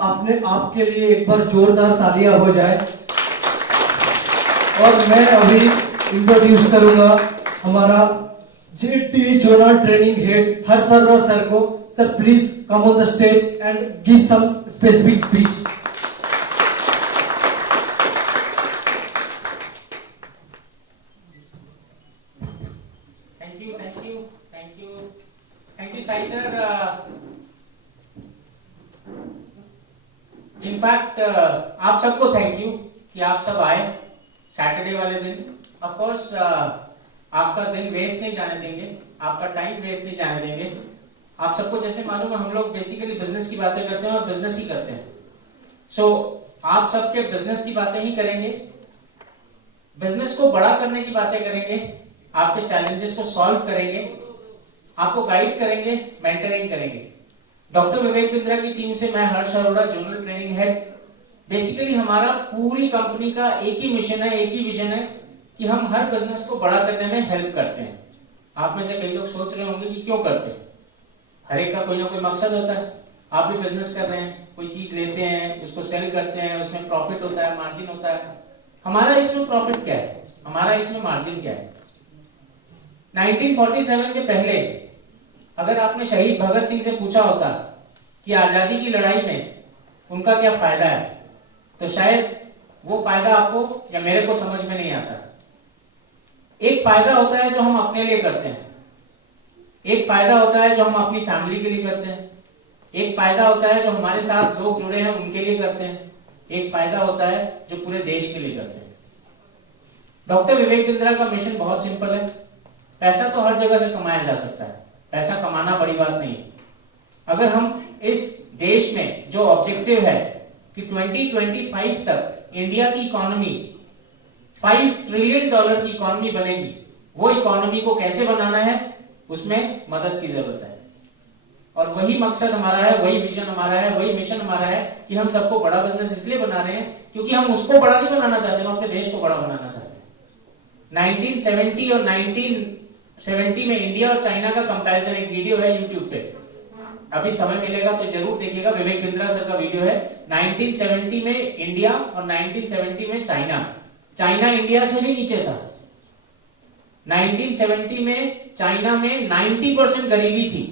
आपने आपके लिए एक बार जोरदार तालियां हो जाए। और मैं अभी इंट्रोड्यूस करूंगा हमारा JT zonal training head Harshvardhan sir को। Sir please come on the stage and give some specific speech. Thank you Sai sir. In fact आप सबको थैंक यू कि आप सब आए सैटरडे वाले दिन। ऑफ कोर्स आपका दिन वेस्ट नहीं जाने देंगे, आपका टाइम वेस्ट नहीं जाने देंगे। आप सबको जैसे मालूम है हम लोग बेसिकली बिजनेस की बातें करते हैं और बिजनेस ही करते हैं। सो आप सबके बिजनेस की बातें ही करेंगे, बिजनेस को बड़ा करने की बातें करेंगे, आपके चैलेंजेस को सॉल्व करेंगे, आपको गाइड करेंगे, मेंटरिंग करेंगे। डॉक्टर विवेक बिंद्रा की टीम से मैं Harsh Arora, zonal training head. Basically हमारा पूरी कंपनी का एक ही मिशन है, एक ही विजन है कि हम हर बिजनेस को बड़ा करने में हेल्प करते हैं। आप में से कई लोग सोच रहे होंगे कि क्यों करते हैं। हर एक का कोई ना कोई मकसद होता है। आप भी बिजनेस कर रहे हैं, कोई चीज लेते हैं, उसको सेल करते हैं, उसमें प्रॉफिट होता है, मार्जिन होता है। हमारा इसमें प्रॉफिट क्या है, हमारा इसमें मार्जिन क्या है। 1947 के पहले अगर आपने शहीद भगत सिंह से पूछा होता कि आजादी की लड़ाई में उनका क्या फायदा है, तो शायद वो फायदा आपको या मेरे को समझ में नहीं आता। एक फायदा होता है जो हम अपने लिए करते हैं, एक फायदा होता है जो हम अपनी फैमिली के लिए करते हैं, एक फायदा होता है जो हमारे साथ लोग जुड़े हैं उनके लिए करते हैं, एक फायदा होता है जो पूरे देश के लिए करते हैं। डॉक्टर विवेक बिंद्रा का मिशन बहुत सिंपल है। पैसा तो हर जगह से कमाया जा सकता है, पैसा कमाना बड़ी बात नहीं है। अगर हम इस देश में जो ऑब्जेक्टिव है कि 2025 तक इंडिया की इकोनॉमी $5 ट्रिलियन की इकोनॉमी बनेगी, वो इकोनॉमी को कैसे बनाना है उसमें मदद की जरूरत है। और वही मकसद हमारा है, वही विजन हमारा है, वही मिशन हमारा है कि हम सबको बड़ा बिजनेस इसलिए बना रहे हैं क्योंकि हम उसको बड़ा नहीं बनाना चाहते, हम अपने देश को बड़ा बनाना चाहते हैं। 1970 और 1970 में इंडिया और चाइना का कंपैरिजन एक वीडियो है यूट्यूब पे, अभी समय मिलेगा तो जरूर देखिएगा। विवेक बिंद्रा सर का वीडियो है। 1970 में इंडिया और 1970 में चाइना। चाइना इंडिया से भी नीचे था। 1970 में चाइना में 90% गरीबी थी,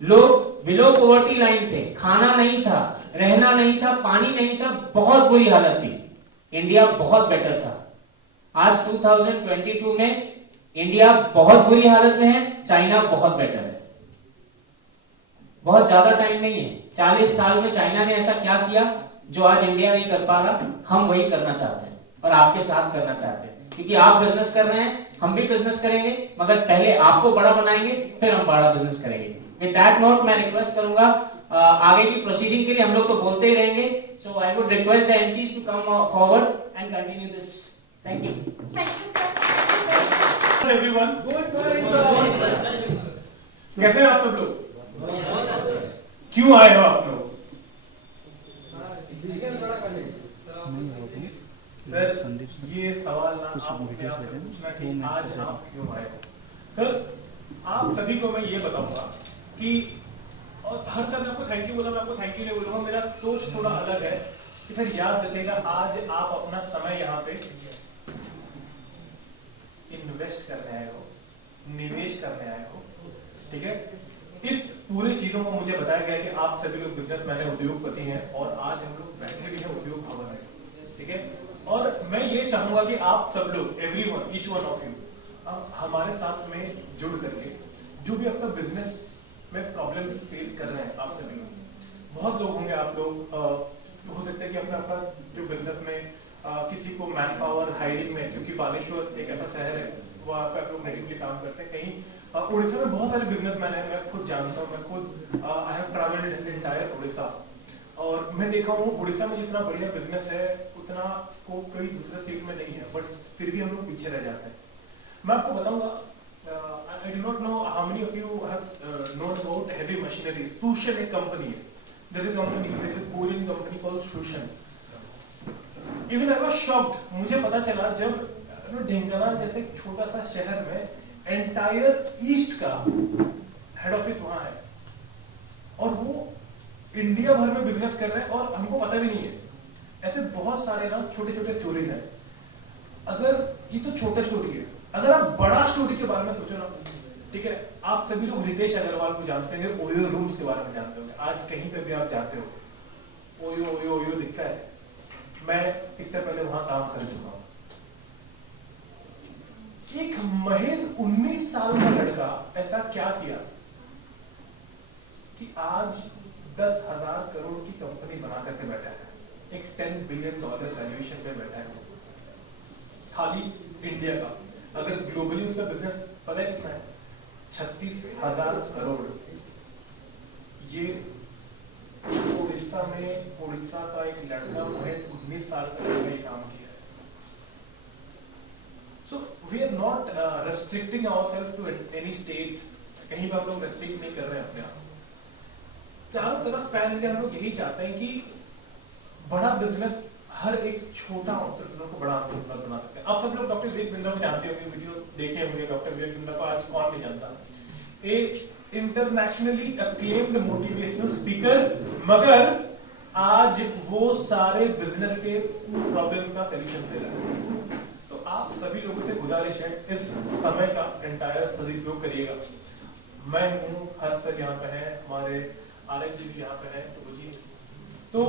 लोग बिलो पॉवर्टी लाइन थे, खाना नहीं था, रहना नहीं था, पानी नहीं था, बहुत बुरी हालत थी। इंडिया बहुत बेटर था। आज 2022 में इंडिया बहुत बुरी हालत में है, चाइना बहुत बेटर है। बहुत ज्यादा टाइम नहीं है, 40 साल में चाइना ने ऐसा क्या किया जो आज इंडिया नहीं कर पा रहा, हम वही करना चाहते हैं और आपके साथ करना चाहते हैं। क्योंकि आप बिजनेस कर रहे हैं, हम भी बिजनेस करेंगे, मगर पहले आपको बड़ा बनाएंगे फिर हम बड़ा बिजनेस करेंगे। विद दैट नोट मैं रिक्वेस्ट करूंगा आगे की प्रोसीडिंग के लिए, हम लोग तो बोलते ही रहेंगे, so I would request the MCs to come forward and continue this. Thank you. Thank you sir. Everyone, good morning sir. कैसे हैं आप सब लोग? क्यों आए हो आप लोग? सर ये सवाल ना आप अपने आप से पूछना कि आज आप क्यों आए हो। सर आप सभी को मैं ये बताऊंगा कि, और हर सर ने आपको थैंक यू बोला, मैं आपको थैंक यू नहीं बोलूंगा, मेरा सोच थोड़ा अलग है कि सर याद रखिएगा आज आप अपना समय यहाँ पे इन्वेस्ट करने आए हो, निवेश करने आए हो, ठीक है। इस पूरी चीजों को मुझे बताया गया कि आप सभी लोग बिजनेसमैन हैं, उद्योगपति हैं, और आज हम लोग बैठे भी हैं उद्योग भवन में, ठीक है। और मैं ये चाहूंगा कि आप सब लोग, everyone, each one of you, हमारे साथ में जुड़ करके जो भी आपका बिजनेस में प्रॉब्लम फेस कर रहे हैं, आप सभी लोग, बहुत लोग होंगे आप लोग, हो सकता है कि अपना जो बिजनेस में किसी को मैन पावर हायरिंग में, क्योंकि बालेश्वर एक ऐसा शहर है वहाँ पे आप लोग नेटिवली काम करते हैं, कहीं उड़ीसा में बहुत सारे बिजनेसमैन हैं, मैं खुद जानता हूँ, मैं खुद I have travelled entire Orissa, और मैं देखा हूँ उड़ीसा में जितना बढ़िया बिजनेस है उतना स्कोप कई दूसरे स्टेट में नहीं है, बट फिर भी हम लोग पीछे रह जाते हैं। मैं आपको बताऊंगा, I do not know how many of you have known about heavy machinery. Soosan एक कंपनी है, there is a company, there is a Korean company called Soosan. Even I was shocked, मुझे पता चला जब ढेंकानाल जैसे छोटा सा शहर में एंटायर ईस्ट का हेड ऑफिस वहां है, और वो इंडिया भर में बिजनेस कर रहे हैं और हमको पता भी नहीं है। ऐसे बहुत सारे ना छोटे छोटे स्टोरीज हैं। अगर ये तो छोटा स्टोरी है, अगर आप बड़ा स्टोरी के बारे में सोचो ना, ठीक है, आप सभी लोग रितेश अग्रवाल को जानते होंगे, ओयो रूम्स के बारे में जानते होंगे। आज कहीं पे भी आप जाते हो, ओयो ओयो ओयो दिखता है। मैं इससे पहले वहां काम कर चुका हूं। एक महज 19 साल का लड़का ऐसा क्या किया कि आज 10,000 करोड़ की कंपनी बना करके बैठा है, एक $10 बिलियन वैल्यूएशन पे बैठा है, खाली इंडिया का। अगर ग्लोबली उसका बिजनेस पता है कितना है? 36,000 करोड़। ये उड़ीसा में, उड़ीसा का एक लड़का महज 19 साल का लड़का ये काम किया है। So we are not restricting ourselves to any state. कहीं पर हम लोग रेस्ट्रिक्ट नहीं कर रहे हैं अपने आप। चारों तरफ पैन इंडिया हम लोग यही चाहते हैं कि बड़ा बिजनेस हर एक छोटा एंटरप्रेन्योर को बड़ा एंटरप्रेन्योर बना सकते हैं। आप सब लोग डॉक्टर विवेक बिंद्रा को जानते होंगे, वीडियो देखे होंगे। डॉक्टर विवेक बिंद्रा को आज कौन नहीं जानता? एक इंटरनेशनली अक्लेम्ड मोटिवेशनल स्पीकर, मगर आज वो सारे बिजनेस के प्रॉब्लम्स का सलूशन दे रहे हैं। तो आप सभी लोगों से गुजारिश है, इस समय का एंटायर सदुपयोग करिएगा। मैं हूँ, हर सर यहाँ पे है, हमारे आरएफ जी यहाँ पे है, सुबह। तो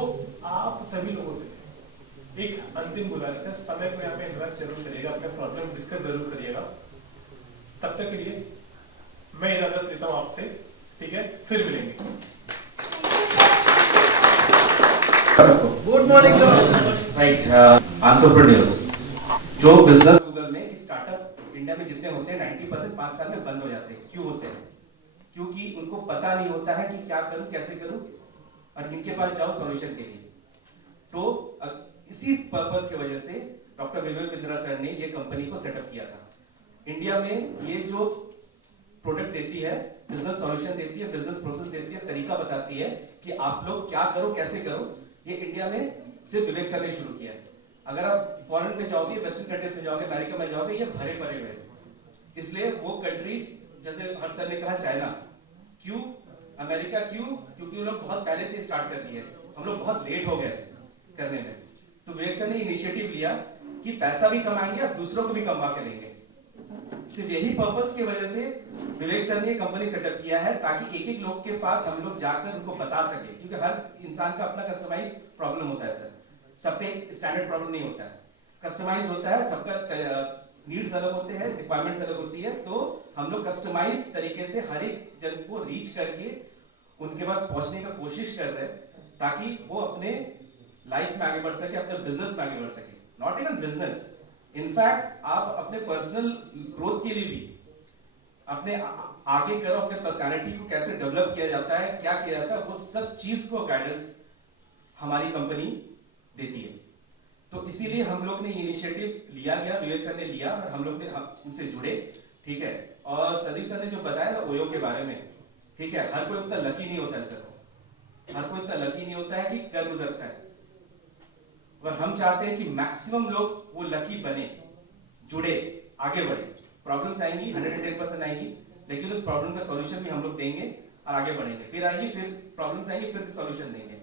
आप सभी लोगों से एक अंतिम गुजारिश है, समय को यहाँ पे इन्वेस्ट जरूर करिएगा, अपने प्रॉब्लम डिस्कस जरूर करिएगा। तब तक के लिए मैं इजाजत लेता हूँ आपसे, ठीक है? फिर मिलेंगे। Good morning sir. Right, entrepreneurs जो बिजनेस गूगल में कि स्टार्टअप इंडिया में जितने होते हैं 90% 5 साल में बंद हो जाते हैं। क्यों होते हैं? क्योंकि उनको पता नहीं होता है कि क्या करूं, कैसे करूं, और किनके पास जाओ सॉल्यूशन के लिए। तो इसी पर्पस की वजह से डॉक्टर विवेक बिंद्रा सर ने ये कंपनी को सेटअप किया था। इंडिया में ये जो प्रोडक्ट देती है, बिजनेस सॉल्यूशन देती है, बिजनेस प्रोसेस देती है, तरीका बताती है कि आप लोग क्या करो, कैसे करो, ये इंडिया में सिर्फ विवेक सर ने शुरू किया है। अगर आप फॉरेन में जाओगे, वेस्टर्न कंट्रीज में जाओगे, अमेरिका में जाओगे, ये भरे पड़े हुए हैं। इसलिए वो कंट्रीज, जैसे हर सर ने कहा, चाइना क्यों, अमेरिका क्यों? क्योंकि वो लोग बहुत पहले से स्टार्ट कर दिए, हम लोग बहुत लेट हो गए करने में। तो विवेक सर ने इनिशिएटिव लिया कि पैसा भी कमाएंगे और दूसरों को भी कमा के लेंगे। सिर्फ यही पर्पस की वजह से विवेक सर ने कंपनी सेटअप किया है, ताकि एक एक लोग के पास हम लोग जाकर उनको बता सके। क्योंकि हर इंसान का अपना कस्टमाइज प्रॉब्लम होता है सर, सबके स्टैंडर्ड प्रॉब्लम नहीं होता है, कस्टमाइज होता है। सबका नीड्स अलग होते हैं, रिक्वायरमेंट्स अलग होती है। तो हम लोग कस्टमाइज तरीके से हर एक जन को रीच करके उनके पास पहुंचने का कोशिश कर रहे हैं, ताकि वो अपने लाइफ में आगे बढ़ सके, अपने बिजनेस में आगे बढ़ सके। नॉट इवन बिजनेस, इनफैक्ट आप अपने पर्सनल ग्रोथ के लिए भी अपने आगे करो, अपने पर्सनालिटी को कैसे डेवलप किया जाता है, क्या किया जाता है, वो सब चीज को गाइडेंस हमारी कंपनी देती है। तो इसीलिए हम लोग ने इनिशिएटिव लिया गया, विवेक सर ने लिया और हम लोग ने उनसे जुड़े, ठीक है। और सदीप सर ने जो बताया ना ओयो के बारे में, ठीक है, हर कोई उतना लकी नहीं होता है सर, हर कोई इतना लकी नहीं होता है कि कर गुजरता है। और हम चाहते हैं कि मैक्सिमम लोग वो लकी बने, जुड़े, आगे बढ़े। प्रॉब्लम्स आएंगी, 110% आएंगी, लेकिन उस प्रॉब्लम का सॉल्यूशन भी हम लोग देंगे और आगे बढ़ेंगे। फिर आएंगी, फिर प्रॉब्लम्स आएंगी, फिर सॉल्यूशन देंगे।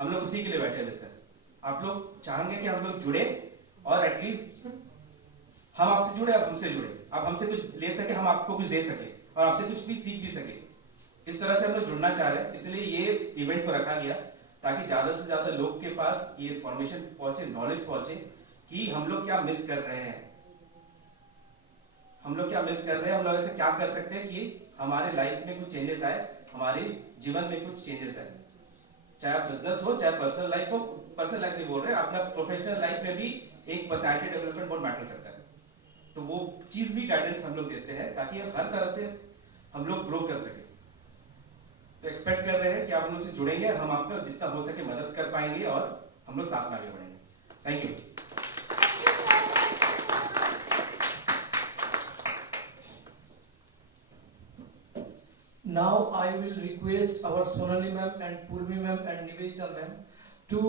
हम लोग उसी के लिए बैठे हुए सर। आप लोग चाहेंगे कि हम लोग जुड़े और एटलीस्ट हम आपसे जुड़े, आप हमसे जुड़े, आप हमसे कुछ ले सके, हम आपको कुछ दे सके और आपसे कुछ भी सीख भी सके। इस तरह से हम लोग जुड़ना चाह रहे हैं, इसलिए ये इवेंट को रखा गया, ताकि ज्यादा से ज्यादा लोग के पास ये इंफॉर्मेशन पहुंचे, नॉलेज पहुंचे कि हम लोग क्या मिस कर रहे हैं, हम लोग क्या मिस कर रहे हैं, हम लोग ऐसे क्या कर सकते हैं कि हमारे लाइफ में कुछ चेंजेस आए, हमारे जीवन में कुछ चेंजेस आए। चाहे बिजनेस हो, चाहे पर्सनल लाइफ हो, पर्सनल लाइफ नहीं बोल रहे, अपना प्रोफेशनल लाइफ में भी एक पर्सनैलिटी डेवलपमेंट बहुत मैटर करता है। तो वो चीज भी गाइडेंस हम लोग देते हैं, ताकि हर तरह से हम लोग ग्रो कर सके। तो एक्सपेक्ट कर रहे हैं कि आप हम लोग से जुड़ेंगे और हम आपका जितना हो सके मदद कर पाएंगे और हम लोग साथ में आगे बढ़ेंगे। Thank you. Now I will request our Sonali ma'am and Purvi ma'am and Nivedita ma'am to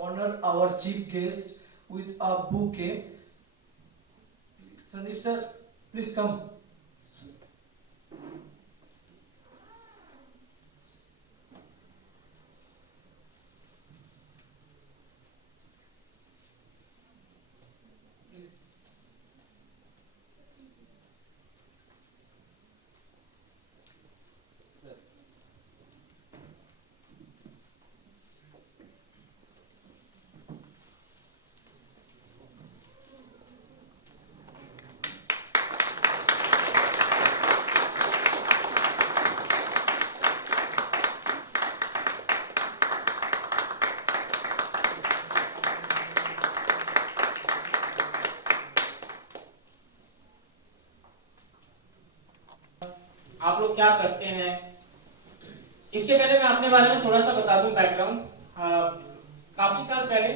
honor our chief guest with a bouquet. Sandeep sir, please come. आप लोग क्या करते हैं। इसके पहले मैं अपने बारे में थोड़ा सा बता दूं बैकग्राउंड। काफी साल पहले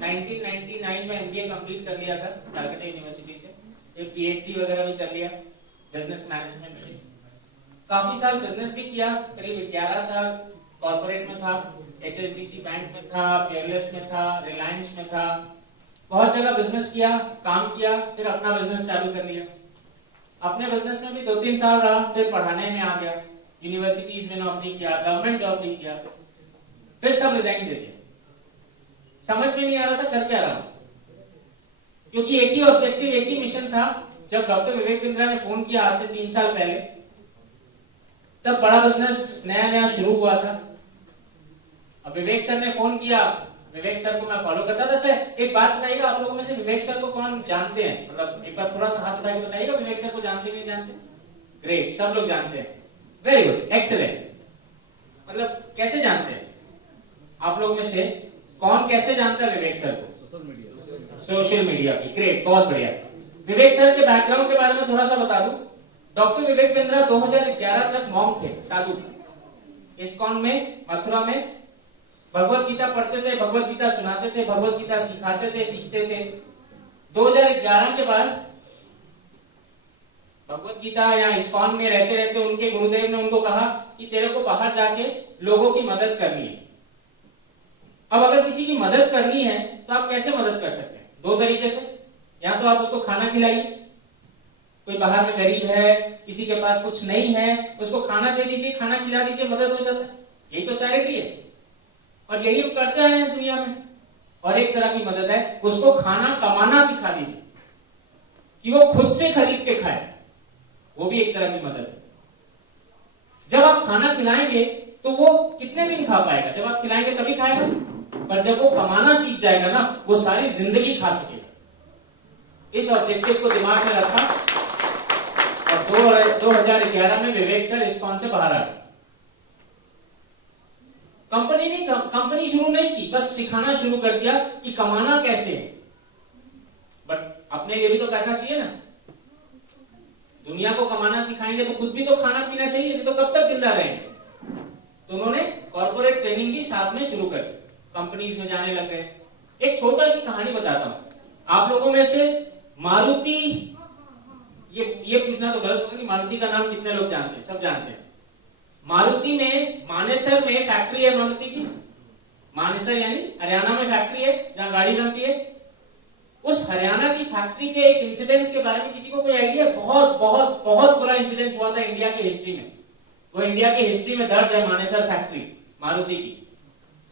1999 में एमबीए कंप्लीट कर लिया था कलकत्ता यूनिवर्सिटी से, फिर पीएचडी वगैरह भी कर लिया बिजनेस मैनेजमेंट में। काफी साल बिजनेस भी किया, करीब 11 साल कॉर्पोरेट में था, एचएसबीसी बैंक में था, पेयरलेस में था, रिलायंस में था, बहुत जगह बिजनेस किया, काम किया, फिर अपना बिजनेस चालू कर लिया। अपने बिजनेस में भी 2-3 साल रहा, फिर पढ़ाने में आ गया, यूनिवर्सिटीज में नौकरी किया, गवर्नमेंट जॉब भी किया, फिर सब रिजाइन दे दिया। समझ में नहीं आ रहा था कर क्या रहा हूं, क्योंकि एक ही ऑब्जेक्टिव, एक ही मिशन था। जब डॉक्टर विवेक बिंद्रा ने फोन किया आज से 3 साल पहले, तब बड़ा बिजनेस नया नया शुरू हुआ था। अब विवेक सर ने फोन किया, विवेक सर को मैं फॉलो करता था। अच्छा एक बात बताइएगा, आप लोगों में से विवेक सर को कौन जानते हैं? मतलब एक बार थोड़ा सा हाथ उठा के बताइएगा, विवेक सर को जानते नहीं जानते? ग्रेट, सब लोग जानते हैं, वेरी गुड, एक्सीलेंट। मतलब कैसे जानते हैं आप लोग में से कौन कैसे जानता है विवेक सर को? सोशल मीडिया की, ग्रेट, बहुत बढ़िया। विवेक सर के बैकग्राउंड के बारे में थोड़ा सा बता दूं। डॉक्टर विवेक बिंद्रा 2011 तक मॉन्क थे, साधु, इस्कॉन में, मथुरा में। भगवत गीता पढ़ते थे, भगवत गीता सुनाते थे, भगवत गीता सिखाते थे, सीखते थे। 2011 के बाद भगवत गीता या इस्कॉन में रहते रहते उनके गुरुदेव ने उनको कहा कि तेरे को बाहर जाके लोगों की मदद करनी है। अब अगर किसी की मदद करनी है तो आप कैसे मदद कर सकते हैं? 2 तरीके से। या तो आप उसको खाना खिलाइए, कोई बाहर में गरीब है, किसी के पास कुछ नहीं है, उसको खाना दे दीजिए, खाना खिला दीजिए, मदद हो जाता है। यही तो चैरिटी है, और यही हम करते हैं दुनिया में। और एक तरह की मदद है, उसको खाना कमाना सिखा दीजिए कि वो खुद से खरीद के खाए, वो भी एक तरह की मदद है। जब आप खाना खिलाएंगे तो वो कितने दिन खा पाएगा? जब आप खिलाएंगे तभी खाएगा, पर जब वो कमाना सीख जाएगा ना, वो सारी जिंदगी खा सकेगा। इस ऑब्जेक्टिव को दिमाग में रखा और 2011 में विवेक सर इस्कॉन से बाहर आए। कंपनी शुरू नहीं की, बस सिखाना शुरू कर दिया कि कमाना कैसे है। बट अपने लिए भी तो पैसा चाहिए ना। दुनिया को कमाना सिखाएंगे तो खुद भी तो खाना पीना चाहिए, नहीं तो कब तक जिंदा रहेंगे। तो उन्होंने कॉर्पोरेट ट्रेनिंग भी साथ में शुरू कर दी, कंपनीज में जाने लग गए। एक छोटा सी कहानी बताता हूं आप लोगों में से। मारुति, ये पूछना तो गलत होगा कि मारुति का नाम कितने लोग जानते हैं? सब जानते हैं। मारुति में मानेसर में फैक्ट्री है मारुति की। मानेसर यानी हरियाणा में फैक्ट्री है जहां गाड़ी बनती है। उस हरियाणा की फैक्ट्री के एक इंसिडेंट के बारे में किसी को कोई आइडिया? बहुत बहुत बहुत बुरा इंसिडेंट हुआ था इंडिया की हिस्ट्री में। वो इंडिया की हिस्ट्री में दर्ज है, मानेसर फैक्ट्री मारुति की।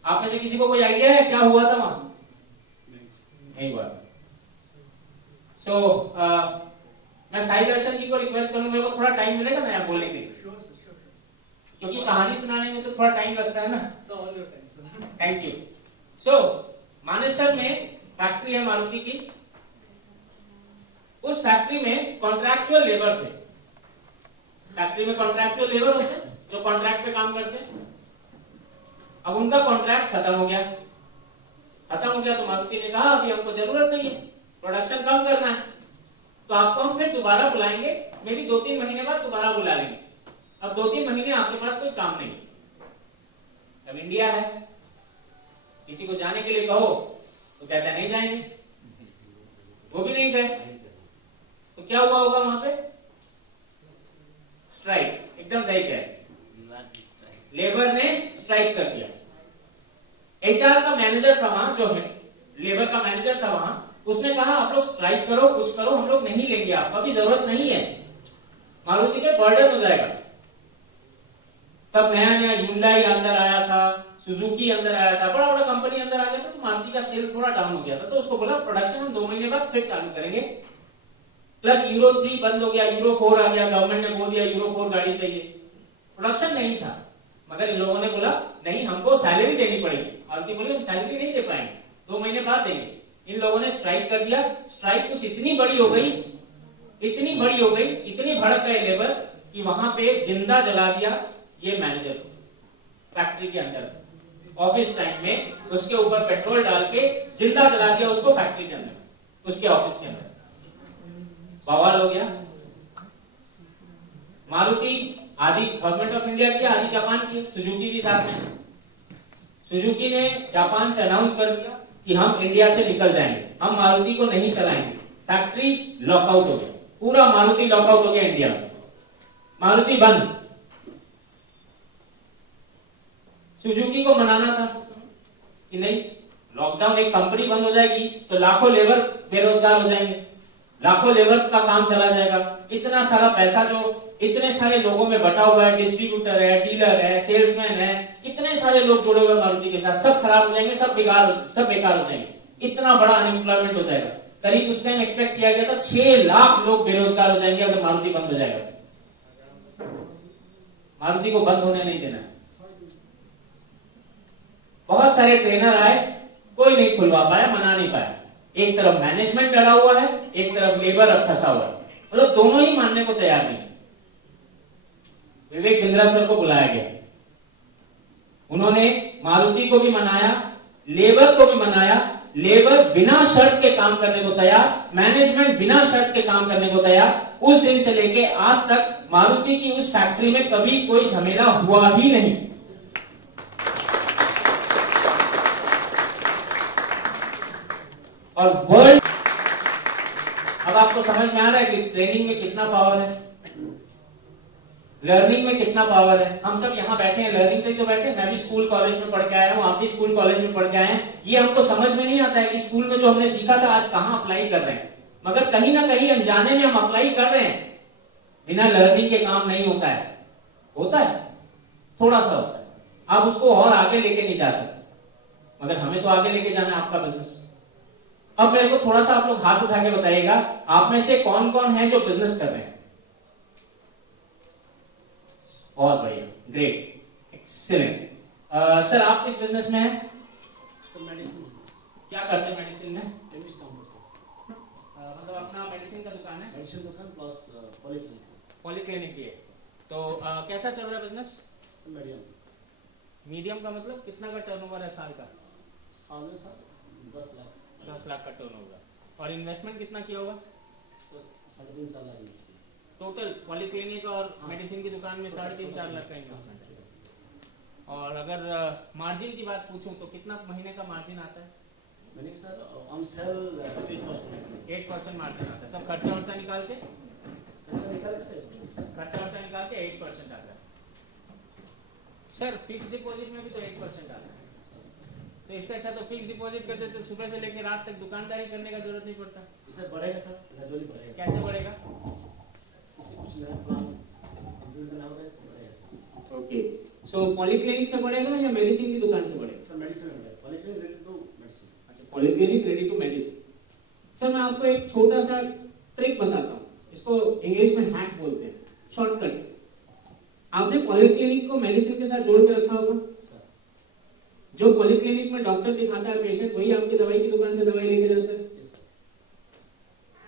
आप में से किसी को कोई आइडिया है क्या हुआ था वहां? नहीं हुआ। सो मैं साई दर्शन जी को रिक्वेस्ट करूंगा, मेरे को थोड़ा टाइम मिलेगा ना यहाँ बोलने के लिए, क्योंकि कहानी सुनाने में तो थोड़ा टाइम लगता है ना। Thank you. सो मानेसर में फैक्ट्री है मारुति की। उस फैक्ट्री में कॉन्ट्रैक्चुअल लेबर थे। फैक्ट्री में कॉन्ट्रैक्चुअल लेबर होते हैं जो कॉन्ट्रैक्ट पे काम करते हैं। अब उनका कॉन्ट्रैक्ट खत्म हो गया। तो मारुति ने कहा अभी हमको जरूरत नहीं है, प्रोडक्शन कम करना है, तो आपको हम फिर दोबारा बुलाएंगे, मे भी 2-3 महीने बाद दोबारा बुला लेंगे। अब 2-3 महीने आपके पास कोई काम नहीं। अब इंडिया है, किसी को जाने के लिए कहो तो कहता है नहीं जाएंगे, वो भी नहीं गए। तो क्या हुआ होगा वहां पे? स्ट्राइक। एकदम सही कह रहे, लेबर ने स्ट्राइक कर दिया। एचआर का मैनेजर था वहां, जो है लेबर का मैनेजर था वहां, उसने कहा आप लोग स्ट्राइक करो, कुछ करो, हम लोग नहीं लेंगे, आपका भी जरूरत नहीं है, मारुति पे बर्डन हो जाएगा। तब नया नया ह्युंडई अंदर आया था, सुजुकी अंदर आया था, बड़ा बड़ा कंपनी अंदर आ गया था, तो मारुति का सेल थोड़ा डाउन हो गया था। तो उसको बोला प्रोडक्शन हम 2 महीने बाद फिर चालू करेंगे। प्लस यूरो 3 बंद हो गया, यूरो 4 आ गया, गवर्नमेंट ने बोल दिया यूरो 4 गाड़ी चाहिए। प्रोडक्शन नहीं था, मगर इन लोगों ने बोला नहीं हमको सैलरी देनी पड़ेगी। मारुति बोले हम सैलरी नहीं दे पाएंगे, 2 महीने बाद देंगे। इन लोगों ने स्ट्राइक कर दिया। स्ट्राइक कुछ इतनी बड़ी हो गई, इतनी भड़क गए लेबर कि वहां पे जिंदा जला दिया ये मैनेजर फैक्ट्री के अंदर। ऑफिस टाइम में उसके ऊपर पेट्रोल डाल के जिंदा जला दिया उसको फैक्ट्री के अंदर, उसके ऑफिस के अंदर। बवाल हो गया। मारुति आधी गवर्नमेंट ऑफ इंडिया की, आधी जापान की, सुजुकी भी साथ में। सुजुकी ने जापान से अनाउंस कर दिया कि हम इंडिया से निकल जाएंगे, हम मारुति को नहीं चलाएंगे। फैक्ट्री लॉकआउट हो गया, पूरा मारुति लॉकआउट हो गया इंडिया में, मारुति बंद। सुजुकी को मनाना था कि नहीं, लॉकडाउन, एक कंपनी बंद हो जाएगी तो लाखों लेबर बेरोजगार हो जाएंगे, लाखों लेबर का काम चला जाएगा। इतना सारा पैसा जो इतने सारे लोगों में बटा हुआ है, डिस्ट्रीब्यूटर है, डीलर है, सेल्समैन है, कितने सारे लोग जुड़े हुए मारुति के साथ, सब खराब हो जाएंगे, सब बेकार हो जाएंगे। इतना बड़ा अनएम्प्लॉयमेंट हो जाएगा। करीब उस टाइम एक्सपेक्ट किया गया था 6 लाख लोग बेरोजगार हो जाएंगे अगर मारुति बंद हो जाएगा। मारुति को बंद होने नहीं देना। बहुत सारे ट्रेनर आए, कोई नहीं खुलवा पाया, मना नहीं पाया। एक तरफ मैनेजमेंट लड़ा हुआ है, एक तरफ लेबर अब फंसा हुआ है, मतलब दोनों ही मानने को तैयार नहीं। विवेक बिंद्रा सर को बुलाया गया, उन्होंने मारुति को भी मनाया, लेबर को भी मनाया। लेबर बिना शर्त के काम करने को तैयार, मैनेजमेंट बिना शर्त के काम करने को तैयार। उस दिन से लेके आज तक मारुति की उस फैक्ट्री में कभी कोई झमेला हुआ ही नहीं। और वर्ल्ड, अब आपको समझ में आ रहा है कि ट्रेनिंग में कितना पावर है, लर्निंग में कितना पावर है। हम सब यहाँ बैठे हैं, लर्निंग से तो बैठे। मैं भी स्कूल कॉलेज में पढ़ के आया हूँ, आप भी स्कूल कॉलेज में पढ़ के आए हैं। ये हमको समझ में नहीं आता है कि स्कूल में जो हमने सीखा था आज कहाँ अप्लाई कर रहे हैं, मगर कहीं ना कहीं अनजाने में हम अप्लाई कर रहे हैं। बिना लर्निंग के काम नहीं होता है, होता है थोड़ा सा होता है, आप उसको और आगे लेके नहीं जा सकते, मगर हमें तो आगे लेके जाना है आपका बिजनेस। अब मेरे को थोड़ा सा आप लोग हाथ उठा के बताइएगा, आप में से कौन कौन है जो बिजनेस कर रहे हैं? बहुत बढ़िया, ग्रेट, एक्सीलेंट। सर आप किस बिजनेस में हैं? तो मेडिसिन, क्या करते हैं मेडिसिन में? केमिस्ट काउंटर से, मतलब अपना मेडिसिन का दुकान है? मेडिसिन दुकान प्लस पॉलीक्लिनिक से। पॉलीक्लिनिक भी है। तो कैसा चल रहा है बिजनेस? मीडियम। मीडियम का मतलब कितना का टर्नओवर है साल का? साल में सर 10 लाख। 10 लाख का टर्नओवर। और इन्वेस्टमेंट कितना किया होगा? सर 3.5-4 लाख। टोटल पॉलीक्लिनिक और मेडिसिन की दुकान में 3.5-4 लाख का इन्वेस्टमेंट है। और अगर मार्जिन की बात पूछूं तो कितना महीने का मार्जिन आता है? मैंने सर ऑन सेल 8%। 8% मार्जिन आता है, सब खर्चा वर्चा निकाल के? खर्चा वर्चा निकाल के 8% आता है। सर फिक्स डिपॉजिट में भी तो 8% आता है, तो इससे अच्छा तो फिक्स डिपॉजिट करते तो सुबह से लेकर रात तक दुकानदारी करने का जरूरत नहीं पड़ता। इससे बढ़ेगा सर, ग्रेजुअली बढ़ेगा। कैसे बढ़ेगा? कुछ नया प्लान इंप्लीमेंट करना होगा तो बढ़ेगा। ओके, सो पॉलीक्लिनिक से बढ़ेगा या मेडिसिन की दुकान से बढ़ेगा? सर मेडिसिन में बढ़ेगा, पॉलीक्लिनिक रेडी टू मेडिसिन। अच्छा, polyclinic ready to medicine. Sir मैं आपको एक छोटा सा ट्रिक बताता हूँ, इसको इंग्लिश में हैक बोलते हैं, शॉर्टकट। आपने पॉलीक्लिनिक को मेडिसिन के साथ जोड़ के रखा होगा। जो पॉलीक्लिनिक में डॉक्टर दिखाता है पेशेंट, वही आपकी दवाई की दुकान से दवाई लेके जाता है।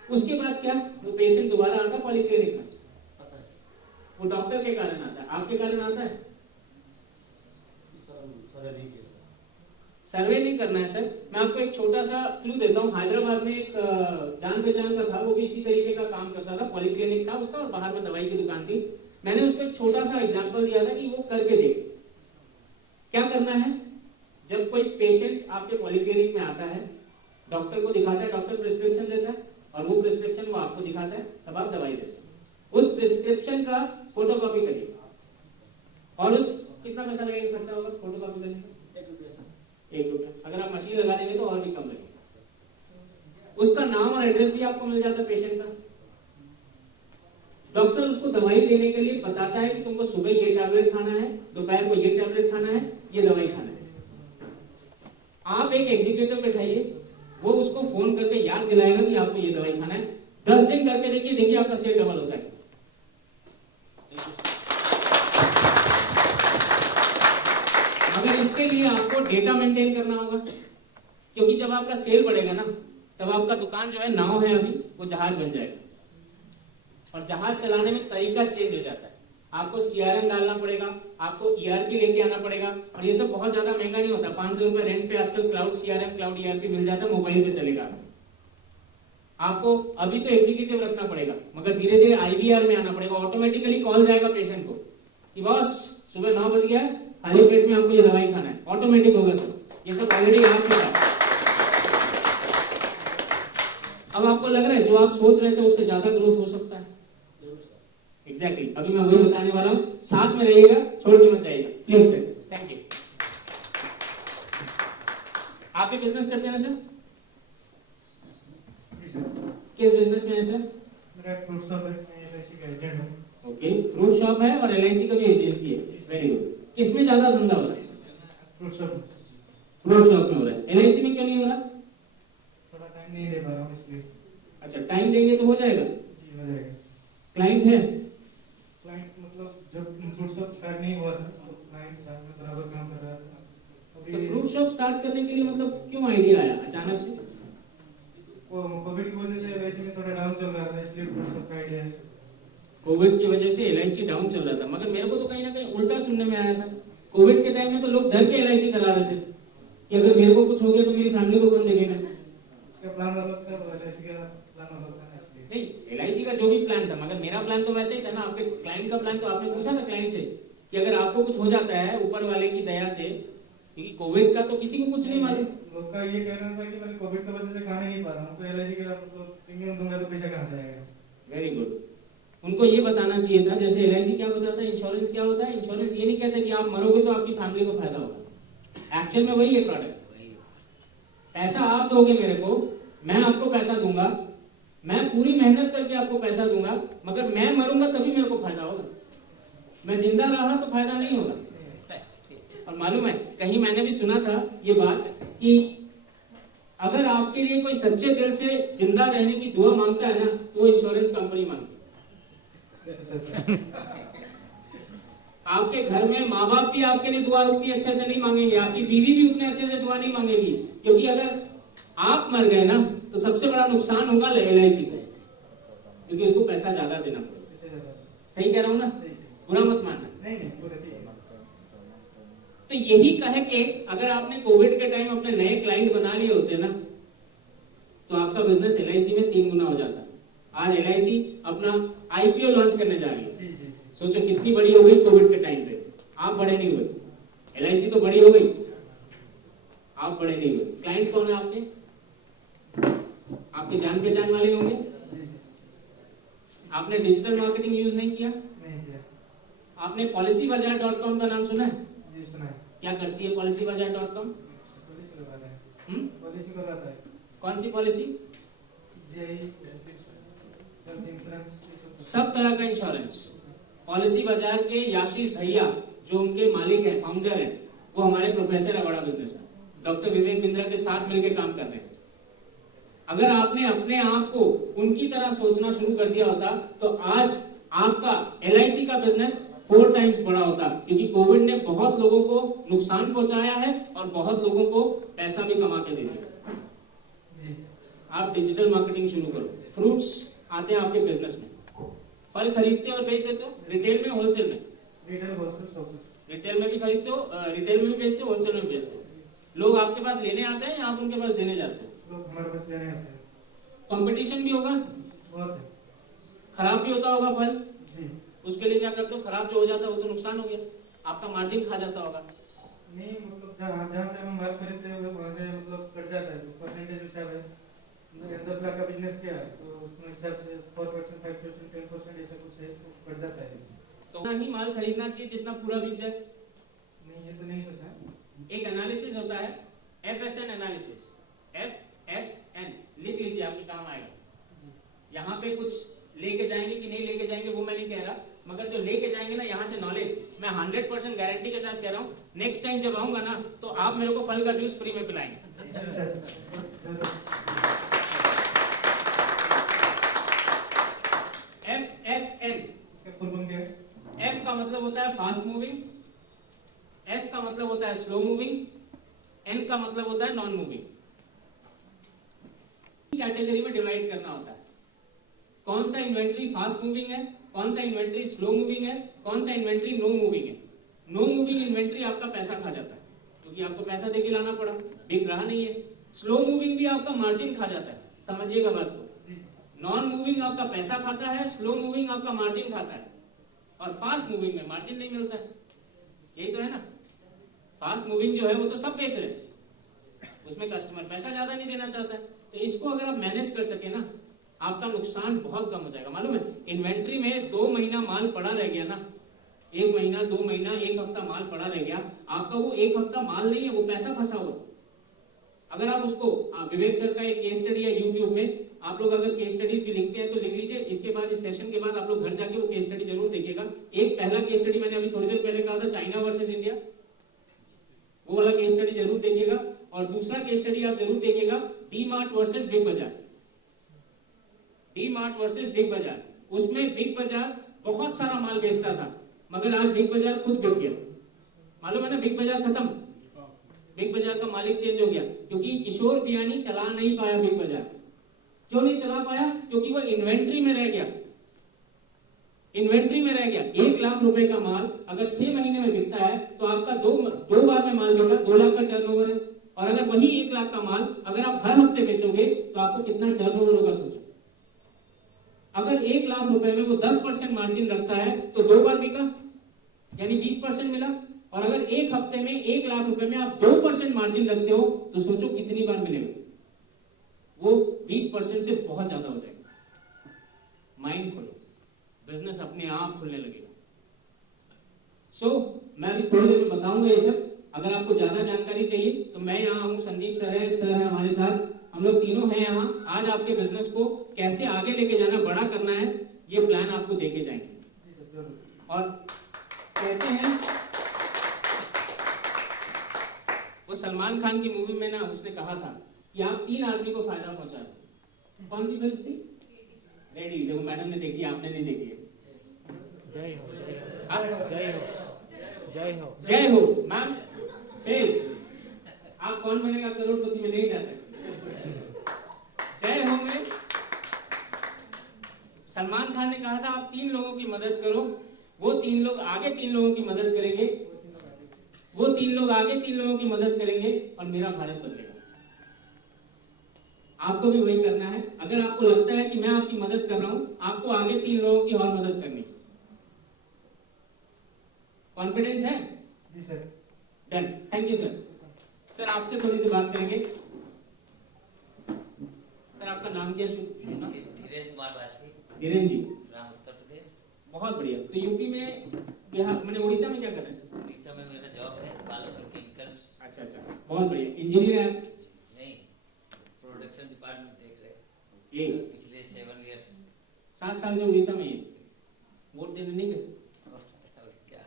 उसके बाद क्या, वो पेशेंट दोबारा आता है पॉलीक्लिनिक में, पता है सर, वो डॉक्टर के कारण आता है, आपके कारण आता है? सर नहीं किया सर। सर्वे नहीं करना है सर। मैं आपको एक छोटा सा क्लू देता हूँ। हैदराबाद में एक जान पहचान का था, वो भी इसी तरीके का काम करता था, पॉलीक्लिनिक था उसका और बाहर में दवाई की दुकान थी। मैंने उसको एक छोटा सा एग्जांपल दिया था कि वो करके देख। क्या करना है, जब कोई पेशेंट आपके पॉलीक्लिनिक में आता है, डॉक्टर को दिखाता है, डॉक्टर प्रिस्क्रिप्शन देता है और वो प्रिस्क्रिप्शन वो आपको दिखाता है, तब आप दवाई देते हैं। उस प्रिस्क्रिप्शन का फोटोकॉपी करिए और उस कितना पैसा लगेगा, खर्चा होगा फोटोकॉपी करने का? 1 रुपया सर। 1 रुपया। अगर आप मशीन लगा देंगे तो और भी कम लगेगा। उसका नाम और एड्रेस भी आपको मिल जाता है पेशेंट का। डॉक्टर उसको दवाई देने के लिए बताता है कि तुमको सुबह ये टैबलेट खाना है, दोपहर को ये टैबलेट खाना है, ये दवाई खाना है। आप एक एग्जीक्यूटिव बैठाइए, वो उसको फोन करके याद दिलाएगा कि आपको ये दवाई खाना है। 10 दिन करके देखिए आपका सेल डबल होता है। मगर इसके लिए आपको डेटा मेंटेन करना होगा, क्योंकि जब आपका सेल बढ़ेगा ना, तब आपका दुकान जो है नाव है अभी, वो जहाज बन जाएगा। और जहाज चलाने में तरीका चेंज हो जाता है। आपको CRM डालना पड़ेगा, आपको ERP लेके आना पड़ेगा, और ये सब बहुत ज्यादा महंगा नहीं होता। 500 रुपए रेंट पे आजकल क्लाउड CRM, क्लाउड ERP मिल जाता है, मोबाइल पे चलेगा। आपको अभी तो एग्जीक्यूटिव रखना पड़ेगा, मगर धीरे धीरे IVR में आना पड़ेगा। ऑटोमेटिकली कॉल जाएगा पेशेंट को कि बॉस सुबह 9 बज गया, खाली पेट में आपको ये दवाई खाना है, ऑटोमेटिक होगा सर। ये सब ऑलरेडी आ चुका है। अब आपको लग रहा है जो आप सोच रहे थे उससे ज्यादा ग्रोथ हो सकता है। एग्जैक्टली अभी मैं वही बताने वाला हूँ, साथ में रहिएगा, छोड़ के मत जाइएगा प्लीज सर। Thank you. आप भी बिजनेस करते हैं ना सर? किस बिजनेस में है सर? मेरा फ्रूट शॉप है, मैं LIC का एजेंट हूँ। ओके, फ्रूट शॉप है और LIC का भी एजेंसी है, वेरी गुड। किसमें ज्यादा धंधा हो रहा है? Fruit shop. फ्रूट शॉप में हो रहा है, LIC में क्यों नहीं हो रहा? थोड़ा टाइम नहीं दे पा रहा हूँ इसलिए। अच्छा, टाइम देंगे तो हो जाएगा। जी हो जाएगा। क्लाइंट है? क्लाइंट मतलब जब फ्रूट शॉप स्टार्ट नहीं हुआ था तो क्लाइंट साथ में बराबर काम कर रहा था। तो फ्रूट शॉप स्टार्ट करने के लिए मतलब क्यों आइडिया आया अचानक से? कोविड की वजह से LIC में थोड़ा डाउन चल रहा था, इसलिए फ्रूट शॉप का आइडिया है। कोविड की वजह से LIC डाउन चल रहा था, मगर मेरे को तो कहीं ना कहीं उल्टा सुनने में आया था। कोविड के टाइम में तो लोग डर के LIC करा रहे थे कि अगर मेरे को कुछ हो गया तो मेरी फैमिली को कौन देखेगा। इसका प्लान अलग था, LIC का प्लान अलग था इसलिए। नहीं, LIC का जो भी प्लान था, मगर मेरा प्लान तो वैसे ही था ना। आपके क्लाइंट का प्लान तो आपने पूछा था क्लाइंट से कि अगर आपको कुछ हो जाता है ऊपर वाले की दया से, क्योंकि कोविड का तो किसी को कुछ नहीं मालूम। लोग का ये कहना था कि मैं कोविड की वजह से खाने नहीं पा रहा हूँ, तो LIC का मतलब प्रीमियम दूंगा तो पैसा कहाँ से आएगा। Very good. उनको ये बताना चाहिए था, जैसे LIC क्या बताता है, इंश्योरेंस क्या होता है। इंश्योरेंस ये नहीं कहता कि आप मरोगे तो आपकी फैमिली को फायदा होगा। एक्चुअल में वही है प्रोडक्ट। पैसा आप दोगे मेरे को, मैं आपको पैसा दूंगा, मैं पूरी मेहनत करके आपको पैसा दूंगा, मगर मैं मरूंगा तभी मेरे को फायदा होगा। मैं जिंदा रहा तो फायदा नहीं होगा। और मालूम है, कहीं मैंने भी सुना था ये बात कि अगर आपके लिए कोई सच्चे दिल से जिंदा रहने की दुआ मांगता है ना, तो वो इंश्योरेंस कंपनी मांगती है। आपके घर में माँ बाप भी आपके लिए दुआ उतनी अच्छे से नहीं मांगेंगे, आपकी बीवी भी उतने अच्छे से दुआ नहीं मांगेगी, क्योंकि अगर आप मर गए ना तो सबसे बड़ा नुकसान होगा LIC को, क्योंकि उसको पैसा ज्यादा देना पड़ेगा। सही कह रहा हूँ ना? बुरा मत मानना। नहीं पूरे ठीक है। तो यही कहे कि अगर आपने कोविड के टाइम अपने नए क्लाइंट बना लिए होते ना, तो आपका बिजनेस LIC में 3 गुना हो जाता। आज LIC अपना IPO लॉन्च करने जा रही है। सोचो कितनी बड़ी हो गई कोविड के टाइम पे। आप बड़े नहीं हुए, LIC तो बड़ी हो गई, आप बड़े नहीं हुए। क्लाइंट कौन है आपके? आपके जान पहचान वाले होंगे। आपने डिजिटल मार्केटिंग यूज नहीं किया? नहीं किया। आपने policybazaar.com का नाम सुना है? जी सुना है। क्या करती है policybazaar.com? पॉलिसी लगाता है। पॉलिसी कराता है। कौन सी पॉलिसी? जेई, हेल्थ इंश्योरेंस, सब तरह का इंश्योरेंस। पॉलिसी बाजार के याशीष धैया जो उनके मालिक हैं, फाउंडर हैं, वो हमारे प्रोफेसर है बड़ा बिजनेस में, डॉक्टर विवेक बिंद्रा के साथ मिलकर काम कर रहे हैं। अगर आपने अपने आप को उनकी तरह सोचना शुरू कर दिया होता तो आज आपका LIC का बिजनेस 4 टाइम्स बड़ा होता, क्योंकि कोविड ने बहुत लोगों को नुकसान पहुंचाया है और बहुत लोगों को पैसा भी कमा के दे दिया। आप डिजिटल मार्केटिंग शुरू करो। फ्रूट्स आते हैं आपके बिजनेस में, फल खरीदते हो और बेच देते हो, रिटेल में, होलसेल में? रिटेल होलसेल सब। रिटेल में भी खरीदते हो, रिटेल में भी बेचते हो, होलसेल में भी बेचते हो। लोग आपके पास लेने आते हैं या आप उनके पास देने जाते हो? लोग हमारे पास लेने आते हैं। कंपटीशन भी होगा, बहुत है। खराब भी होता होगा फल, जी। उसके लिए क्या करते हो? खराब जो हो जाता है वो तो नुकसान हो गया, आपका मार्जिन खा जाता होगा। नहीं मतलब जहाँ से हम माल खरीदते हैं वहाँ से मतलब कट जाता है, परसेंटेज हिसाब है। 10 लाख का बिजनेस किया है तो उसमें हिसाब से 4%, 5%, 10% ऐसा कुछ है तो कट जाता है। तो उतना ही माल खरीदना चाहिए जितना पूरा बिक जाए। नहीं ये तो नहीं सोचा। एक एनालिसिस होता है, FSN एनालिसिस, FSN लिख लीजिए, आपके काम आएगा। यहाँ पे कुछ लेके जाएंगे कि नहीं लेके जाएंगे वो मैं नहीं कह रहा, मगर जो लेके जाएंगे ना यहाँ से नॉलेज, मैं 100% गारंटी के साथ कह रहा हूँ, नेक्स्ट टाइम जब आऊंगा ना तो आप मेरे को फल का जूस फ्री में पिलाएंगे। FSN, इसका फुल फॉर्म क्या है? F का मतलब होता है फास्ट मूविंग, S का मतलब होता है स्लो मूविंग, N का मतलब होता है नॉन मूविंग। कैटेगरी में डिवाइड करना होता है, कौन सा इन्वेंट्री फास्ट मूविंग है, कौन सा इन्वेंट्री स्लो मूविंग है, कौन सा इन्वेंट्री नो मूविंग है। नो मूविंग इन्वेंट्री आपका पैसा खा जाता है, क्योंकि आपको पैसा देके लाना पड़ा, बिक रहा नहीं है। स्लो मूविंग भी आपका मार्जिन खा जाता है, समझिएगा बात को। नॉन मूविंग आपका पैसा खाता है, स्लो मूविंग आपका मार्जिन खाता है, और फास्ट मूविंग में मार्जिन नहीं मिलता है। यही तो है ना। फास्ट मूविंग जो है वो तो सब बेच रहे हैं, उसमें कस्टमर पैसा ज्यादा नहीं देना चाहता है। तो इसको अगर आप मैनेज कर सके ना, आपका नुकसान बहुत कम हो जाएगा। मालूम है, इन्वेंट्री में 2 महीना माल पड़ा रह गया ना, 1 महीना 2 महीना 1 हफ्ता माल पड़ा रह गया, आपका वो 1 हफ्ता माल नहीं है, वो पैसा फंसा हुआ। अगर आप उसको विवेक सर का एक केस स्टडी है यूट्यूब में, आप लोग अगर केस स्टडीज भी लिखते हैं तो लिख लीजिए। इसके बाद इस सेशन के बाद आप लोग घर जाके वो केस स्टडी जरूर देखिएगा। एक पहला केस स्टडी मैंने अभी थोड़ी देर पहले कहा था, चाइना वर्सेस इंडिया, वो वाला केस स्टडी जरूर देखिएगा। और दूसरा केस स्टडी आप जरूर देखिएगा, डी मार्ट वर्सेस बिग बाजार। डी मार्ट वर्सेस बिग बाजार, उसमें बिग बाजार बहुत सारा माल बेचता था, मगर आज बिग बाजार खुद बिक गया। मालूम है ना, बिग बाजार खत्म, बिग बाजार का मालिक चेंज हो गया, क्योंकि किशोर बियानी चला नहीं पाया बिग बाजार। क्यों नहीं चला पाया? क्योंकि वो इन्वेंट्री में रह गया, इन्वेंट्री में रह गया। 1 लाख रुपए का माल अगर 6 महीने में बिकता है तो आपका दो बार में माल बिका, 2 लाख का टर्नओवर है। और अगर वही 1 लाख का माल अगर आप हर हफ्ते बेचोगे तो आपको कितना टर्नओवर होगा सोचो। अगर 1 लाख रुपए में वो 10% मार्जिन रखता है तो 2 बार बिका, यानी 20% मिला। और अगर 1 हफ्ते में 1 लाख रुपए में आप 2% मार्जिन रखते हो तो सोचो कितनी बार मिलेगा। वो 20% से बहुत ज्यादा हो जाएगा। माइंड खोलो, बिजनेस अपने आप खुलने लगेगा। मैं अभी थोड़ी देर में बताऊंगा ये सब। अगर आपको ज्यादा जानकारी चाहिए तो मैं यहाँ हूँ, संदीप सर है हमारे साथ, हम लोग तीनों हैं यहाँ। आज आपके बिजनेस को कैसे आगे लेके जाना, बड़ा करना है, ये प्लान आपको देके जाएंगे। और कहते हैं वो सलमान खान की मूवी में ना उसने कहा था कि आप 3 आदमी को फायदा पहुंचा दो। कौन सी फिल्म थी? रेडी। देखो मैडम ने देखी, आपने नहीं देखी है। जय हो, जय हो, जय हो, जय हो मैम। फेल। आप कौन बनेगा करोड़पति में नहीं जा सकते। जय हो में सलमान खान ने कहा था आप 3 लोगों की मदद करो, वो 3 लोग आगे 3 लोगों की मदद करेंगे, वो 3 लोग आगे 3 लोगों की मदद करेंगे और मेरा भारत बदलेगा। आपको भी वही करना है। अगर आपको लगता है कि मैं आपकी मदद कर रहा हूं, आपको आगे 3 लोगों की और मदद करनी। कॉन्फिडेंस है? जी sir. Done. Thank you sir. Sir आपसे थोड़ी देर बात करेंगे। सर आपका नाम क्या? शुभ नाम? धीरेन्द्र कुमार वाजपेयी। धीरेन्द्र जी, फ्रॉम उत्तर प्रदेश। बहुत बढ़िया। तो यूपी में, बिहार, मैंने उड़ीसा में क्या कर रहे हैं सर? उड़ीसा में मेरा जॉब है, बालासुर केमिकल्स। अच्छा, बहुत बढ़िया। इंजीनियर है? नहीं, प्रोडक्शन डिपार्टमेंट देख रहे हैं। ये पिछले 7 इयर्स 7 साल से उड़ीसा में ही वोट देने नहीं गए। क्या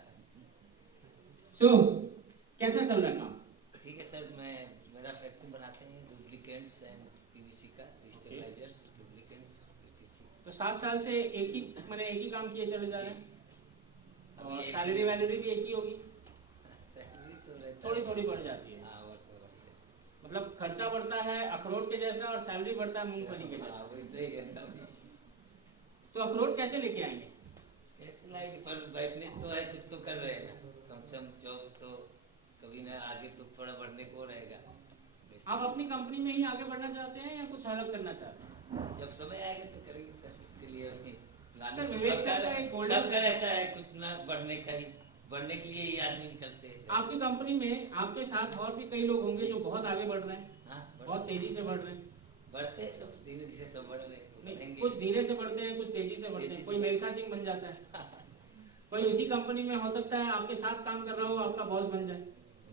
कैसा चल रहा है काम? ठीक है सर। मेरा फैक्ट्री बनाते हैं डुप्लीकेट्स एंड पीवीसी का, स्टेबलाइजर्स, डुप्लीकेट्स, पीटीसी। तो 7 साल से एक ही काम किए चले जा रहे हैं। और अभी सैलरी वैलरी भी एक ही होगी? सैलरी तो रहता थोड़ी है, थोड़ी बढ़ जाती है। हाँ, वर्ष में बढ़ते हैं। मतलब खर्चा बढ़ता है अखरोट के जैसा और सैलरी बढ़ता है मूंगफली के हाँ, जैसा। वैसे ही है ना। तो अखरोट कैसे लेके आएंगे? कैसे लाएंगे? पर ब्राइटनेस तो है, कुछ तो कर रहे हैं ना। कम से कम जॉब तो कभी ना, आगे तो थोड़ा बढ़ने को रहेगा। आप अपनी कंपनी में ही आगे बढ़ना चाहते हैं या कुछ अलग करना चाहते हैं? जब समय आएगा तो करेंगे सर। उसके लिए अभी प्लान सर, तो विवेक सर का एक golden- सबका रहता है, कुछ ना बढ़ने का ही, बढ़ने के लिए ही आदमी निकलते हैं। आपकी कंपनी में आपके साथ और भी कई लोग होंगे जो बहुत आगे बढ़ रहे हैं, हाँ, बहुत तेजी से बढ़ रहे हैं। बढ़ते हैं सब, धीरे धीरे सब बढ़ रहे हैं। नहीं, बढ़ेंगे। कुछ धीरे से बढ़ते हैं, कुछ तेजी से बढ़ते हैं। तेजी कोई से। मिल्खा सिंह बन जाता है, कोई उसी कंपनी में हो सकता है आपके साथ काम कर रहा हो, आपका बॉस बन जाए।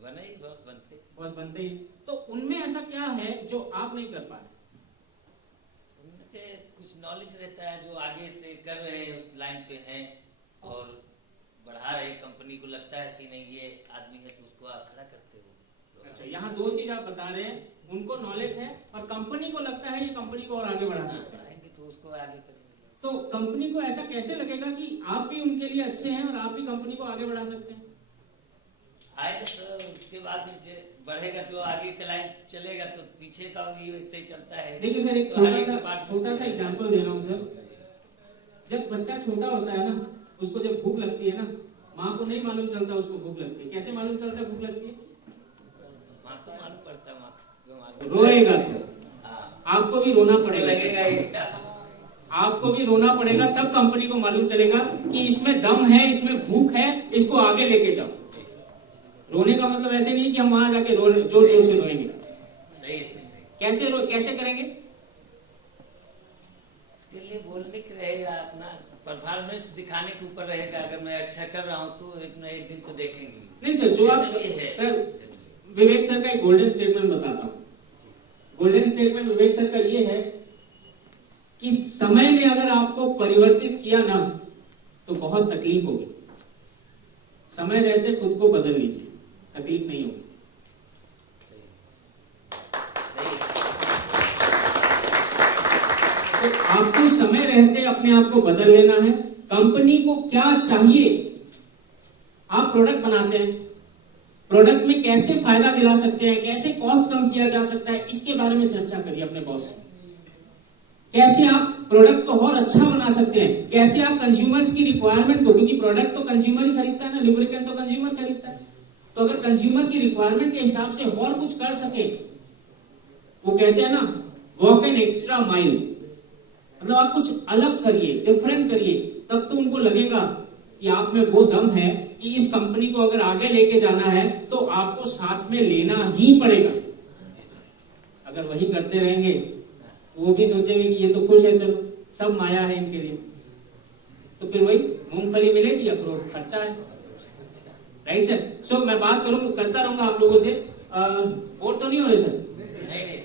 बने ही बॉस बनते हैं। बॉस बनते ही। तो उनमें ऐसा क्या है जो आप नहीं कर पा रहे? उनके कुछ नॉलेज रहता है, जो आगे से कर रहे हैं, उस लाइन पे हैं और बढ़ा रहे हैं। कंपनी को लगता है कि नहीं ये आदमी है तो उसको खड़ा करते हो। अच्छा, यहाँ 2 चीज आप बता रहे हैं, उनको नॉलेज है और कंपनी को लगता है ये कंपनी को और आगे बढ़ा सकता है। बढ़ाएंगे तो उसको आगे करेंगे। तो कंपनी को ऐसा कैसे लगेगा कि आप भी उनके लिए अच्छे हैं और आप भी कंपनी को आगे बढ़ा सकते हैं? आएगा तो उसके बाद नीचे बढ़ेगा तो आगे का लाइन चलेगा, तो पीछे का भी वैसे ही चलता है। देखिए सर, एक तो हर एक छोटा डिपार्टमेंट सा एग्जांपल दे रहा हूँ सर। जब बच्चा छोटा होता है ना, उसको जब भूख लगती है ना, माँ को नहीं मालूम चलता उसको भूख लगती है। कैसे मालूम चलता है भूख लगती है? माँ को मालूम पड़ता है, माँ को मालूम। रोएगा तो हाँ, आपको भी रोना पड़ेगा। लगेगा ही। आपको भी रोना पड़ेगा, तब कंपनी को मालूम चलेगा कि इसमें दम है, इसमें भूख है, इसको आगे लेके जाओ। रोने का मतलब ऐसे नहीं कि हम वहां जाके जोर जोर से रोएंगे। सही है। कैसे करेंगे? उसके लिए बोलने के रहेगा, अपना परफॉर्मेंस दिखाने के ऊपर रहेगा। अगर मैं अच्छा कर रहा हूँ तो एक न एक दिन तो देखेंगे। नहीं सर, जो आप ऐसे भी है। सर विवेक सर का एक गोल्डन स्टेटमेंट बताता हूँ। गोल्डन स्टेटमेंट विवेक सर का ये है कि समय ने अगर आपको परिवर्तित किया ना तो बहुत तकलीफ होगी। समय रहते खुद को बदल लीजिए, तकलीफ नहीं होगी। तो आपको समय रहते अपने आप को बदल लेना है। कंपनी को क्या चाहिए, आप प्रोडक्ट बनाते हैं, प्रोडक्ट में कैसे फायदा दिला सकते हैं, कैसे कॉस्ट कम किया जा सकता है, इसके बारे में चर्चा करिए अपने बॉस से। कैसे आप प्रोडक्ट को और अच्छा बना सकते हैं, कैसे आप कंज्यूमर्स की रिक्वायरमेंट को, क्योंकि प्रोडक्ट तो कंज्यूमर ही खरीदता है ना, लुब्रिकेंट तो कंज्यूमर खरीदता है, तो अगर कंज्यूमर की रिक्वायरमेंट के हिसाब से और कुछ कर सके, वो कहते हैं ना वॉक एन एक्स्ट्रा माइल, मतलब आप कुछ अलग करिए, डिफरेंट करिए, तब तो उनको लगेगा कि आप में वो दम है कि इस कंपनी को अगर आगे लेके जाना है तो आपको साथ में लेना ही पड़ेगा। अगर वही करते रहेंगे तो वो भी सोचेंगे कि ये तो खुश है, चलो सब माया है इनके लिए, तो फिर वही मूंगफली मिलेगी, अखरोट खर्चा है। Right sir? सो मैं बात करता रहूंगा आप लोगों से, बोर तो नहीं हो रहे सर? नहीं।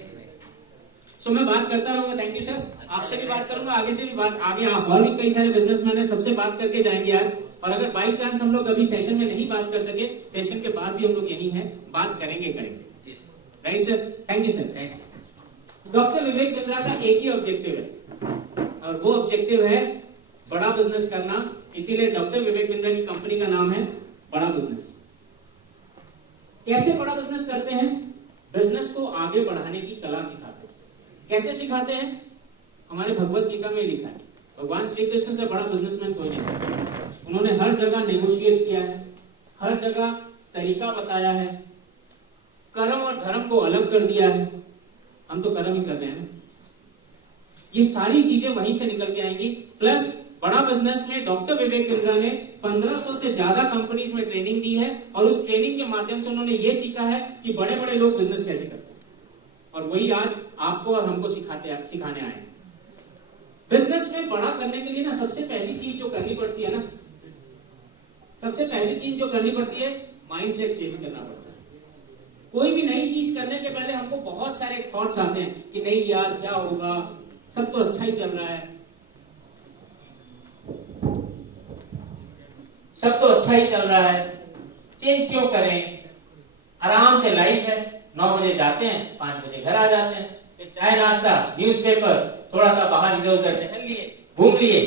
सो मैं बात करता रहूंगा। थैंक यू सर, आपसे भी बात करूंगा, आगे से भी बात, आगे और भी कई सारे बिजनेसमैन है, सबसे बात करके जाएंगे आज। और अगर बाई चांस हम लोग अभी सेशन में नहीं बात कर सके, सेशन के बाद भी हम लोग यही है, बात करेंगे। Right sir? Thank you sir. Doctor Vivek Bindra का एक ही ऑब्जेक्टिव है और वो ऑब्जेक्टिव है बड़ा बिजनेस करना। इसीलिए डॉक्टर विवेक बिंद्रा की कंपनी का नाम है बड़ा बिजनेस। कैसे बड़ा बिजनेस करते हैं? बिजनेस को आगे बढ़ाने की कला सिखाते हैं। कैसे सिखाते हैं? हमारे भगवत गीता में लिखा है, भगवान श्री कृष्ण से बड़ा बिजनेसमैन कोई नहीं। उन्होंने हर जगह नेगोशिएट किया है, हर जगह तरीका बताया है, कर्म और धर्म को अलग कर दिया है। हम तो कर्म ही कर रहे हैं ना, ये सारी चीजें वहीं से निकल के आएंगी। प्लस बड़ा बिजनेस में डॉक्टर विवेक बिंद्रा ने 1500 से ज्यादा कंपनीज में ट्रेनिंग दी है और उस ट्रेनिंग के माध्यम से उन्होंने ये सीखा है कि बड़े बड़े लोग बिजनेस कैसे करते हैं, और वही आज आपको और हमको सिखाने आए हैं। बिजनेस में बड़ा करने के लिए ना सबसे पहली चीज जो करनी पड़ती है ना, सबसे पहली चीज जो करनी पड़ती है, माइंडसेट चेंज करना पड़ता है। कोई भी नई चीज करने के पहले हमको बहुत सारे थॉट्स आते हैं कि नहीं यार क्या होगा, सब तो अच्छा ही चल रहा है, सब तो अच्छा ही चल रहा है, चेंज क्यों करें, आराम से लाइफ है, 9 बजे जाते हैं, 5 बजे घर आ जाते हैं, फिर चाय नाश्ता, न्यूज़पेपर, थोड़ा सा बाहर इधर उधर टहल लिए, घूम लिए।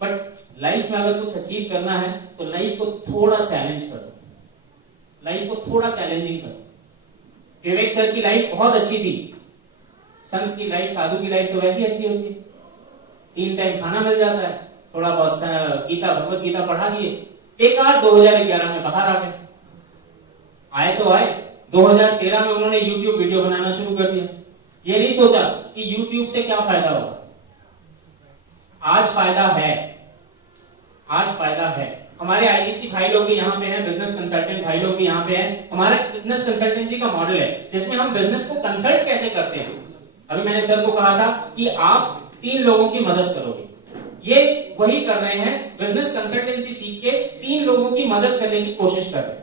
बट लाइफ में अगर कुछ अचीव करना है तो लाइफ को थोड़ा चैलेंज करो, लाइफ को थोड़ा चैलेंजिंग करो। विवेक सर की लाइफ बहुत अच्छी थी, संत की लाइफ, साधु की लाइफ तो वैसी अच्छी होती है, 3 टाइम खाना मिल जाता है, थोड़ा बहुत गीता, भगवत गीता पढ़ा दिए, बेकार 2011 में बाहर आ गए। आए तो आए, 2013 में उन्होंने YouTube वीडियो बनाना शुरू कर दिया। ये नहीं सोचा कि YouTube से क्या फायदा होगा। आज फायदा है, आज फायदा है। हमारे IBC भाई लोग भी यहाँ पे हैं, बिजनेस कंसल्टेंट भाई लोग भी यहाँ पे हैं। हमारा बिजनेस कंसल्टेंसी का मॉडल है जिसमें हम बिजनेस को कंसल्ट कैसे करते हैं। अभी मैंने सर को कहा था कि आप 3 लोगों की मदद करोगे, ये वही कर रहे हैं। बिजनेस कंसल्टेंसी सीख के 3 लोगों की मदद करने की कोशिश कर रहे हैं,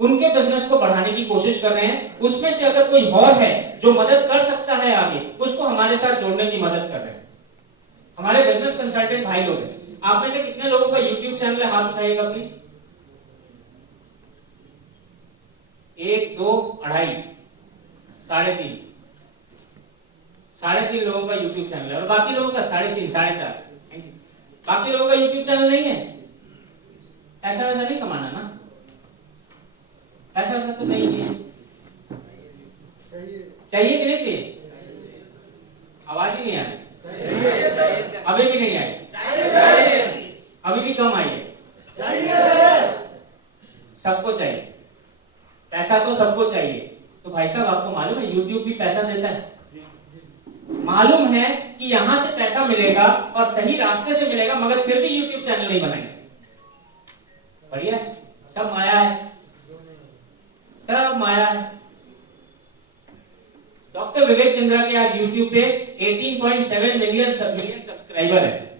उनके बिजनेस को बढ़ाने की कोशिश कर रहे हैं। उसमें से अगर कोई और है जो मदद कर सकता है आगे, उसको हमारे साथ जोड़ने की मदद कर रहे हैं। हमारे बिजनेस कंसल्टेंट भाई लोग हैं। आप में से कितने लोगों का YouTube चैनल है, हाथ उठाइएगा प्लीज। 1 2 2.5 3.5 3.5 लोगों का YouTube चैनल है और बाकी लोगों का 3.5 4.5। बाकी लोगों का YouTube चैनल नहीं है। ऐसा वैसा नहीं कमाना ना, ऐसा वैसा तो नहीं चाहिए। चाहिए कि नहीं चाहिए? आवाज ही नहीं आ रही, अभी भी नहीं आई, अभी भी कम आई है। सबको चाहिए, पैसा तो सबको चाहिए। तो भाई साहब आपको मालूम है YouTube भी पैसा देता है मालूम है कि यहां से पैसा मिलेगा और सही रास्ते से मिलेगा, मगर फिर भी यूट्यूब चैनल नहीं बनाएंगे। बढ़िया, सब माया है, सब माया है। डॉक्टर विवेक बिंद्रा के आज यूट्यूब पे 18.7 मिलियन सब्सक्राइबर है।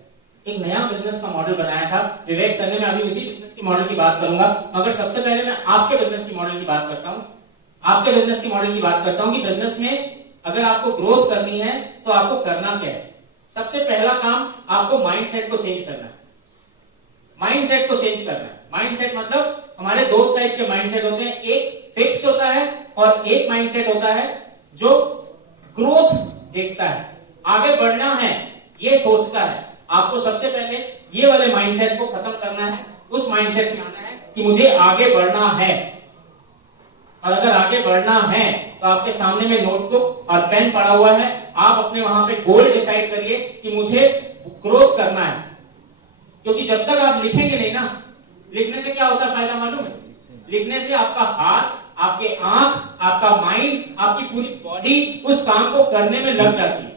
एक नया बिजनेस का मॉडल बनाया था विवेक सर ने। मैं अभी उसी बिजनेस की मॉडल की बात करूंगा, मगर सबसे पहले मैं आपके बिजनेस की मॉडल की बात करता हूं। आपके बिजनेस की मॉडल की बात करता हूं कि बिजनेस में अगर आपको ग्रोथ करनी है तो आपको करना क्या है। सबसे पहला काम, आपको माइंडसेट को चेंज करना है। माइंडसेट को चेंज करना है। माइंडसेट मतलब हमारे दो टाइप के माइंडसेट होते हैं, एक फिक्स्ड होता है और एक माइंडसेट होता है जो ग्रोथ देखता है, आगे बढ़ना है ये सोचता है। आपको सबसे पहले ये वाले माइंडसेट को खत्म करना है, उस माइंडसेट में आना है कि मुझे आगे बढ़ना है। और अगर आगे बढ़ना है तो आपके सामने में नोटबुक और पेन पड़ा हुआ है, आप अपने वहां पे गोल डिसाइड करिए कि मुझे ग्रोथ करना है। क्योंकि जब तक आप लिखेंगे नहीं ना, लिखने से क्या होता है फायदा मालूम है? लिखने से आपका हाथ, आपके आंख, आपका माइंड, आपकी पूरी बॉडी उस काम को करने में लग जाती है।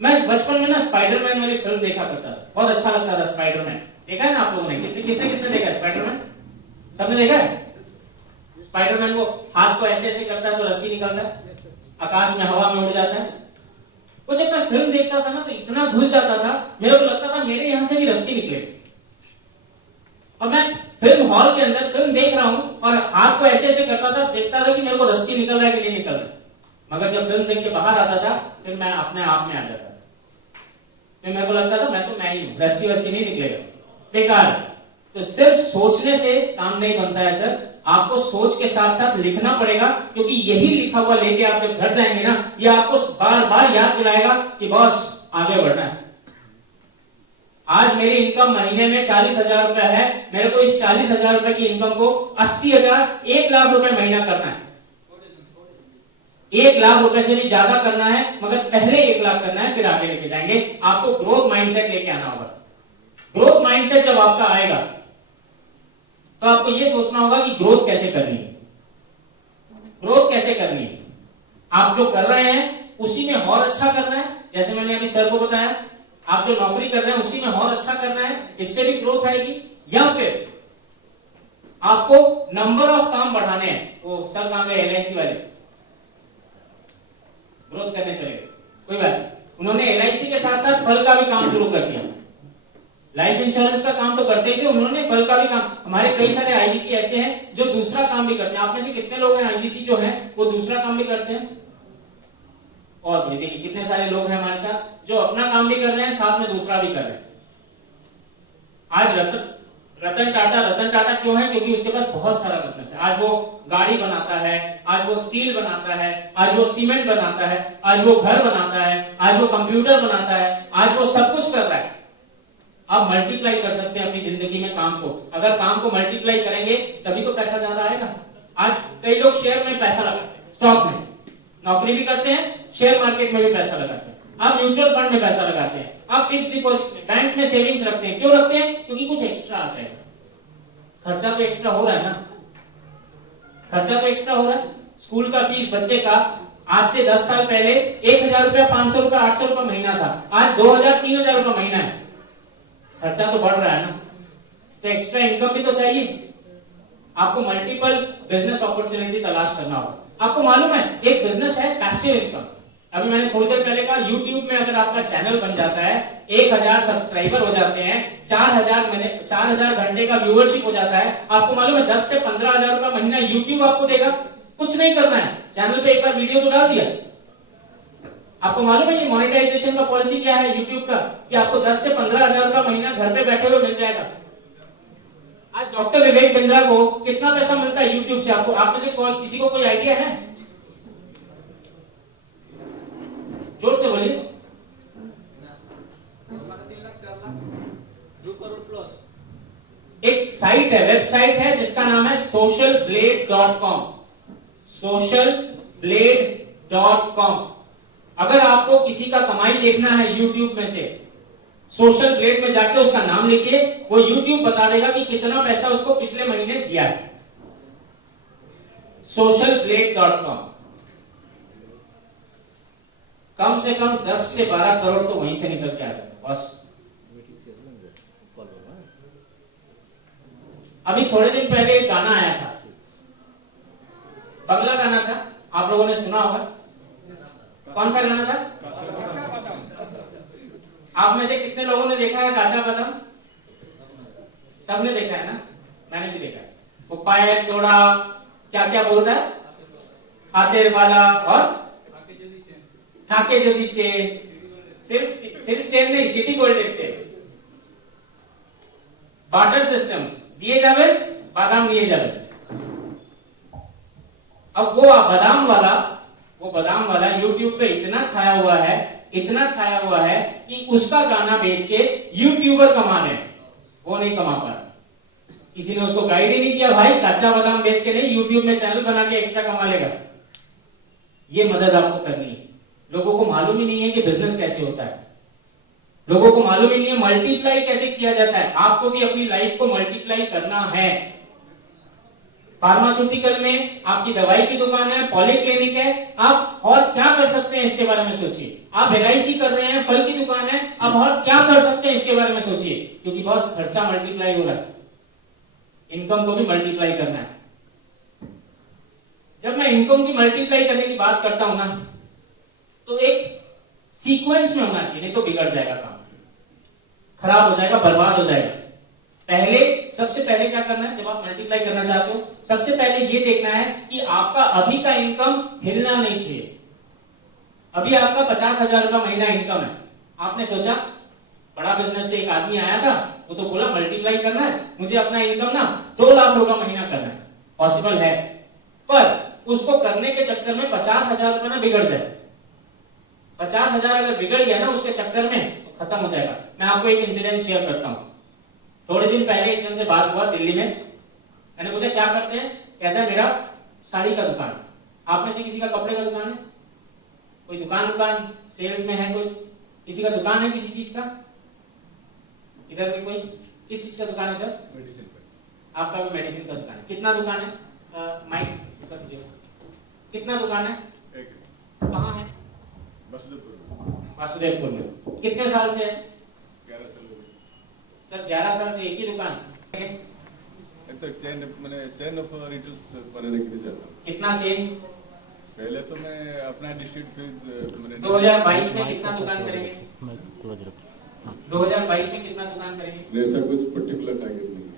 मैं बचपन में ना स्पाइडरमैन वाली फिल्म देखा करता था, बहुत अच्छा लगता था स्पाइडरमैन। देखा है ना आप लोगों ने? किसने किसने देखा है स्पाइडरमैन? सबने देखा है? स्पाइडरमैन को हाथ को ऐसे ऐसे करता है तो रस्सी निकलता है, आकाश में हवा में उड़ जाता है। वो जब मैं फिल्म देखता था ना तो इतना घुस जाता था, मेरे को लगता था मेरे यहां से भी रस्सी निकलेगी। और मैं फिल्म हॉल के अंदर फिल्म देख रहा हूं और हाथ को ऐसे ऐसे करता था, देखता था कि मेरे को रस्सी निकल रहा है कि नहीं निकल रहा है। मगर जब फिल्म देख के बाहर आता था फिर मैं अपने आप में आ जाता था। फिर मेरे को लगता था मैं ही हूं, रस्सी वस्सी नहीं निकलेगा, बेकार। तो सिर्फ सोचने से काम नहीं बनता है सर, आपको सोच के साथ साथ लिखना पड़ेगा। क्योंकि यही लिखा हुआ लेके आप जब घर जाएंगे ना, ये आपको बार बार याद दिलाएगा कि बॉस आगे बढ़ना है। आज मेरी इनकम महीने में 40,000 रुपए है, मेरे को इस 40,000 रुपए की इनकम को 80,000, 1 लाख रुपए महीना करना है। 1 लाख रुपए से भी ज्यादा करना है, मगर पहले 1 लाख करना है, फिर आगे लेके जाएंगे। आपको ग्रोथ माइंडसेट लेके आना होगा। ग्रोथ माइंडसेट जब आपका आएगा तो आपको यह सोचना होगा कि ग्रोथ कैसे करनी है। ग्रोथ कैसे करनी है? आप जो कर रहे हैं उसी में और अच्छा करना है। जैसे मैंने अभी सर को बताया, आप जो नौकरी कर रहे हैं उसी में और अच्छा करना है, इससे भी ग्रोथ आएगी। या फिर आपको नंबर ऑफ काम बढ़ाने हैं। वो सर कहां गए LIC वाले? ग्रोथ करने चले गए, कोई बात। उन्होंने LIC के साथ साथ फल का भी काम शुरू कर दिया। लाइफ इंश्योरेंस का काम तो करते ही थे, उन्होंने फल का भी काम। हमारे कई सारे IBC ऐसे हैं जो दूसरा काम भी करते हैं। आप में से कितने लोग हैं IBC जो हैं वो दूसरा काम भी करते हैं? और देखिए कितने सारे लोग हैं हमारे साथ जो अपना काम भी कर रहे हैं, साथ में दूसरा भी कर रहे हैं। आज रतन टाटा क्यों है? क्योंकि उसके पास बहुत सारा बिजनेस है। आज वो गाड़ी बनाता है, आज वो स्टील बनाता है, आज वो सीमेंट बनाता है, आज वो घर बनाता है, आज वो कंप्यूटर बनाता है, आज वो सब कुछ कर रहा है। आप मल्टीप्लाई कर सकते हैं अपनी जिंदगी में काम को। अगर काम को मल्टीप्लाई करेंगे तभी तो पैसा ज्यादा आएगा। आज कई लोग शेयर में पैसा लगाते हैं, स्टॉक में, नौकरी भी करते हैं, शेयर मार्केट में भी पैसा लगाते हैं। आप म्यूचुअल फंड में पैसा लगाते हैं, आप फिक्स्ड डिपॉजिट में, बैंक में सेविंग्स रखते हैं। क्यों रखते हैं? क्योंकि कुछ एक्स्ट्रा आ जाएगा। खर्चा तो एक्स्ट्रा हो रहा है ना, खर्चा तो एक्स्ट्रा हो रहा है। स्कूल का फीस बच्चे का आज से 10 साल पहले 1,000 रुपया, 500 रुपया, 800 रुपया महीना था, आज 2,000, 3,000 रुपया महीना है। खर्चा तो बढ़ रहा है ना, तो एक्स्ट्रा इनकम भी तो चाहिए। आपको मल्टीपल बिजनेस अपॉर्चुनिटी तलाश करना होगा। आपको मालूम है एक बिजनेस है पैसिव इनकम। अभी मैंने थोड़ी देर पहले कहा, YouTube में अगर आपका चैनल बन जाता है, 1,000 सब्सक्राइबर हो जाते हैं, 4,000 घंटे का व्यूअरशिप हो जाता है, आपको मालूम है 10 से 15,000 रुपया महीना YouTube आपको देगा। कुछ नहीं करना है, चैनल पे एक बार वीडियो तो डाल दिया। आपको मालूम है ये मोनेटाइजेशन का पॉलिसी क्या है YouTube का, कि आपको 10 से 15,000 का महीना घर पे बैठे हुए मिल जाएगा। आज डॉक्टर विवेक बिंद्रा को कितना पैसा मिलता है YouTube से? आपको, आप में से किसी को कोई आइडिया है? जोर से बोलिए। 2 करोड़ प्लस। एक साइट है, वेबसाइट है जिसका नाम है socialblade.com। socialblade.com। अगर आपको किसी का कमाई देखना है YouTube में से, सोशल ब्लेड में जाके उसका नाम लिखिए, वो YouTube बता देगा कि कितना पैसा उसको पिछले महीने दिया है। socialblade.com। कम से कम 10 से 12 करोड़ तो वहीं से निकल के आ जाता है बस। अभी थोड़े दिन पहले एक गाना आया था, बंगला गाना था, आप लोगों ने सुना होगा। कौन सा गाना था? आप में से कितने लोगों ने देखा है काचा बादाम? सबने देखा है ना, मैंने भी देखा है। वो पायल तोड़ा, क्या क्या बोलता है, हाथेर वाला और थाके जो चेन, सिर्फ चेन नहीं, city golden chain, barter system, दिए जावे बादाम लिए जावे। अब वो बादाम वाला YouTube पे इतना छाया हुआ है कि उसका गाना बेच के यूट्यूबर कमा रहे हैं, वो नहीं कमा पा रहा। किसी ने उसको गाइड ही नहीं किया, भाई कच्चा बादाम बेच के नहीं, यूट्यूब में चैनल बना के एक्स्ट्रा कमा लेगा। ये मदद आपको करनी है। लोगों को मालूम ही नहीं है कि बिजनेस कैसे होता है, लोगों को मालूम ही नहीं है मल्टीप्लाई कैसे किया जाता है। आपको भी अपनी लाइफ को मल्टीप्लाई करना है। फार्मास्यूटिकल में आपकी दवाई की दुकान है, पॉलीक्लिनिक है, आप और क्या कर सकते हैं इसके बारे में सोचिए। आप LIC कर रहे हैं, फल की दुकान है, आप और क्या कर सकते हैं इसके बारे में सोचिए। क्योंकि बस खर्चा मल्टीप्लाई हो रहा है, इनकम को भी मल्टीप्लाई करना है। जब मैं इनकम की मल्टीप्लाई करने की बात करता हूं ना, तो एक सीक्वेंस में होना चाहिए, नहीं तो बिगड़ जाएगा काम, खराब हो जाएगा, बर्बाद हो जाएगा। सबसे पहले क्या करना है, जब आप मल्टीप्लाई करना चाहते हो, सबसे पहले ये देखना है कि आपका अभी का इनकम हिलना नहीं चाहिए। अभी आपका 50,000 रुपया महीना इनकम है, आपने सोचा, बड़ा बिजनेस से एक आदमी आया था, वो तो बोला मल्टीप्लाई करना है, मुझे अपना इनकम ना 2 लाख रुपया महीना करना है। पॉसिबल है, पर उसको करने के चक्कर में 50,000 रुपया ना बिगड़ जाए। 50,000 अगर बिगड़ गया ना उसके चक्कर में, तो खत्म हो जाएगा। मैं आपको एक इंसिडेंट शेयर करता हूं। थोड़े दिन पहले एक जन से बात हुआ दिल्ली में, मैंने पूछा क्या करते हैं, कहता है मेरा साड़ी का दुकान। आप में से किसी का कपड़े का दुकान है? कोई दुकान सेल्स में है? कोई किसी का दुकान है किसी चीज का? इधर में कोई किस चीज का दुकान है सर? मेडिसिन का। आपका भी मेडिसिन का दुकान है। कितना दुकान है? माइक कर दीजिए। कितना दुकान है? एक। कहाँ है? वासुदेवपुर में। कितने साल से है? 11 साल। सर 11 साल से एक ही दुकान? तो चेन ऑफ रिटेल्स बनाने के लिए जाता हूँ। कितना चेन? पहले तो मैं अपना डिस्ट्रिक्ट मैंने 2022 में कितना दुकान करेंगे? 2022 में कितना दुकान करेंगे? ऐसा कुछ पर्टिकुलर टारगेट नहीं है।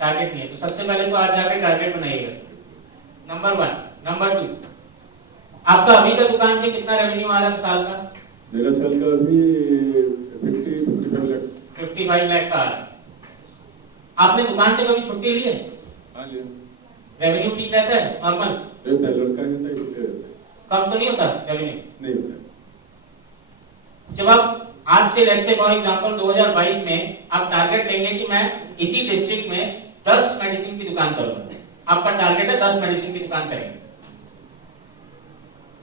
टारगेट नहीं है, तो सबसे पहले तो आज जाकर टारगेट बनाइएगा सर, नंबर 1। नंबर 2, आपका अभी का दुकान से कितना रेवेन्यू आ रहा है साल का? मेरा साल का अभी 55 लाख। 55 लाख का आ रहा है। आपने दुकान से कभी छुट्टी ली है? हाँ लिया। रेवेन्यू ठीक रहता है? नॉर्मल रहता है, लड़का रहता है, छुट्टी रहता है। कम तो नहीं होता रेवेन्यू? नहीं होता। जब आप आज से लेट्स से फॉर एग्जांपल 2022 में आप टारगेट लेंगे कि मैं इसी डिस्ट्रिक्ट में 10 मेडिसिन की दुकान करूंगा, आपका टारगेट है 10 मेडिसिन की दुकान करेंगे।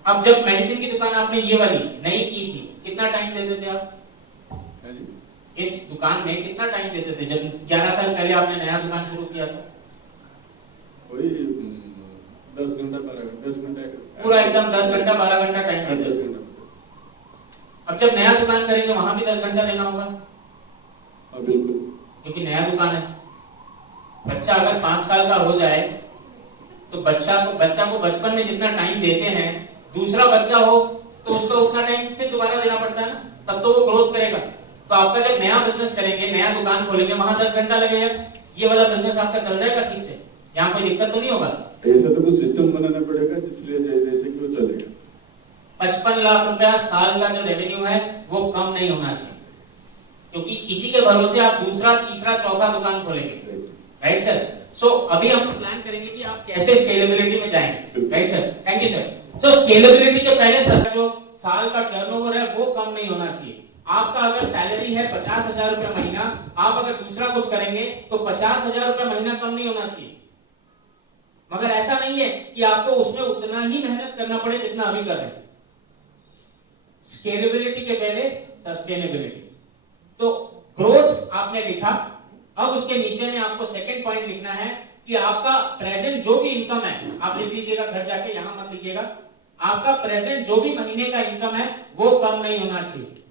अब जब मेडिसिन की दुकान आपने ये वाली नहीं की थी, कितना टाइम देते थे आप इस दुकान में? कितना टाइम देते थे जब 11 साल पहले आपने नया दुकान शुरू किया था? वही 10 घंटा 10 घंटा पूरा एकदम 10 घंटा 12 घंटा टाइम देते थे। अब जब नया दुकान करेंगे वहां भी 10 घंटा देना होगा? बिल्कुल, क्योंकि नया दुकान है। बच्चा अगर 5 साल का हो जाए तो बच्चा को बचपन में जितना टाइम देते हैं, दूसरा बच्चा हो तो उसको उतना टाइम फिर दोबारा देना पड़ता है ना, तब तो वो ग्रोथ करेगा। तो आपका जब नया बिजनेस करेंगे, नया दुकान खोलेंगे, वहां 10 घंटा लगेगा, ये वाला बिजनेस आपका चल जाएगा ठीक से? यहाँ कोई दिक्कत तो नहीं होगा? ऐसा तो कुछ सिस्टम बनाना पड़ेगा जिसलिए जैसे कि वो चलेगा। 55 लाख रुपया साल का जो रेवेन्यू है वो कम नहीं होना चाहिए, क्योंकि इसी के भरोसे आप दूसरा, तीसरा, चौथा दुकान खोलेंगे। Right sir? सो अभी हम प्लान करेंगे कि आप कैसे स्केलेबिलिटी में जाएंगे। Right sir? Thank you sir. So scalability के पहले सर जो साल का टर्नओवर है वो कम नहीं होना चाहिए। आपका अगर सैलरी है 50,000 रुपया महीना, आप अगर दूसरा कुछ करेंगे तो 50,000 रुपया महीना कम नहीं होना चाहिए। मगर ऐसा नहीं है कि आपको उसमें उतना ही मेहनत करना पड़े जितना अभी कर रहे हैं। स्केलेबिलिटी के पहले सस्टेनेबिलिटी। तो ग्रोथ आपने लिखा, अब उसके नीचे में आपको सेकंड पॉइंट लिखना है कि आपका प्रेजेंट जो भी इनकम है, आप लिख लीजिएगा घर जाके, यहां मत लिखिएगा, आपका प्रेजेंट जो भी महीने का इनकम है वो कम नहीं होना चाहिए।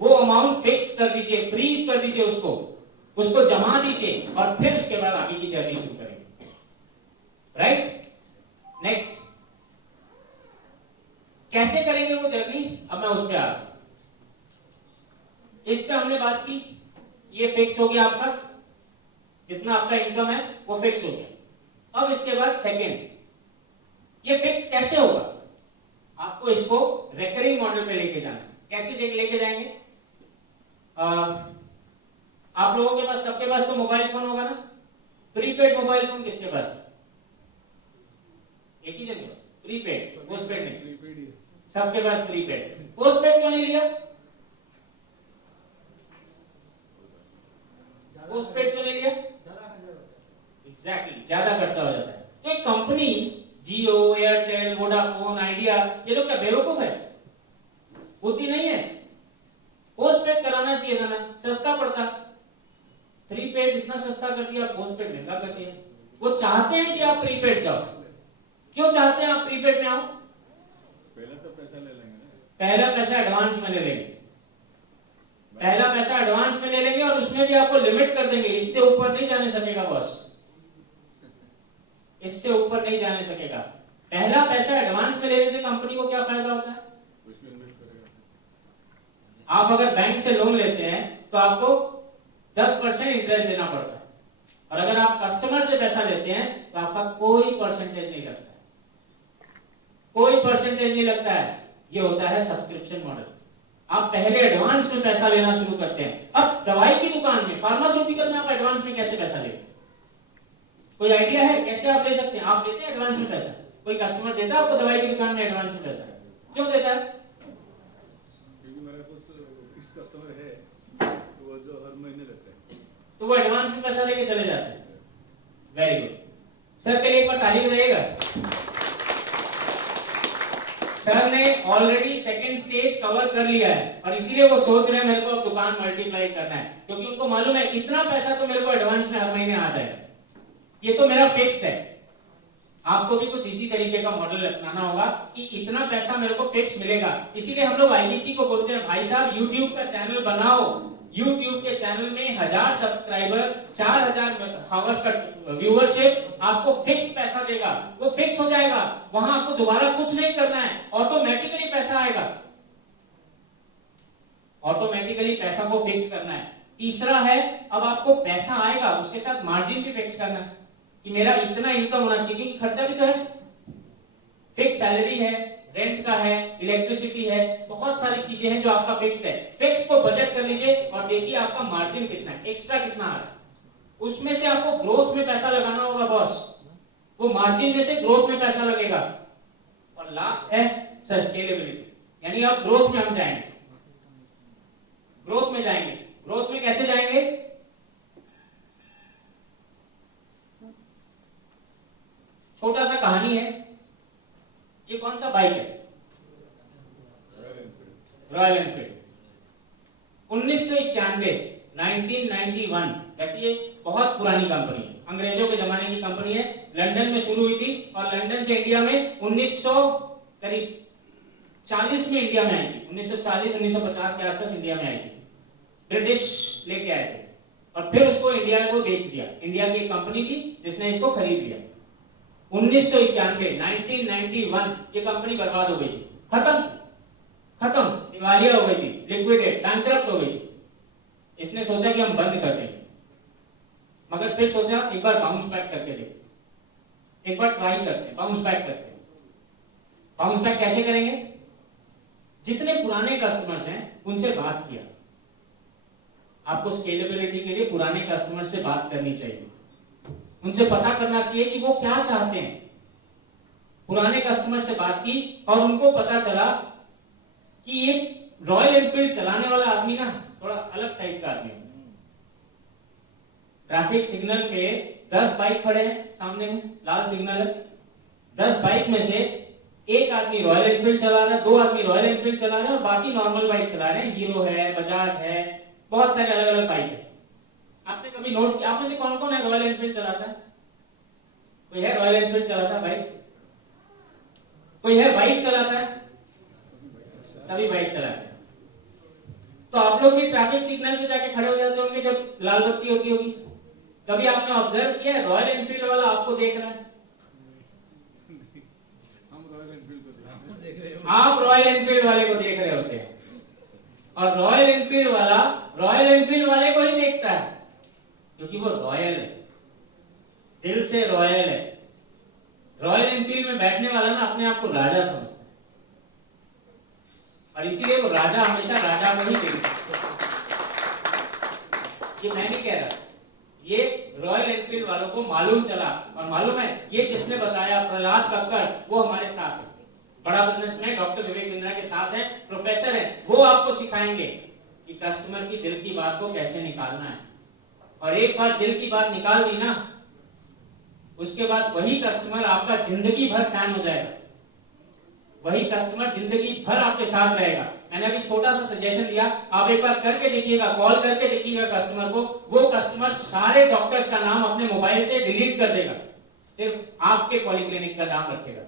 वो अमाउंट फिक्स कर दीजिए, फ्रीज कर दीजिए, उसको जमा दीजिए और फिर उसके बाद आगे की जर्नी शुरू करेंगे। राइट, नेक्स्ट कैसे करेंगे वो जर्नी, अब मैं उस पे आ रहा हूं। इस पे हमने बात की, ये फिक्स हो गया आपका, जितना आपका इनकम है वो फिक्स हो गया। अब इसके बाद सेकेंड, ये फिक्स कैसे होगा, आपको इसको रिकरिंग मॉडल पे लेके जाना है। कैसे लेके जाएंगे, आप लोगों के पास, सबके पास तो मोबाइल फोन होगा ना, प्रीपेड मोबाइल फोन किसके पास है, एक ही जन के पास, प्रीपेड, पोस्टपेड नहीं, सबके पास प्रीपेड। पोस्टपेड क्यों नहीं लिया, पोस्टपेड क्यों नहीं लिया, एग्जैक्टली, ज्यादा खर्चा हो जाता है। तो एक कंपनी जियो, एयरटेल, वोडाफोन, आइडिया, ये लोग क्या बेवकूफ है, बुद्धि नहीं है। पोस्टपेड कराना चाहिए था ना, सस्ता पड़ता। प्रीपेड इतना सस्ता कर दिया, पोस्टपेड महंगा कर दिया। वो चाहते हैं कि आप प्रीपेड जाओ, क्यों चाहते हैं आप प्रीपेड में आओ, पहले तो पैसा ले लेंगे ना, पहला पैसा एडवांस में ले लेंगे, पहला पैसा एडवांस में ले लेंगे और उसमें भी आपको लिमिट कर देंगे, इससे ऊपर नहीं जाने सकेगा बॉस, इससे ऊपर नहीं जाने सकेगा। पहला पैसा एडवांस में लेने से कंपनी को क्या फायदा होता है, उसमें इन्वेस्ट करेगा। आप अगर बैंक से लोन लेते हैं तो आपको 10% इंटरेस्ट देना पड़ता है, और अगर आप कस्टमर से पैसा लेते हैं तो आपका कोई परसेंटेज नहीं लगता है, कोई परसेंटेज नहीं लगता है। ये होता है सब्सक्रिप्शन मॉडल। आप पहले एडवांस में पैसा लेना शुरू करते हैं। अब दवाई की दुकान में, फार्मास्यूटिकल में आप एडवांस में कैसे पैसा लेंगे, कोई आइडिया है कैसे आप ले सकते हैं, आप लेते हैं एडवांस में पैसा, कोई कस्टमर देता है आपको दवाई की दुकान में एडवांस में पैसा, क्यों देता है, क्योंकि मेरा कुछ इस कस्टमर है तो वो जो हर महीने रहता है, तो वो एडवांस में पैसा लेके चले जाते हैं। वेरी गुड, सर के लिए एक बार ताली बजाइएगा। सर ने ऑलरेडी सेकंड स्टेज कवर कर लिया है और इसीलिए वो सोच रहे हैं मेरे को अब दुकान मल्टीप्लाई करना है, क्योंकि उनको मालूम है इतना पैसा तो मेरे को एडवांस में हर महीने आ जाएगा, ये तो मेरा फिक्स्ड है। आपको भी कुछ इसी तरीके का मॉडल अपनाना होगा कि इतना पैसा मेरे को फिक्स मिलेगा। इसीलिए हम लोग आईबीसी को बोलते हैं, भाई साहब यूट्यूब का चैनल बनाओ, यूट्यूब के चैनल में 1000 सब्सक्राइबर, 4000 हावर्स का व्यूअरशिप आपको फिक्स पैसा देगा, वो फिक्स हो जाएगा, वहां आपको दोबारा कुछ नहीं करना है, ऑटोमेटिकली पैसा आएगा, ऑटोमेटिकली पैसा को फिक्स करना है। तीसरा है, अब आपको पैसा आएगा उसके साथ मार्जिन भी फिक्स करना है कि मेरा इतना इनकम होना चाहिए, क्योंकि खर्चा भी तो है, फिक्स सैलरी है, रेंट का है, इलेक्ट्रिसिटी है, बहुत सारी चीजें हैं जो आपका फिक्स्ड है। फिक्स को बजट कर लीजिए और देखिए आपका मार्जिन कितना है, एक्स्ट्रा कितना आ रहा है, उसमें से आपको ग्रोथ में पैसा लगाना होगा बॉस, वो मार्जिन में से ग्रोथ में पैसा लगेगा। और लास्ट है सस्टेनेबिलिटी, यानी अब ग्रोथ में हम जाएंगे, ग्रोथ में जाएंगे। ग्रोथ में कैसे जाएंगे, छोटा सा कहानी है। ये कौन सा बाइक है, रॉयल एनफील्ड, 1991 1991। वैसे ये बहुत पुरानी कंपनी है, अंग्रेजों के जमाने की कंपनी है, लंदन में शुरू हुई थी और लंदन से इंडिया में 1940 में इंडिया में आई थी, 1940-1950 के आसपास इंडिया में आई थी, ब्रिटिश लेके आए थे और फिर उसको इंडिया को बेच दिया। इंडिया की एक कंपनी थी जिसने इसको खरीद लिया। 1991 ये कंपनी बर्बाद हो गई थी, खत्म, दिवालिया हो गई थी, लिक्विडेट, बैंकरप्ट हो गई थी। इसने सोचा कि हम बंद कर देंगे, मगर फिर सोचा एक बार बाउंस बैक करके देखते, एक बार ट्राई करते हैं, बाउंस बैक करते हैं। बाउंस बैक कैसे करेंगे, जितने पुराने कस्टमर्स हैं उनसे बात किया। आपको स्केलेबिलिटी के लिए पुराने कस्टमर से बात करनी चाहिए, उनसे पता करना चाहिए कि वो क्या चाहते हैं। पुराने कस्टमर से बात की और उनको पता चला कि ये रॉयल एनफील्ड चलाने वाला आदमी ना थोड़ा अलग टाइप का आदमी है। ट्रैफिक सिग्नल पे 10 बाइक खड़े हैं सामने में, लाल सिग्नल है, 10 बाइक में से एक आदमी रॉयल एनफील्ड चला रहा है, 2 आदमी रॉयल एनफील्ड चला रहे हैं और बाकी नॉर्मल बाइक चला रहे हैं, हीरो है, बजाज है, बहुत सारे अलग अलग बाइक है। आपने कभी नोट किया, आप में से कौन कौन है रॉयल एनफील्ड चलाता है, कोई है रॉयल एनफील्ड चलाता है बाइक, कोई है बाइक चलाता है? सभी बाइक चलाते हैं। तो आप लोग भी ट्रैफिक सिग्नल पे जाके खड़े हो जाते होंगे जब लाल बत्ती होती होगी। कभी आपने ऑब्जर्व किया है रॉयल एनफील्ड वाला आपको देख रहा है? आप रॉयल एनफील्ड वाले को देख रहे होते हैं और रॉयल एनफील्ड वाला रॉयल एनफील्ड वाले को ही देखता है क्योंकि वो रॉयल है, दिल से रॉयल है। रॉयल एनफील्ड में बैठने वाला ना अपने आप को राजा समझता है और इसीलिए वो राजा हमेशा राजा को ही देखता है। ये मैं नहीं कह रहा, ये रॉयल एनफील्ड वालों को मालूम चला और मालूम है ये जिसने बताया प्रहलाद कक्कड़ वो हमारे साथ है, बड़ा बिजनेसमैन डॉक्टर विवेक बिंद्रा के साथ है, प्रोफेसर है, वो आपको सिखाएंगे कि कस्टमर की दिल की बात को कैसे निकालना है। और एक बार दिल की बात निकाल दी ना, उसके बाद वही कस्टमर आपका जिंदगी भर फैन हो जाएगा, वही कस्टमर जिंदगी भर आपके साथ रहेगा। मैंने अभी छोटा सा सजेशन दिया, आप एक बार करके देखिएगा, कॉल करके देखिएगा कस्टमर को, वो कस्टमर सारे डॉक्टर्स का नाम अपने मोबाइल से डिलीट कर देगा, सिर्फ आपके पॉलीक्लिनिक का नाम रखेगा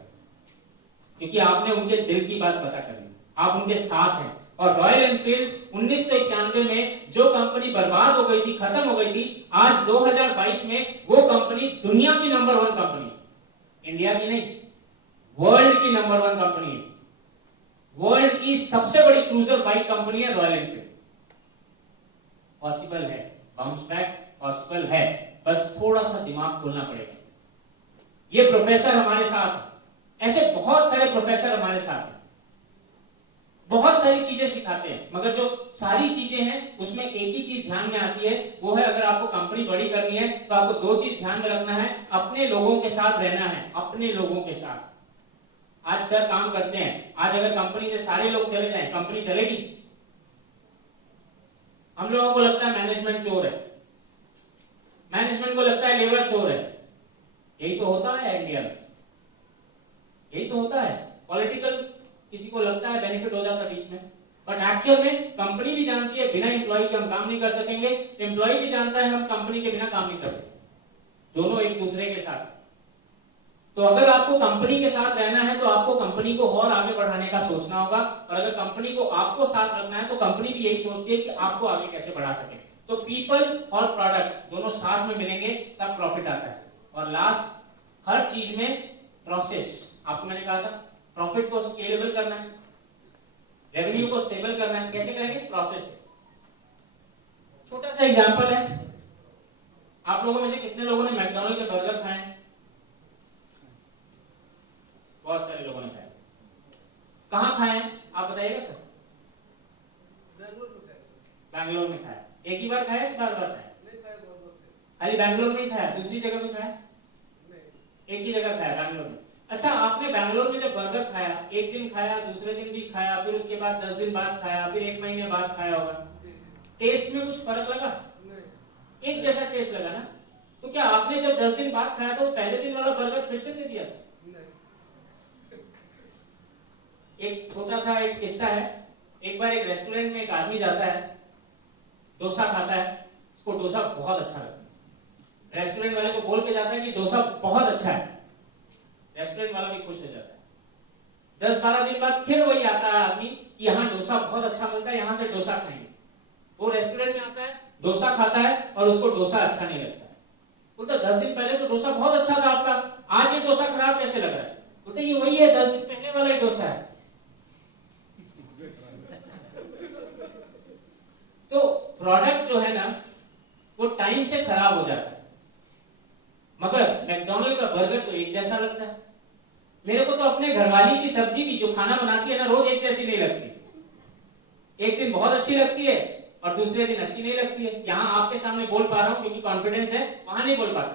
क्योंकि आपने उनके दिल की बात पता कर ली, आप उनके साथ हैं। और रॉयल एनफील्ड 1991 में जो कंपनी बर्बाद हो गई थी, खत्म हो गई थी, आज 2022 में वो कंपनी दुनिया की नंबर 1 कंपनी, इंडिया की नहीं, वर्ल्ड की नंबर 1 कंपनी है। वर्ल्ड की सबसे बड़ी क्रूजर बाइक कंपनी है रॉयल एनफील्ड। पॉसिबल है, बाउंस बैक पॉसिबल है, बस थोड़ा सा दिमाग खोलना पड़ेगा। ये प्रोफेसर हमारे साथ है, ऐसे बहुत सारे प्रोफेसर हमारे साथ हैं, बहुत सारी चीजें सिखाते हैं, मगर जो सारी चीजें हैं उसमें एक ही चीज ध्यान में आती है, वो है अगर आपको कंपनी बड़ी करनी है तो आपको 2 चीज ध्यान में रखना है, अपने लोगों के साथ रहना है, अपने लोगों के साथ। आज सर काम करते हैं, आज अगर कंपनी से सारे लोग चले जाएं, कंपनी चलेगी? हम लोगों को लगता है मैनेजमेंट चोर है, मैनेजमेंट को लगता है लेबर चोर है। यही तो होता है इंडिया में, यही तो होता है। पॉलिटिकल किसी को लगता है बेनिफिट हो जाता है बीच में, बट एक्चुअल में कंपनी भी जानती है बिना एम्प्लॉय के हम काम नहीं कर सकेंगे, एम्प्लॉय भी जानता है हम कंपनी के बिना काम नहीं कर सकते, दोनों एक दूसरे के साथ। तो अगर आपको कंपनी के साथ रहना है तो आपको कंपनी को और आगे बढ़ाने का सोचना होगा, और अगर कंपनी को आपको साथ रखना है तो कंपनी भी यही सोचती है कि आपको आगे कैसे बढ़ा सके। तो पीपल और प्रोडक्ट दोनों साथ में मिलेंगे तब प्रॉफिट आता है। और लास्ट, हर चीज में प्रोसेस, आपको मैंने कहा था प्रॉफिट को स्केलेबल करना है, रेवेन्यू को स्टेबल करना है, कैसे करेंगे? प्रोसेस। छोटा सा एग्जांपल है, आप लोगों में से कितने लोगों ने मैकडॉनल्ड के बर्गर खाए? बहुत सारे लोगों ने खाए। कहां खाए हैं आप बताइएगा सर? बैंगलोर में खाया। एक ही बार खाया, बार बार खाया? खाली बैंगलोर में ही खाया, दूसरी जगह में खाया? एक ही जगह खाया, बैंगलोर में। अच्छा, आपने बैंगलोर में जब बर्गर खाया, एक दिन खाया, दूसरे दिन भी खाया, फिर उसके बाद 10 दिन बाद खाया, फिर 1 महीने बाद खाया होगा, टेस्ट में कुछ फर्क लगा? एक जैसा टेस्ट लगा ना? तो क्या आपने जब 10 दिन बाद खाया तो पहले दिन वाला बर्गर फिर से दे दिया था? एक छोटा सा एक किस्सा है। एक बार एक रेस्टोरेंट में एक आदमी जाता है, डोसा खाता है, उसको डोसा बहुत अच्छा लगता है, रेस्टोरेंट वाले को बोल के जाता है कि डोसा बहुत अच्छा है, रेस्टोरेंट वाला भी खुश हो जाता है। 10-12 दिन बाद फिर वही आता है आदमी कि यहाँ डोसा बहुत अच्छा मिलता है, यहाँ से डोसा खाएंगे। वो रेस्टोरेंट में आता है, डोसा खाता है और उसको डोसा अच्छा नहीं लगता है। बोलता 10 दिन पहले तो डोसा बहुत अच्छा था आपका, आज ये डोसा खराब कैसे लग रहा है? बोलते ये वही है, 10 दिन पहले वाला ही डोसा है। तो प्रोडक्ट जो है ना वो टाइम से खराब हो जाता है, मगर मैकडॉनल्ड का बर्गर तो एक जैसा लगता है। मेरे को तो अपने घरवाली की सब्जी भी जो खाना बनाती है ना, रोज एक जैसी नहीं लगती। एक दिन बहुत अच्छी लगती है और दूसरे दिन अच्छी नहीं लगती है। यहाँ आपके सामने बोल पा रहा हूँ क्योंकि कॉन्फिडेंस है, वहां नहीं बोल पाता।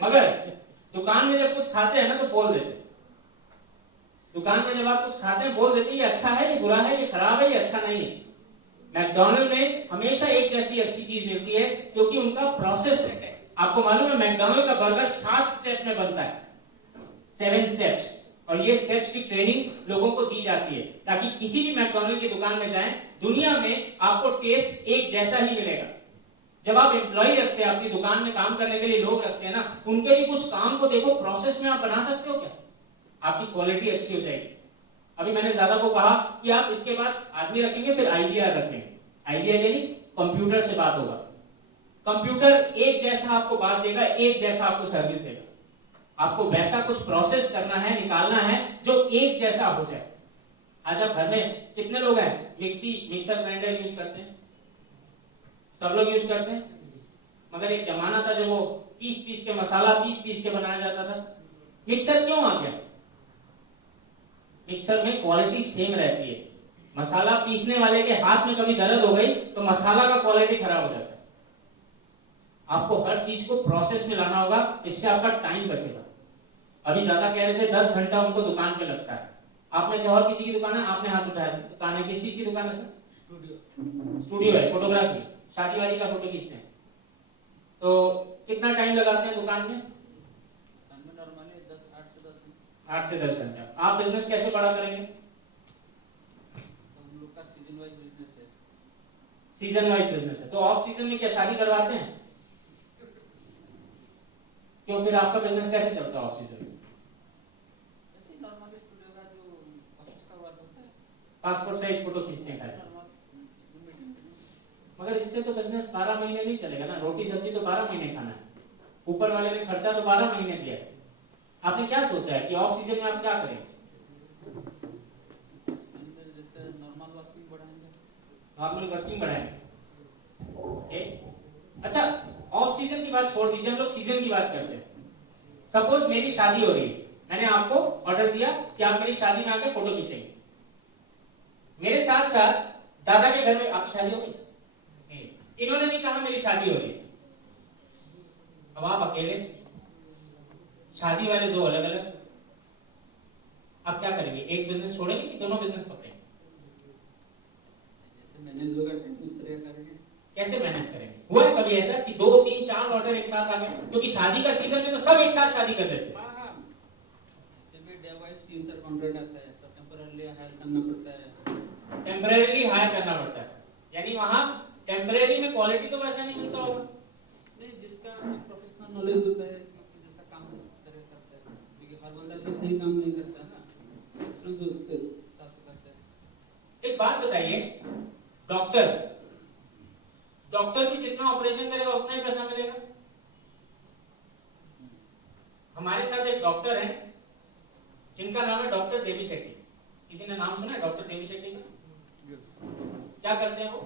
मगर दुकान में जब कुछ खाते हैं ना तो बोल देते, दुकान में जब आप कुछ खाते हैं बोल देते ये अच्छा है, ये बुरा है, ये खराब है, ये अच्छा नहीं है। मैकडॉनल्ड में हमेशा एक जैसी अच्छी चीज मिलती है क्योंकि उनका प्रोसेस है। आपको मालूम है मैकडॉनल्ड का बर्गर 7 स्टेप में बनता है, 7 स्टेप्स, और ये स्टेप्स की ट्रेनिंग लोगों को दी जाती है ताकि किसी भी मैकडॉनल्ड की दुकान में जाएं, दुनिया में आपको टेस्ट एक जैसा ही मिलेगा। जब आप एम्प्लॉय रखते हैं, अपनी दुकान में काम करने के लिए लोग रखते हैं ना, उनके भी कुछ काम को देखो, प्रोसेस में आप बना सकते हो क्या, आपकी क्वालिटी अच्छी हो जाएगी। अभी मैंने दादा को कहा कि आप इसके बाद आदमी रखेंगे, फिर आईवीआर रखेंगे। आईवीआर यानी कंप्यूटर से बात होगा। कंप्यूटर एक जैसा आपको बात देगा, एक जैसा आपको सर्विस देगा। आपको वैसा कुछ प्रोसेस करना है, निकालना है जो एक जैसा हो जाए। आज आप घर में कितने लोग हैं मिक्सर ग्राइंडर यूज करते हैं? सब लोग यूज करते हैं। मगर एक जमाना था जब वो पीस के मसाला पीस के बनाया जाता था। मिक्सर क्यों आ गया? मिक्सर में क्वालिटी सेम रहती है। मसाला पीसने वाले के हाथ में कभी दर्द हो गई तो मसाला का क्वालिटी खराब हो जाता है। आपको हर चीज को प्रोसेस में लाना होगा, इससे आपका टाइम बचेगा। अभी दादा कह रहे थे 10 घंटा उनको दुकान पे लगता है। आप में से और किसी की दुकान है? आपने हाथ उठाया, दुकान है, किस चीज की दुकान है सर? स्टूडियो है, फोटोग्राफी, शादी वादी का फोटो खींचते हैं। तो कितना टाइम लगाते हैं दुकान में? 8 से 10 घंटा। आप बिजनेस कैसे बड़ा करेंगे? हम लोग का सीजन वाइज बिजनेस है। सीजन वाइज बिजनेस है, तो ऑफ सीजन में क्या शादी करवाते हैं? क्यों, फिर आपका बिजनेस कैसे चलता है ऑफ सीजन में? ऐसे नॉर्मल स्टूडियो का जो ऑफिस का वर्क होता है, पासपोर्ट साइज फोटो खींचते हैं खाली। मगर इससे तो बिजनेस 12 महीने नहीं चलेगा ना। रोटी सब्जी तो 12 महीने खाना है, ऊपर वाले ने खर्चा तो 12 महीने दिया है। आपने क्या सोचा है कि ऑफ सीजन में आप क्या करें? नॉर्मल वर्किंग बढ़ाएंगे। नॉर्मल वर्किंग बढ़ाएंगे। ओके, अच्छा ऑफ सीजन की बात छोड़ दीजिए, हम लोग सीजन की बात करते हैं। सपोज मेरी शादी हो रही है, मैंने आपको ऑर्डर दिया कि आप मेरी शादी में आके फोटो खींचेंगे। मेरे साथ साथ दादा के घर में आपकी शादी हो गई, इन्होंने भी कहा मेरी शादी हो रही है। अब आप अकेले, शादी वाले दो अलग अलग, आप क्या करेंगे? एक बिजनेस छोड़ेंगे कि दोनों बिजनेस पकड़ेंगे? जैसे मैनेज होगा उस तरह करेंगे। कैसे मैनेज करेंगे? हुआ है कभी ऐसा कि 2, 3, 4 ऑर्डर एक साथ आ गए? क्योंकि शादी का सीजन में तो सब एक साथ शादी कर देते हैं। जैसे भी डे वाइज 3-4 कॉन्ट्रैक्ट आता है तो टेम्पररी हायर करना पड़ता है। टेम्परेरी हायर करना पड़ता है, यानी वहां टेम्परेरी में क्वालिटी तो वैसा नहीं मिलता होगा। नहीं, जिसका प्रोफेशनल नॉलेज होता है कि जैसा काम किस तरह करता है, क्योंकि हर बंदा से सही काम नहीं करता ना, एक्सपीरियंस होते हिसाब से करता है। एक बात बताइए, डॉक्टर भी जितना ऑपरेशन करेगा उतना ही पैसा मिलेगा। हमारे साथ एक डॉक्टर हैं जिनका नाम है डॉक्टर देवी शेट्टी। किसी ने नाम सुना है डॉक्टर देवी शेट्टी का? क्या करते हैं वो?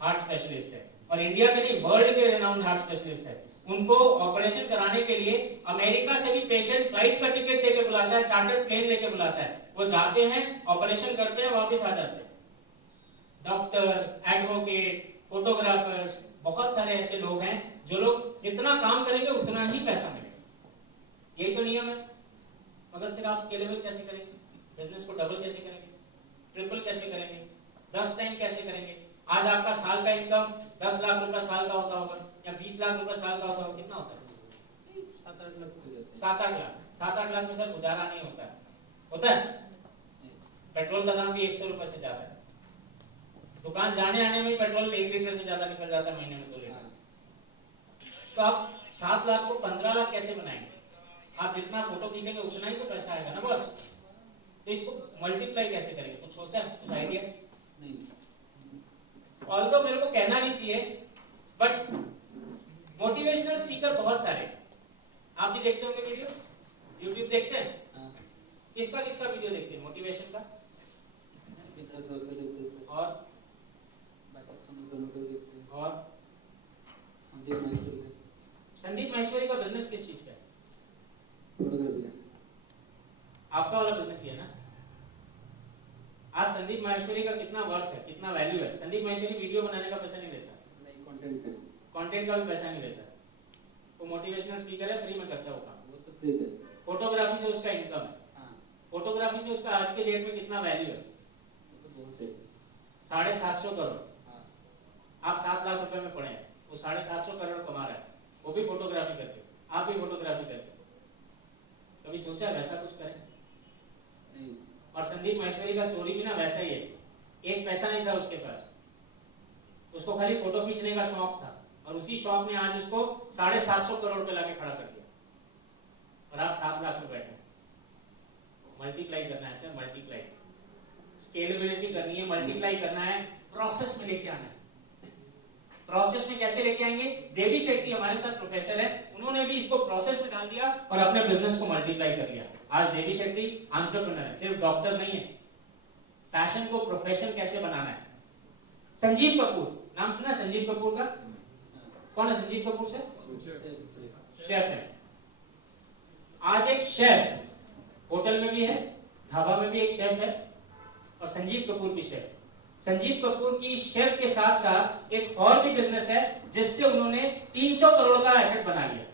हार्ट स्पेशलिस्ट है, और इंडिया के नहीं वर्ल्ड के रेनाउंड हार्ट स्पेशलिस्ट है। उनको ऑपरेशन कराने के लिए अमेरिका से भी पेशेंट फ्लाइट का टिकट देके बुलाता है, चार्टर्ड प्लेन लेके बुलाता है। वो जाते हैं, ऑपरेशन करते हैं, वापस आ जाते हैं। डॉक्टर, एडवोकेट, फोटोग्राफर्स, बहुत सारे ऐसे लोग हैं जो लोग जितना काम करेंगे उतना ही पैसा मिलेगा। यही तो नियम है। मगर फिर आप स्केलेबल कैसे करेंगे? बिजनेस को डबल कैसे करेंगे, ट्रिपल कैसे करेंगे, 10 टाइम कैसे करेंगे? आज आपका साल का इनकम 10 लाख रुपए साल का होता होगा या 20 लाख रुपए साल का होता होगा, कितना होता है? 7-8 लाख हो जाते हैं। 7-8 लाख। 7-8 लाख में सर गुजारा नहीं होता है। होता है? पेट्रोल का दाम भी 100 रुपए से ज्यादा है। दुकान जाने आने में पेट्रोल 1 लीटर से ज्यादा निकल जाता है, महीने में 2 लीटर। तो आप 7 लाख को 15 लाख कैसे बनाएंगे? आप जितना फोटो खींचेंगे उतना ही तो पैसा आएगा ना बॉस। तो इसको मल्टीप्लाई कैसे करेंगे? कुछ सोचा, कुछ आइडिया? नहीं, ऑल्दो मेरे को कहना नहीं चाहिए, बट मोटिवेशनल स्पीकर बहुत सारे आप भी देखते होंगे वीडियो, यूट्यूब देखते हैं? हाँ, किसका वीडियो देखते हैं मोटिवेशन का? विकास सर का देखते हैं, और बाकी समुद्र का देखते हैं, और संदीप महेश्वरी का। संदीप महेश्वरी का बिजनेस किस चीज का है? फोटोग्राफी का। आपका वाला बिजनेस ही है ना? आज संदीप महेश्वरी का कितना वर्थ है, कितना वैल्यू है? संदीप महेश्वरी वीडियो बनाने का पैसा नहीं लेता, नहीं, कंटेंट का। कंटेंट का भी पैसा नहीं लेता। वो मोटिवेशनल स्पीकर है, फ्री में करता है वो काम। वो तो फ्री है। फोटोग्राफी से उसका इनकम है। हाँ, फोटोग्राफी से उसका आज के डेट में कितना वैल्यू है? वो तो बहुत है। 750 करोड़। हाँ, आप 7 लाख रुपए में पड़े हैं, वो 750 करोड़ कमा रहा है, वो भी फोटोग्राफी करके, आप भी फोटोग्राफी करके। कभी सोचा है वैसा कुछ करें? नहीं, और संदीप महेश्वरी का स्टोरी भी ना वैसा ही है। एक पैसा नहीं था उसके पास, उसको खाली फोटो खींचने का शौक था और उसी शौक ने आज उसको 750 करोड़ पे लाके खड़ा कर दिया और आप 7 लाख में बैठे। मल्टीप्लाई करना है सर, मल्टीप्लाई, स्केलेबिलिटी करनी है, मल्टीप्लाई करना है, प्रोसेस में लेके आना है। प्रोसेस में कैसे लेके आएंगे? देवी शेट्टी हमारे साथ प्रोफेसर है, उन्होंने भी इसको प्रोसेस में डाल दिया और अपने बिजनेस को मल्टीप्लाई कर लिया। आज देवी शेट्टी एंटरप्रेन्योर है, सिर्फ डॉक्टर नहीं है। पैशन को प्रोफेशन कैसे बनाना है। संजीव कपूर, नाम सुना संजीव कपूर का? कौन है संजीव कपूर से? शेफ है। आज एक शेफ होटल में भी है, ढाबा में भी एक शेफ है और संजीव कपूर भी शेफ। संजीव कपूर की शेफ के साथ साथ एक और भी बिजनेस है जिससे उन्होंने 300 करोड़ का एसेट बना लिया।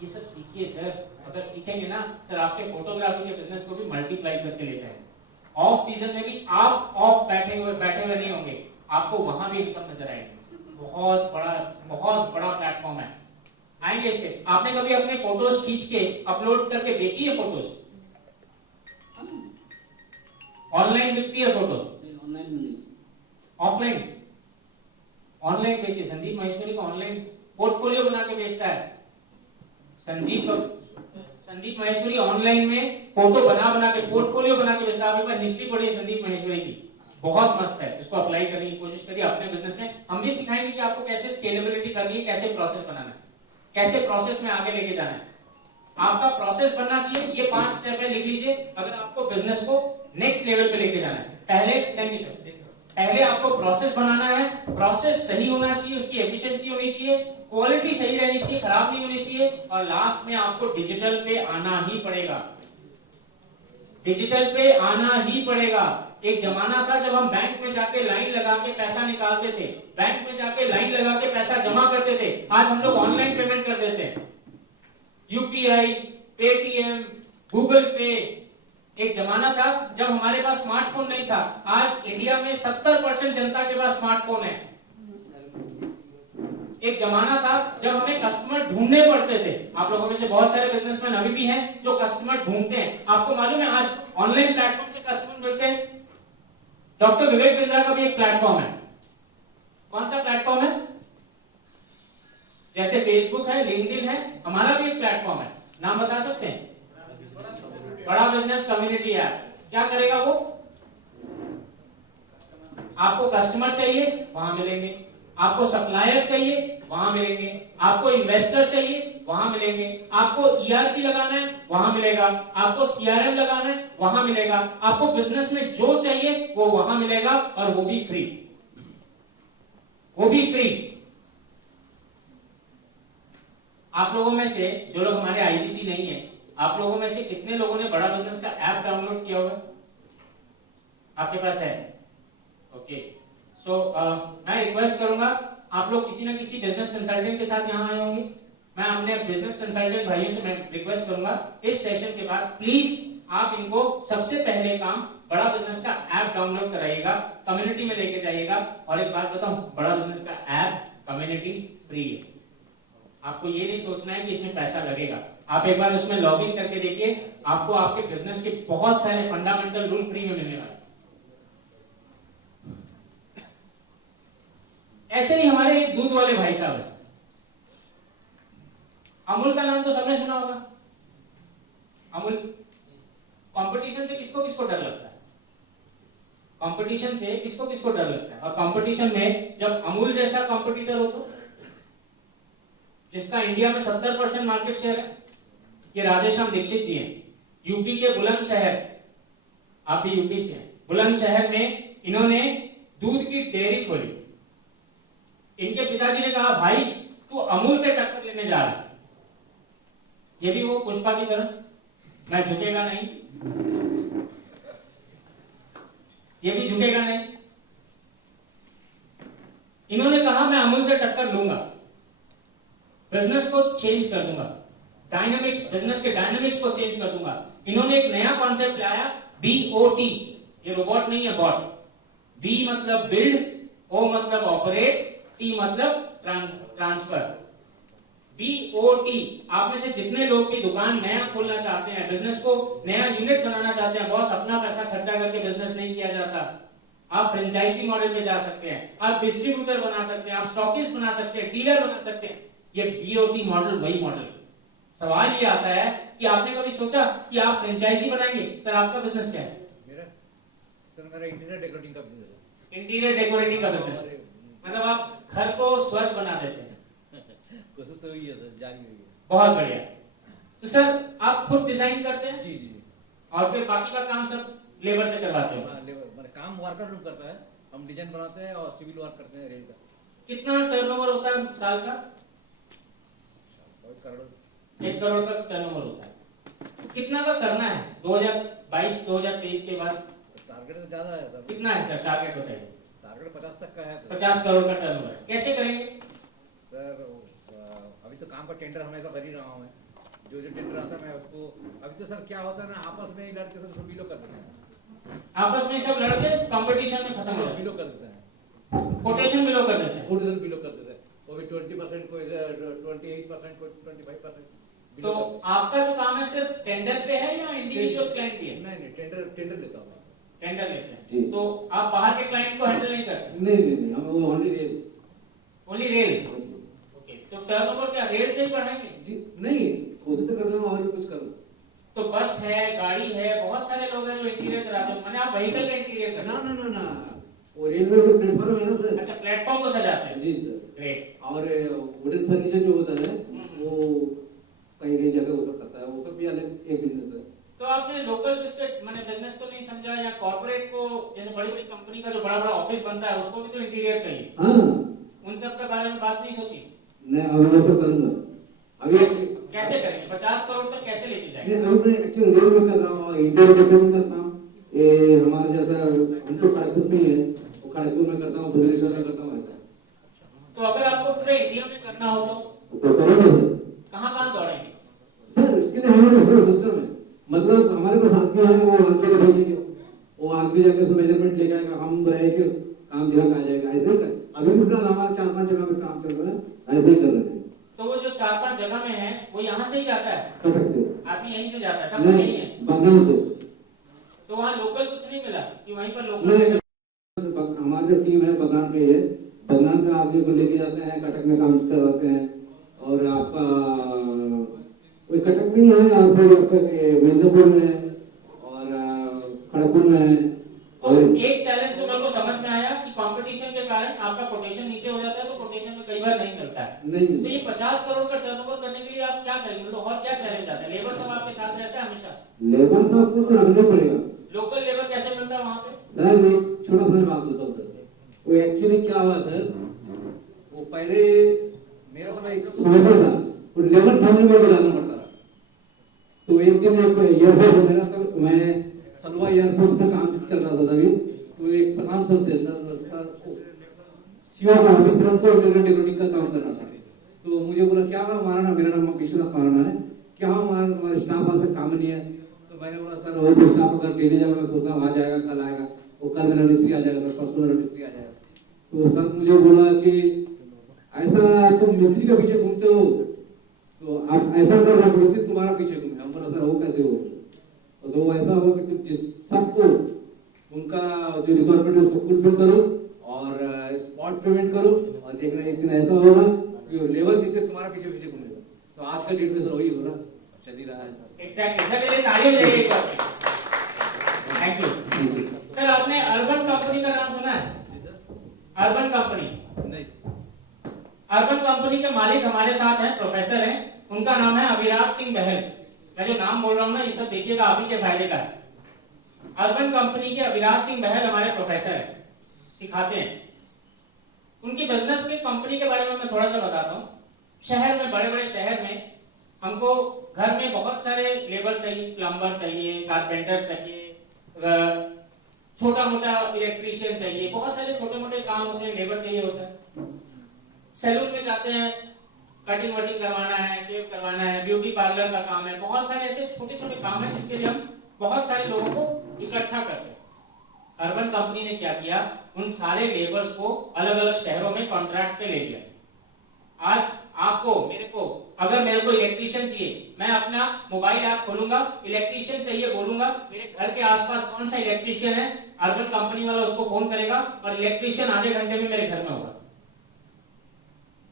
ये सब सीखिए सर, अगर सीखेंगे ना सर आपके फोटोग्राफी के बिजनेस को भी मल्टीप्लाई करके ले जाएंगे। ऑफ सीजन में भी आप ऑफ बैठे हुए नहीं होंगे, आपको वहां भी इनकम नजर आएगी। बहुत बड़ा प्लेटफॉर्म है। आएंगे इसके। आपने कभी अपने फोटोज खींच के अपलोड करके बेची है? फोटोज ऑनलाइन बिकती है फोटो? ऑनलाइन में नहीं, ऑफलाइन, ऑनलाइन बेची। संदीप महेश्वरी को ऑनलाइन पोर्टफोलियो बना के बेचता है। संदीप महेश्वरी ऑनलाइन में फोटो बना के पोर्टफोलियो बना के बेचता है। आप एक बार हिस्ट्री पढ़िए संदीप महेश्वरी की, बहुत मस्त है। इसको अप्लाई करने की कोशिश करिए अपने बिजनेस में। हम भी सिखाएंगे कि आपको कैसे स्केलेबिलिटी करनी है, कैसे प्रोसेस बनाना है, कैसे प्रोसेस में आगे लेके जाना है। आपका प्रोसेस बनना चाहिए। ये 5 स्टेप है, लिख लीजिए अगर आपको बिजनेस को नेक्स्ट लेवल पे लेके जाना है। पहले, थैंक यू सर, पहले आपको प्रोसेस बनाना है। प्रोसेस सही होना चाहिए, उसकी एफिशिएंसी होनी चाहिए, क्वालिटी सही रहनी चाहिए, खराब नहीं होनी चाहिए और लास्ट में आपको डिजिटल पे आना ही पड़ेगा। डिजिटल पे आना ही पड़ेगा। एक जमाना था जब हम बैंक में जाके लाइन लगा के पैसा निकालते थे, बैंक में जाके लाइन लगा के पैसा जमा करते थे। आज हम लोग ऑनलाइन पेमेंट कर देते हैं, यूपीआई, पेटीएम, गूगल पे। एक जमाना था जब हमारे पास स्मार्टफोन नहीं था। आज इंडिया में 70% जनता के पास स्मार्टफोन है। एक जमाना था जब हमें कस्टमर ढूंढने पड़ते थे। आप लोगों में से बहुत सारे बिजनेसमैन अभी भी हैं जो कस्टमर ढूंढते हैं। आपको मालूम है आज ऑनलाइन प्लेटफॉर्म से कस्टमर मिलते हैं। डॉक्टर विवेक बिंद्रा का भी एक प्लेटफॉर्म है। कौन सा प्लेटफॉर्म है? जैसे फेसबुक है, लिंक्डइन है, हमारा भी एक प्लेटफॉर्म है। नाम बता सकते हैं? बड़ा बिजनेस कम्युनिटी है। क्या करेगा वो? आपको कस्टमर चाहिए, वहां मिलेंगे। आपको सप्लायर चाहिए, वहां मिलेंगे। आपको इन्वेस्टर चाहिए, वहां मिलेंगे। आपको ईआरपी लगाना है, वहां मिलेगा। आपको सीआरएम लगाना है, वहां मिलेगा। आपको बिजनेस में जो चाहिए वो वहां मिलेगा और वो भी फ्री, वो भी फ्री। आप लोगों में से जो लोग हमारे आईबीसी नहीं है, आप लोगों में से कितने लोगों ने बड़ा बिजनेस का ऐप डाउनलोड किया हुआ? आपके पास है? ओके। सो मैं रिक्वेस्ट करूंगा, आप लोग किसी ना किसी बिजनेस कंसल्टेंट के साथ यहाँ आए होंगे। मैं अपने बिजनेस कंसल्टेंट भाइयों से मैं रिक्वेस्ट करूंगा इस सेशन के बाद प्लीज आप इनको सबसे पहले काम बड़ा बिजनेस का ऐप डाउनलोड कराइएगा, कम्युनिटी में लेके जाइएगा। और एक बात बताऊं, बड़ा बिजनेस का ऐप कम्युनिटी फ्री है। आपको ये नहीं सोचना है कि इसमें पैसा लगेगा। आप एक बार उसमें लॉग इन करके देखिए, आपको आपके बिजनेस के बहुत सारे फंडामेंटल रूल फ्री में मिलने वाले। ऐसे ही हमारे एक दूध वाले भाई साहब है, अमूल का नाम तो सबने सुना होगा। अमूल, कंपटीशन से किसको किसको डर लगता है? कंपटीशन से किसको किसको डर लगता है? और कंपटीशन में जब अमूल जैसा कंपटीटर हो तो, जिसका इंडिया में 70% मार्केट शेयर है, ये राधेश्याम दीक्षित जी हैं, यूपी के बुलंदशहर, आप भी यूपी से हैं, बुलंदशहर में इन्होंने दूध की डेयरी खोली। इनके पिताजी ने कहा भाई तू अमूल से टक्कर लेने जा रहा है। ये भी वो पुष्पा की तरह, मैं झुकेगा नहीं, ये भी झुकेगा नहीं। इन्होंने कहा मैं अमूल से टक्कर लूंगा, बिजनेस को चेंज कर दूंगा, डायनामिक्स, बिजनेस के डायनामिक्स को चेंज कर दूंगा। इन्होंने एक नया कॉन्सेप्ट लाया, BOT। ये रोबोट नहीं है, बॉट। B मतलब बिल्ड, O मतलब ऑपरेट, T मतलब ट्रांसफर। BOT। आप में से जितने लोग भी दुकान नया खोलना चाहते हैं, बिजनेस को नया यूनिट बनाना चाहते हैं, बॉस अपना पैसा खर्चा करके बिजनेस नहीं किया जाता, आप फ्रेंचाइजी मॉडल पे जा सकते हैं, आप डिस्ट्रीब्यूटर बना सकते हैं, आप स्टॉकिस्ट बना सकते हैं, डीलर बना सकते हैं। ये बीओटी मॉडल वही मॉडल है। सवाल ये आता है कि आपने कभी सोचा कि आप फ्रेंचाइजी बनाएंगे? सर आपका बिजनेस क्या है? मेरा इंटीरियर डेकोरेटिंग का बिजनेस है। इंटीरियर डेकोरेटिंग का बिजनेस, मतलब आप घर को स्वर्ग बना देते हैं। कोशिश तो हुई है सर, जारी हुई है। बहुत बढ़िया। तो सर आप खुद डिजाइन करते हैं? जी जी। और फिर बाकी का काम सब लेबर से करवाते हो? हाँ, लेबर मतलब काम वर्कर लोग करता है, हम डिजाइन बनाते हैं और सिविल वर्क करते हैं रेल का। कितना टर्नओवर होता है साल का? 1 करोड़ का टर्नओवर होता है। कितना का करना है 2022-2023 के बाद? टारगेट तो ज्यादा है सर। कितना है सर टारगेट? बताइए। टारगेट 50 तक का है सर। 50 करोड़ का टर्नओवर। कैसे करेंगे सर? अभी तो काम का टेंडर हमेशा भर ही रहा हूँ मैं। जो टेंडर आता है मैं उसको, अभी तो सर क्या होता है ना, आपस में ही लड़के सब बिलो कर देते हैं। आपस में सब लड़के कंपटीशन में खत्म हो जाते हैं, बिलो कर देते हैं, कोटेशन बिलो कर देते हैं। कोटेशन बिलो कर देते हैं। वो भी 20%, कोई 28%, कोई 25%। तो आपका जो काम है सिर्फ टेंडर पे है या इंडिविजुअल क्लाइंट भी है? नहीं, टेंडर देता हूँ। टेंडर लेते हैं। तो आप बाहर के क्लाइंट को हैंडल नहीं करते? नहीं, हम वो ओनली रेल। ओके, तो टर्नओवर क्या रेल से ही बढ़ाएंगे? नहीं, कोशिश तो करता हूँ और भी कुछ करूँ। तो बस है, गाड़ी है, बहुत सारे लोग हैं जो इंटीरियर कराते हैं। मैंने आप व्हीकल का इंटीरियर करते हैं? ना, वो रेलवे का प्लेटफॉर्म है ना सर। अच्छा, प्लेटफॉर्म को सजाते हैं? जी सर। ग्रेट। और वुडन फर्नीचर जो होता है वो कहीं जगह होता करता है, वो सब भी अलग एक बिजनेस है। तो आपने लोकल बिजनेस तो नहीं समझा, या कॉर्पोरेट को, जैसे बड़ी बड़ी कंपनी का जो बड़ा बड़ा ऑफिस बनता है उसको भी तो इंटीरियर चाहिए। हाँ, उन सब के बारे में बात नहीं सोची? नहीं, अब मैं तो करूँगा। अभी कैसे करेंगे? 50 करोड़ तक कैसे लेके जाएंगे? अभी मैं एक्चुअली रेल में कर रहा हूँ, इंटीरियर डेकोरेटिंग का काम। ये हमारा जैसा हम तो खड़गपुर में ही है, वो खड़गपुर में करता हूँ, भुवनेश्वर में करता हूँ ऐसा। तो अगर आपको पूरे इंडिया में करना हो तो करेंगे कहाँ दौड़ेंगे? सर? इसके लिए हमारे सिस्टम है, मतलब हमारे पास आदमी है, वो आदमी को भेजेंगे, वो आदमी जाके उसमें मेजरमेंट लेके आएगा, हम रहे के काम दिखा आ जाएगा। ऐसे ही कर, अभी भी फिलहाल हमारा 4-5 जगह में काम चल रहा है, ऐसे ही कर रहे हैं। तो वो जो 4-5 जगह में है वो यहाँ से ही जाता है? कटक से आदमी यहीं से जाता है? सब यहीं है? बंगाल से। तो वहाँ लोकल कुछ नहीं मिला कि वहीं पर लोकल? हमारी जो टीम है बगान पे है, बगान का आदमी को लेके जाते हैं, कटक में काम करवाते हैं। और आपका वही कटक में ही है, और फिर आपका मिर्जापुर में है और खड़गपुर में है। और एक चैलेंज जो मेरे को समझ में आया कि कंपटीशन के कारण आपका कोटेशन नीचे हो जाता है, तो कोटेशन में कई बार नहीं मिलता है। नहीं, तो ये 50 करोड़ का टर्नओवर करने के लिए आप क्या करेंगे? तो और क्या चैलेंज आता है? लेबर सब आपके साथ रहता है हमेशा? लेबर साहब को तो रखना पड़ेगा। लोकल लेबर कैसे मिलता है वहाँ पे? सर एक छोटा सा बात बताऊँ सर, वो एक्चुअली क्या हुआ सर, वो पहले मेरा तो एक समस्या था, वो लेबर ढूंढने मेरे को जाना पड़ता था। तो एक दिन एक एयरफोर्स में मेरा, तब मैं सलवा एयरफोर्स में काम चल रहा था तभी। तो एक प्रधान सर थे सर सीओ का ऑफिस में, उनको इंटीरियर डेकोरेटिंग का काम करना था। तो मुझे बोला क्या है महाराणा, मेरा नाम विश्वनाथ महाराणा है, क्या हो महाराणा तुम्हारे स्टाफ आज तक काम नहीं है? तो मैंने बोला सर वो तो स्टाफ अगर डेली जाएगा मैं सोचता हूँ आ जाएगा, कल आएगा, वो कल मेरा मिस्त्री आ जाएगा सर, परसों मेरा मिस्त्री आ जाएगा। तो सर मुझे बोला कि ऐसा तुम मिस्त्री के पीछे घूमते हो, तो आप ऐसा कर रहे हो मिस्त्री तुम्हारा पीछे घूमे। हम बोला सर वो कैसे हो? तो वो ऐसा होगा कि तुम जिस सबको उनका जो रिक्वायरमेंट है उसको फुलफिल करो और स्पॉट पेमेंट करो, और देखना एक दिन ऐसा होगा कि लेबर जिससे तुम्हारा पीछे पीछे घूमेगा। तो आज का डेट से सर वही हो रहा चल ही रहा है। एग्जैक्टली सर, ये ताली बजाइए एक बार। Thank you sir. आपने अर्बन कंपनी का नाम सुना है? जी सर। Urban company? नहीं। अर्बन कंपनी के मालिक हमारे साथ हैं, प्रोफेसर हैं, उनका नाम है अभिराज सिंह बहल। मैं जो नाम बोल रहा हूँ ना ये सब देखिएगा आप ही के फायदे का है। अर्बन कंपनी के अभिराज सिंह बहल हमारे प्रोफेसर हैं, सिखाते हैं। उनकी बिजनेस के कंपनी के बारे में मैं थोड़ा सा बताता हूँ। शहर में, बड़े बड़े शहर में हमको घर में बहुत सारे लेबर चाहिए, प्लम्बर चाहिए, कारपेंटर चाहिए, छोटा मोटा इलेक्ट्रीशियन चाहिए, बहुत सारे छोटे मोटे काम होते हैं, लेबर चाहिए होता है। सैलून में जाते हैं, कटिंग वटिंग करवाना है, शेव करवाना है, ब्यूटी पार्लर का काम है, बहुत सारे ऐसे छोटे छोटे काम है जिसके लिए हम बहुत सारे लोगों को इकट्ठा करते हैं। अर्बन कंपनी ने क्या किया, उन सारे लेबर्स को अलग अलग शहरों में कॉन्ट्रैक्ट पे ले लिया। आज आपको मेरे को अगर मेरे को इलेक्ट्रिशियन चाहिए, मैं अपना मोबाइल ऐप खोलूंगा, इलेक्ट्रिशियन चाहिए बोलूंगा, मेरे घर के आसपास कौन सा इलेक्ट्रिशियन है, अर्बन कंपनी वाला उसको फोन करेगा और इलेक्ट्रिशियन आधे घंटे में मेरे घर में होगा।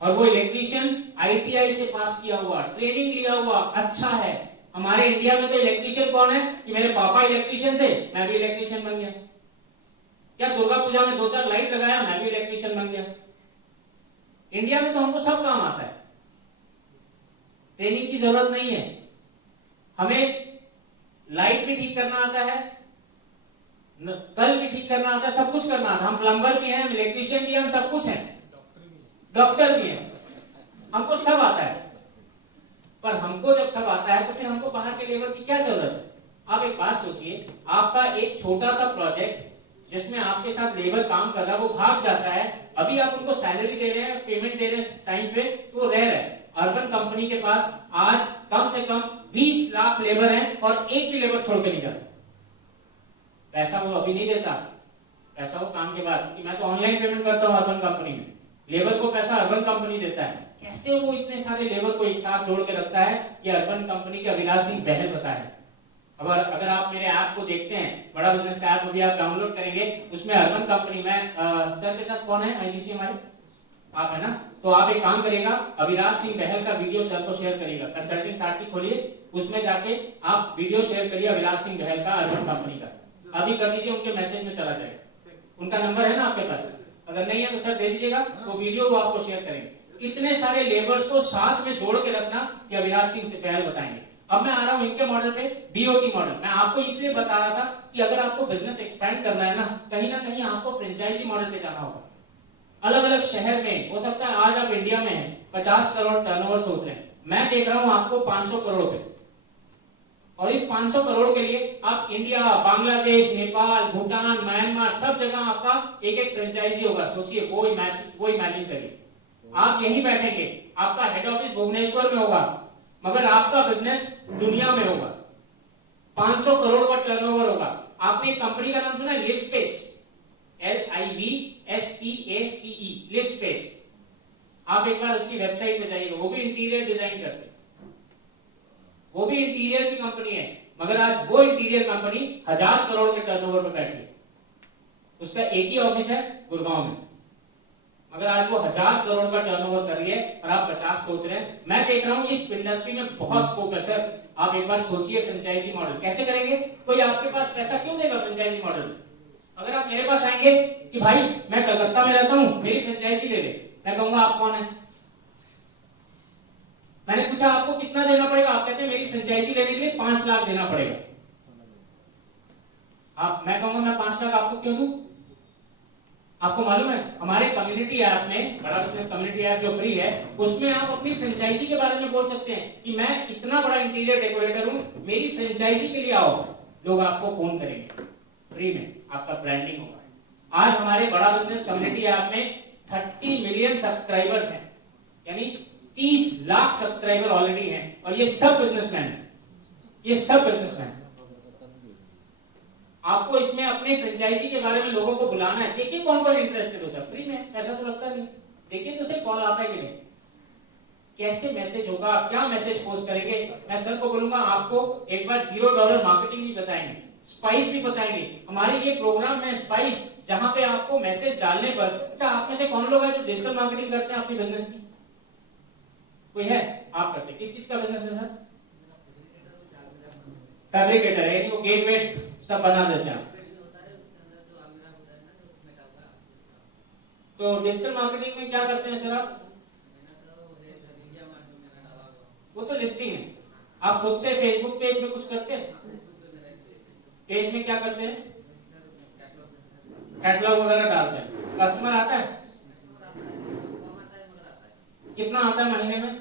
और वो इलेक्ट्रिशियन आईटीआई से पास किया हुआ, ट्रेनिंग लिया हुआ, अच्छा है। हमारे इंडिया में तो इलेक्ट्रिशियन कौन है कि मेरे पापा इलेक्ट्रिशियन थे, मैं भी इलेक्ट्रिशियन बन गया। क्या दुर्गा पूजा में 2-4 लाइट लगाया, मैं भी इलेक्ट्रिशियन बन गया। इंडिया में तो हमको सब काम आता है, ट्रेनिंग की जरूरत नहीं है। हमें लाइट भी ठीक करना आता है, कल भी ठीक करना आता है, सब कुछ करना आता है। हम प्लम्बर भी हैं, इलेक्ट्रिशियन भी हैं, हम सब कुछ हैं, डॉक्टर भी हैं, हमको सब आता है। पर हमको जब सब आता है तो फिर हमको बाहर के लेबर की क्या जरूरत है? आप एक बात सोचिए, आपका एक छोटा सा प्रोजेक्ट जिसमें आपके साथ लेबर काम कर रहा है वो भाग जाता है, अभी आप उनको सैलरी दे रहे हैं, पेमेंट दे रहे हैं टाइम पे, तो वो रह रहा है। अर्बन कंपनी के पास आज कम से कम 20 लाख लेबर हैं और एक भी लेबर छोड़ के नहीं जाता। पैसा वो अभी नहीं देता, पैसा वो काम के बाद, कि मैं तो ऑनलाइन पेमेंट करता हूँ अर्बन कंपनी में, लेबर को पैसा अर्बन कंपनी देता है। कैसे वो इतने सारे लेबर को एक साथ जोड़ के रखता है, कि अर्बन कंपनी के अविनाश सिंह बहल बताया। अगर आप मेरे ऐप को देखते हैं, बड़ा बिजनेस का ऐप अभी आप डाउनलोड करेंगे, उसमें अर्बन कंपनी में सर के साथ कौन है, आईबीसी हमारे आप है ना, तो आप एक काम करिएगा, अविनाश सिंह बहल का वीडियो सर को शेयर करिएगा, कंसल्टिंग सारथी खोलिए, उसमें जाके आप वीडियो शेयर करिए अविनाश सिंह बहल का अर्बन कंपनी का, अभी कर दीजिए, उनके मैसेज में चला जाएगा। उनका नंबर है ना आपके पास, अगर नहीं है तो सर दे दीजिएगा, वो वीडियो वो आपको शेयर करेंगे। इतने सारे लेबर्स को साथ में जोड़ के रखना, कि अविनाश सिंह से बहल बताएंगे। अब मैं आ रहा हूं इनके मॉडल पे, बीओटी मॉडल। मैं आपको इसलिए बता रहा था कि अगर आपको बिजनेस एक्सपेंड करना है ना कहीं आपको फ्रेंचाइजी मॉडल पे जाना होगा। अलग अलग शहर में हो सकता है, आज आप इंडिया में हैं, 50 करोड़ टर्नओवर सोच रहे हैं, मैं देख रहा हूं आपको 500 करोड़ पे, और इस 500 करोड़ के लिए आप इंडिया, बांग्लादेश, नेपाल, भूटान, म्यांमार, सब जगह आपका एक एक फ्रेंचाइजी होगा। सोचिए, वो इमेजिन करिए, आप यहीं बैठेंगे, आपका हेड ऑफिस भुवनेश्वर में होगा, मगर आपका बिजनेस दुनिया में होगा, 500 करोड़ का टर्नओवर होगा। आपने एक कंपनी का नाम सुना है, live space, LIVSPACE, live space. आप एक बार उसकी वेबसाइट पे जाइएगा, वो भी इंटीरियर डिजाइन करते हैं, वो भी इंटीरियर की कंपनी है, मगर आज वो इंटीरियर कंपनी 1000 करोड़ के टर्नओवर पे बैठी है। उसका एक ही ऑफिस है गुड़गांव में, मगर आज वो 1000 करोड़ का टर्नओवर कर रही है और आप 50 सोच रहे हैं। मैं देख रहा हूं इस इंडस्ट्री में बहुत स्कोप है सर। आप एक बार सोचिए फ्रेंचाइजी मॉडल कैसे करेंगे। कोई आपके पास पैसा क्यों देगा फ्रेंचाइजी मॉडल? अगर आप मेरे पास आएंगे कि भाई मैं कलकत्ता में रहता हूं, मेरी फ्रेंचाइजी ले ले, मैं कहूंगा आप कौन है? मैंने पूछा आपको कितना देना पड़ेगा, आप कहते हैं मेरी फ्रेंचाइजी लेने के लिए 5 लाख देना पड़ेगा। मैं कहूंगा मैं 5 लाख आपको क्यों दूं? आपको मालूम है हमारे कम्युनिटी ऐप में, बड़ा बिजनेस कम्युनिटी ऐप जो फ्री है, उसमें आप अपनी फ्रेंचाइजी के बारे में बोल सकते हैं कि मैं इतना बड़ा इंटीरियर डेकोरेटर हूं, मेरी फ्रेंचाइजी के लिए आओ। लोग आपको फोन करेंगे, फ्री में आपका ब्रांडिंग होगा। आज हमारे बड़ा बिजनेस कम्युनिटी ऐप में 30 मिलियन सब्सक्राइबर्स हैं, यानी 30 लाख सब्सक्राइबर ऑलरेडी हैं, और ये सब बिजनेसमैन हैं, ये सब बिजनेसमैन। आपको इसमें अपने फ्रेंचाइजी के बारे में लोगों को बुलाना है। देखिए कौन कौन इंटरेस्टेड होता है, फ्री में, पैसा तो लगता नहीं। देखिए तो से कॉल आता है कि नहीं, कैसे मैसेज होगा, क्या मैसेज पोस्ट करेंगे। मैं सर को बोलूंगा आपको एक बार $0 मार्केटिंग भी बताएंगे, स्पाइस भी बताएंगे। हमारे ये प्रोग्राम है स्पाइस, जहां पे आपको मैसेज डालने पर, अच्छा आप में से कौन लोग हैं जो डिजिटल मार्केटिंग करते हैं अपनी बिजनेस की? कोई है? आप करते हैं? किस चीज का बिजनेस है सर? फैब्रिकेटर है, यानी वो गेट वेट सब बना देते हैं। तो डिजिटल मार्केटिंग में क्या करते हैं सर आप? वो तो लिस्टिंग है। आप खुद से फेसबुक पेज में कुछ करते हैं? पेज में क्या करते हैं? कैटलॉग वगैरह डालते हैं। कस्टमर आता है? कितना आता है महीने में?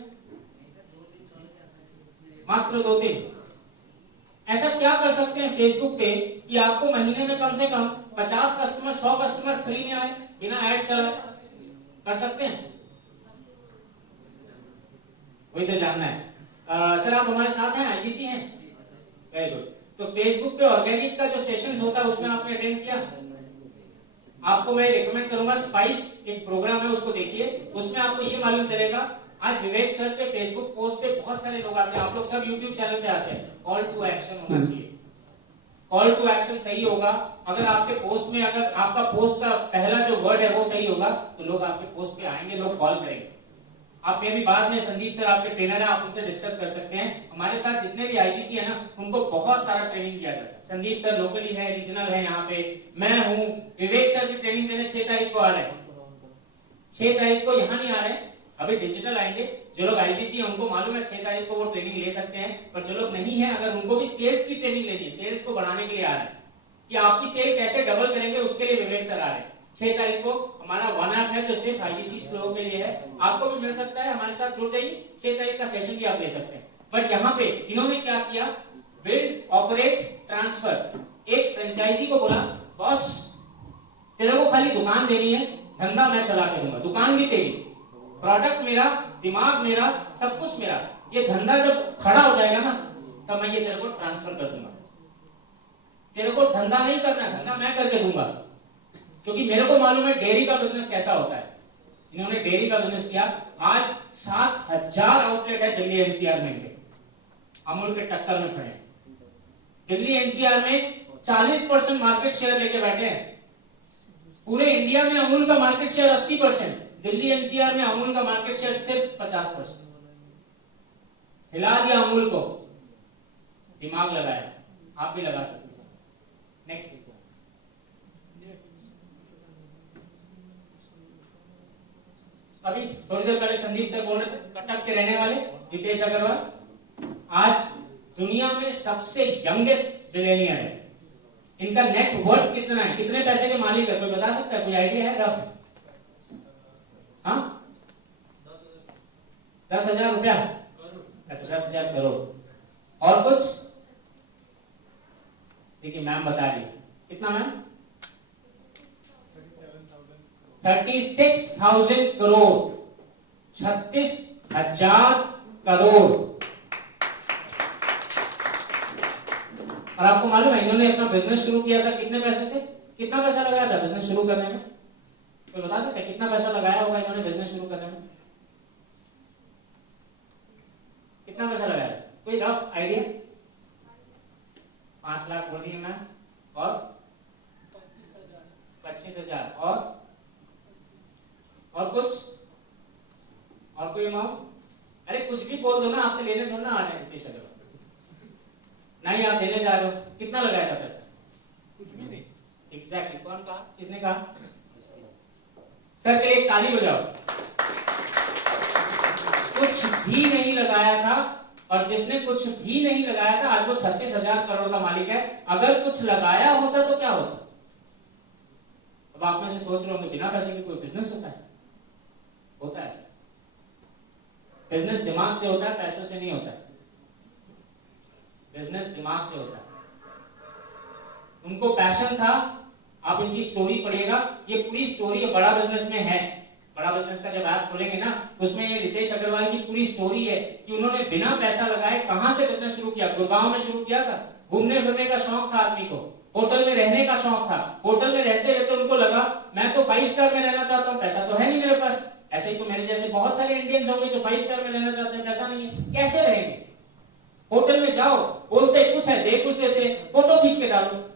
मात्र 2-3। ऐसा क्या कर सकते हैं फेसबुक पे कि आपको महीने में कम से कम 50 कस्टमर, 100 कस्टमर फ्री में आए, बिना ऐड चलाए? कर सकते हैं? वही तो जानना है। सर आप हमारे साथ हैं, आईबीसी हैं? Very good. तो फेसबुक पे ऑर्गेनिक का जो सेशंस होता है उसमें आपने अटेंड किया? आपको मैं रिकमेंड करूंगा, स्पाइस एक प्रोग्राम है, उसको देखिए। उसमें आपको ये मालूम चलेगा आज विवेक सर के फेसबुक पोस्ट पे बहुत सारे लोग आते हैं, आप लोग सब यूट्यूब चैनल पे आते हैं। कॉल टू एक्शन होना चाहिए, कॉल टू एक्शन सही होगा। अगर आपके पोस्ट में, अगर आपका पोस्ट का पहला जो वर्ड है वो सही होगा तो लोग आपके पोस्ट पे आएंगे, लोग कॉल करेंगे। आप ये भी बाद में संदीप सर आपके ट्रेनर हैं, आप उनसे डिस्कस कर सकते हैं। हमारे साथ जितने भी आईपीसी है ना, उनको बहुत सारा ट्रेनिंग किया जाता है। संदीप सर लोकली है, रीजनल है, यहाँ पे मैं हूँ। विवेक सर की ट्रेनिंग देने 6 तारीख को आ रहे हैं। 6 तारीख को यहाँ नहीं आ रहे हैं, अभी डिजिटल आएंगे। जो लोग आईपीसी है उनको मालूम है 6 तारीख को वो ट्रेनिंग ले सकते हैं, पर जो लोग नहीं है, अगर उनको भी सेल्स की ट्रेनिंग लेनी है, सेल्स को बढ़ाने के लिए आ रहे हैं कि आपकी सेल कैसे डबल करेंगे, उसके लिए विवेक सर आ रहे हैं। 6 तारीख को हमारा वन ऐप है जो सिर्फ आईपीसी लोगों के लिए है, आपको भी मिल सकता है, हमारे साथ जुड़ जाइए। 6 तारीख का सेशन भी आप ले सकते हैं। बट यहाँ पे इन्होंने क्या किया, बिल्ड ऑपरेट ट्रांसफर। एक फ्रेंचाइजी को बोला, बॉस तेरे को खाली दुकान देनी है, धंधा मैं चला के दूंगा, दुकान भी तेरी, प्रोडक्ट मेरा, दिमाग मेरा, सब कुछ मेरा। ये धंधा जब खड़ा हो जाएगा ना, तब मैं ये तेरे को ट्रांसफर कर दूंगा। तेरे को धंधा नहीं करना, धंधा मैं करके दूंगा, क्योंकि मेरे को मालूम है डेयरी का बिजनेस कैसा होता है। इन्होंने डेयरी का बिजनेस किया। आज 7000 आउटलेट है दिल्ली एनसीआर में, अमूल के टक्कर में खड़े हैं। दिल्ली एनसीआर में 40% मार्केट शेयर लेके बैठे हैं। पूरे इंडिया में अमूल का मार्केट शेयर 80%, दिल्ली एनसीआर में अमूल का मार्केट शेयर सिर्फ 50%। हिला दिया अमूल को, दिमाग लगाया, आप भी लगा सकते हैं। नेक्स्ट, अभी थोड़ी देर पहले संदीप सर बोल रहे थे, कटक के रहने वाले रितेश अग्रवाल आज दुनिया में सबसे यंगेस्ट बिलियनियर है। इनका नेट वर्थ कितना है, कितने पैसे के मालिक है, कोई बता सकता है? कोई आइडिया है रफ? हाँ, 10,000 रुपया। अच्छा, 10,000 करोड़। और कुछ? देखिए मैम बता रही है, कितना मैम? 36,000 करोड़, 36,000 करोड़। और आपको मालूम है इन्होंने अपना बिजनेस शुरू किया था कितने पैसे से? कितना पैसा लगाया था बिजनेस शुरू करने में? कोई बता सकता है कितना पैसा लगाया होगा इन्होंने बिजनेस शुरू करने में? कितना पैसा लगाया? कोई रफ आइडिया? 5 लाख बोल रही है मैम, और 25,000, और कुछ? और कोई अमाउंट? अरे कुछ भी बोल दो ना, आपसे लेने थोड़ा ना आ रहे हैं। नहीं, आप देने जा रहे हो। कितना लगाया था पैसा? कुछ भी नहीं। एग्जैक्टली, कौन कहा? किसने कहा? सर के लिए एक ताली बजाओ। कुछ भी नहीं लगाया था, और जिसने कुछ भी नहीं लगाया था आज वो 36,000 करोड़ का मालिक है। अगर कुछ लगाया होता तो क्या होता? अब आप में से सोच रहे होंगे बिना पैसे के कोई बिजनेस होता है? होता है सर। बिजनेस दिमाग से होता है, पैसों से नहीं होता है। बिजनेस दिमाग से होता है। उनको पैशन था। आप इनकी स्टोरी पढ़िएगा, ये पूरी स्टोरी बड़ा बिजनेस में है। बड़ा बिजनेस का जब ऐप खोलेंगे ना, उसमें ये रितेश अग्रवाल की पूरी स्टोरी है कि उन्होंने बिना पैसा लगाए कहां से बिजनेस शुरू किया। गुड़गांव में शुरू किया था। घूमने फिरने का शौक था आदमी को, होटल में रहने का शौक था। होटल में रहते रहते उनको लगा मैं तो 5 स्टार में रहना चाहता हूँ, पैसा तो है नहीं मेरे पास। ऐसे ही तो मेरे जैसे बहुत सारे इंडियंस होंगे जो 5 स्टार में रहना चाहते हैं, पैसा नहीं है, कैसे रहेंगे? होटल में जाओ, बोलते कुछ है, दे कुछ देते, फोटो खींच के डालो।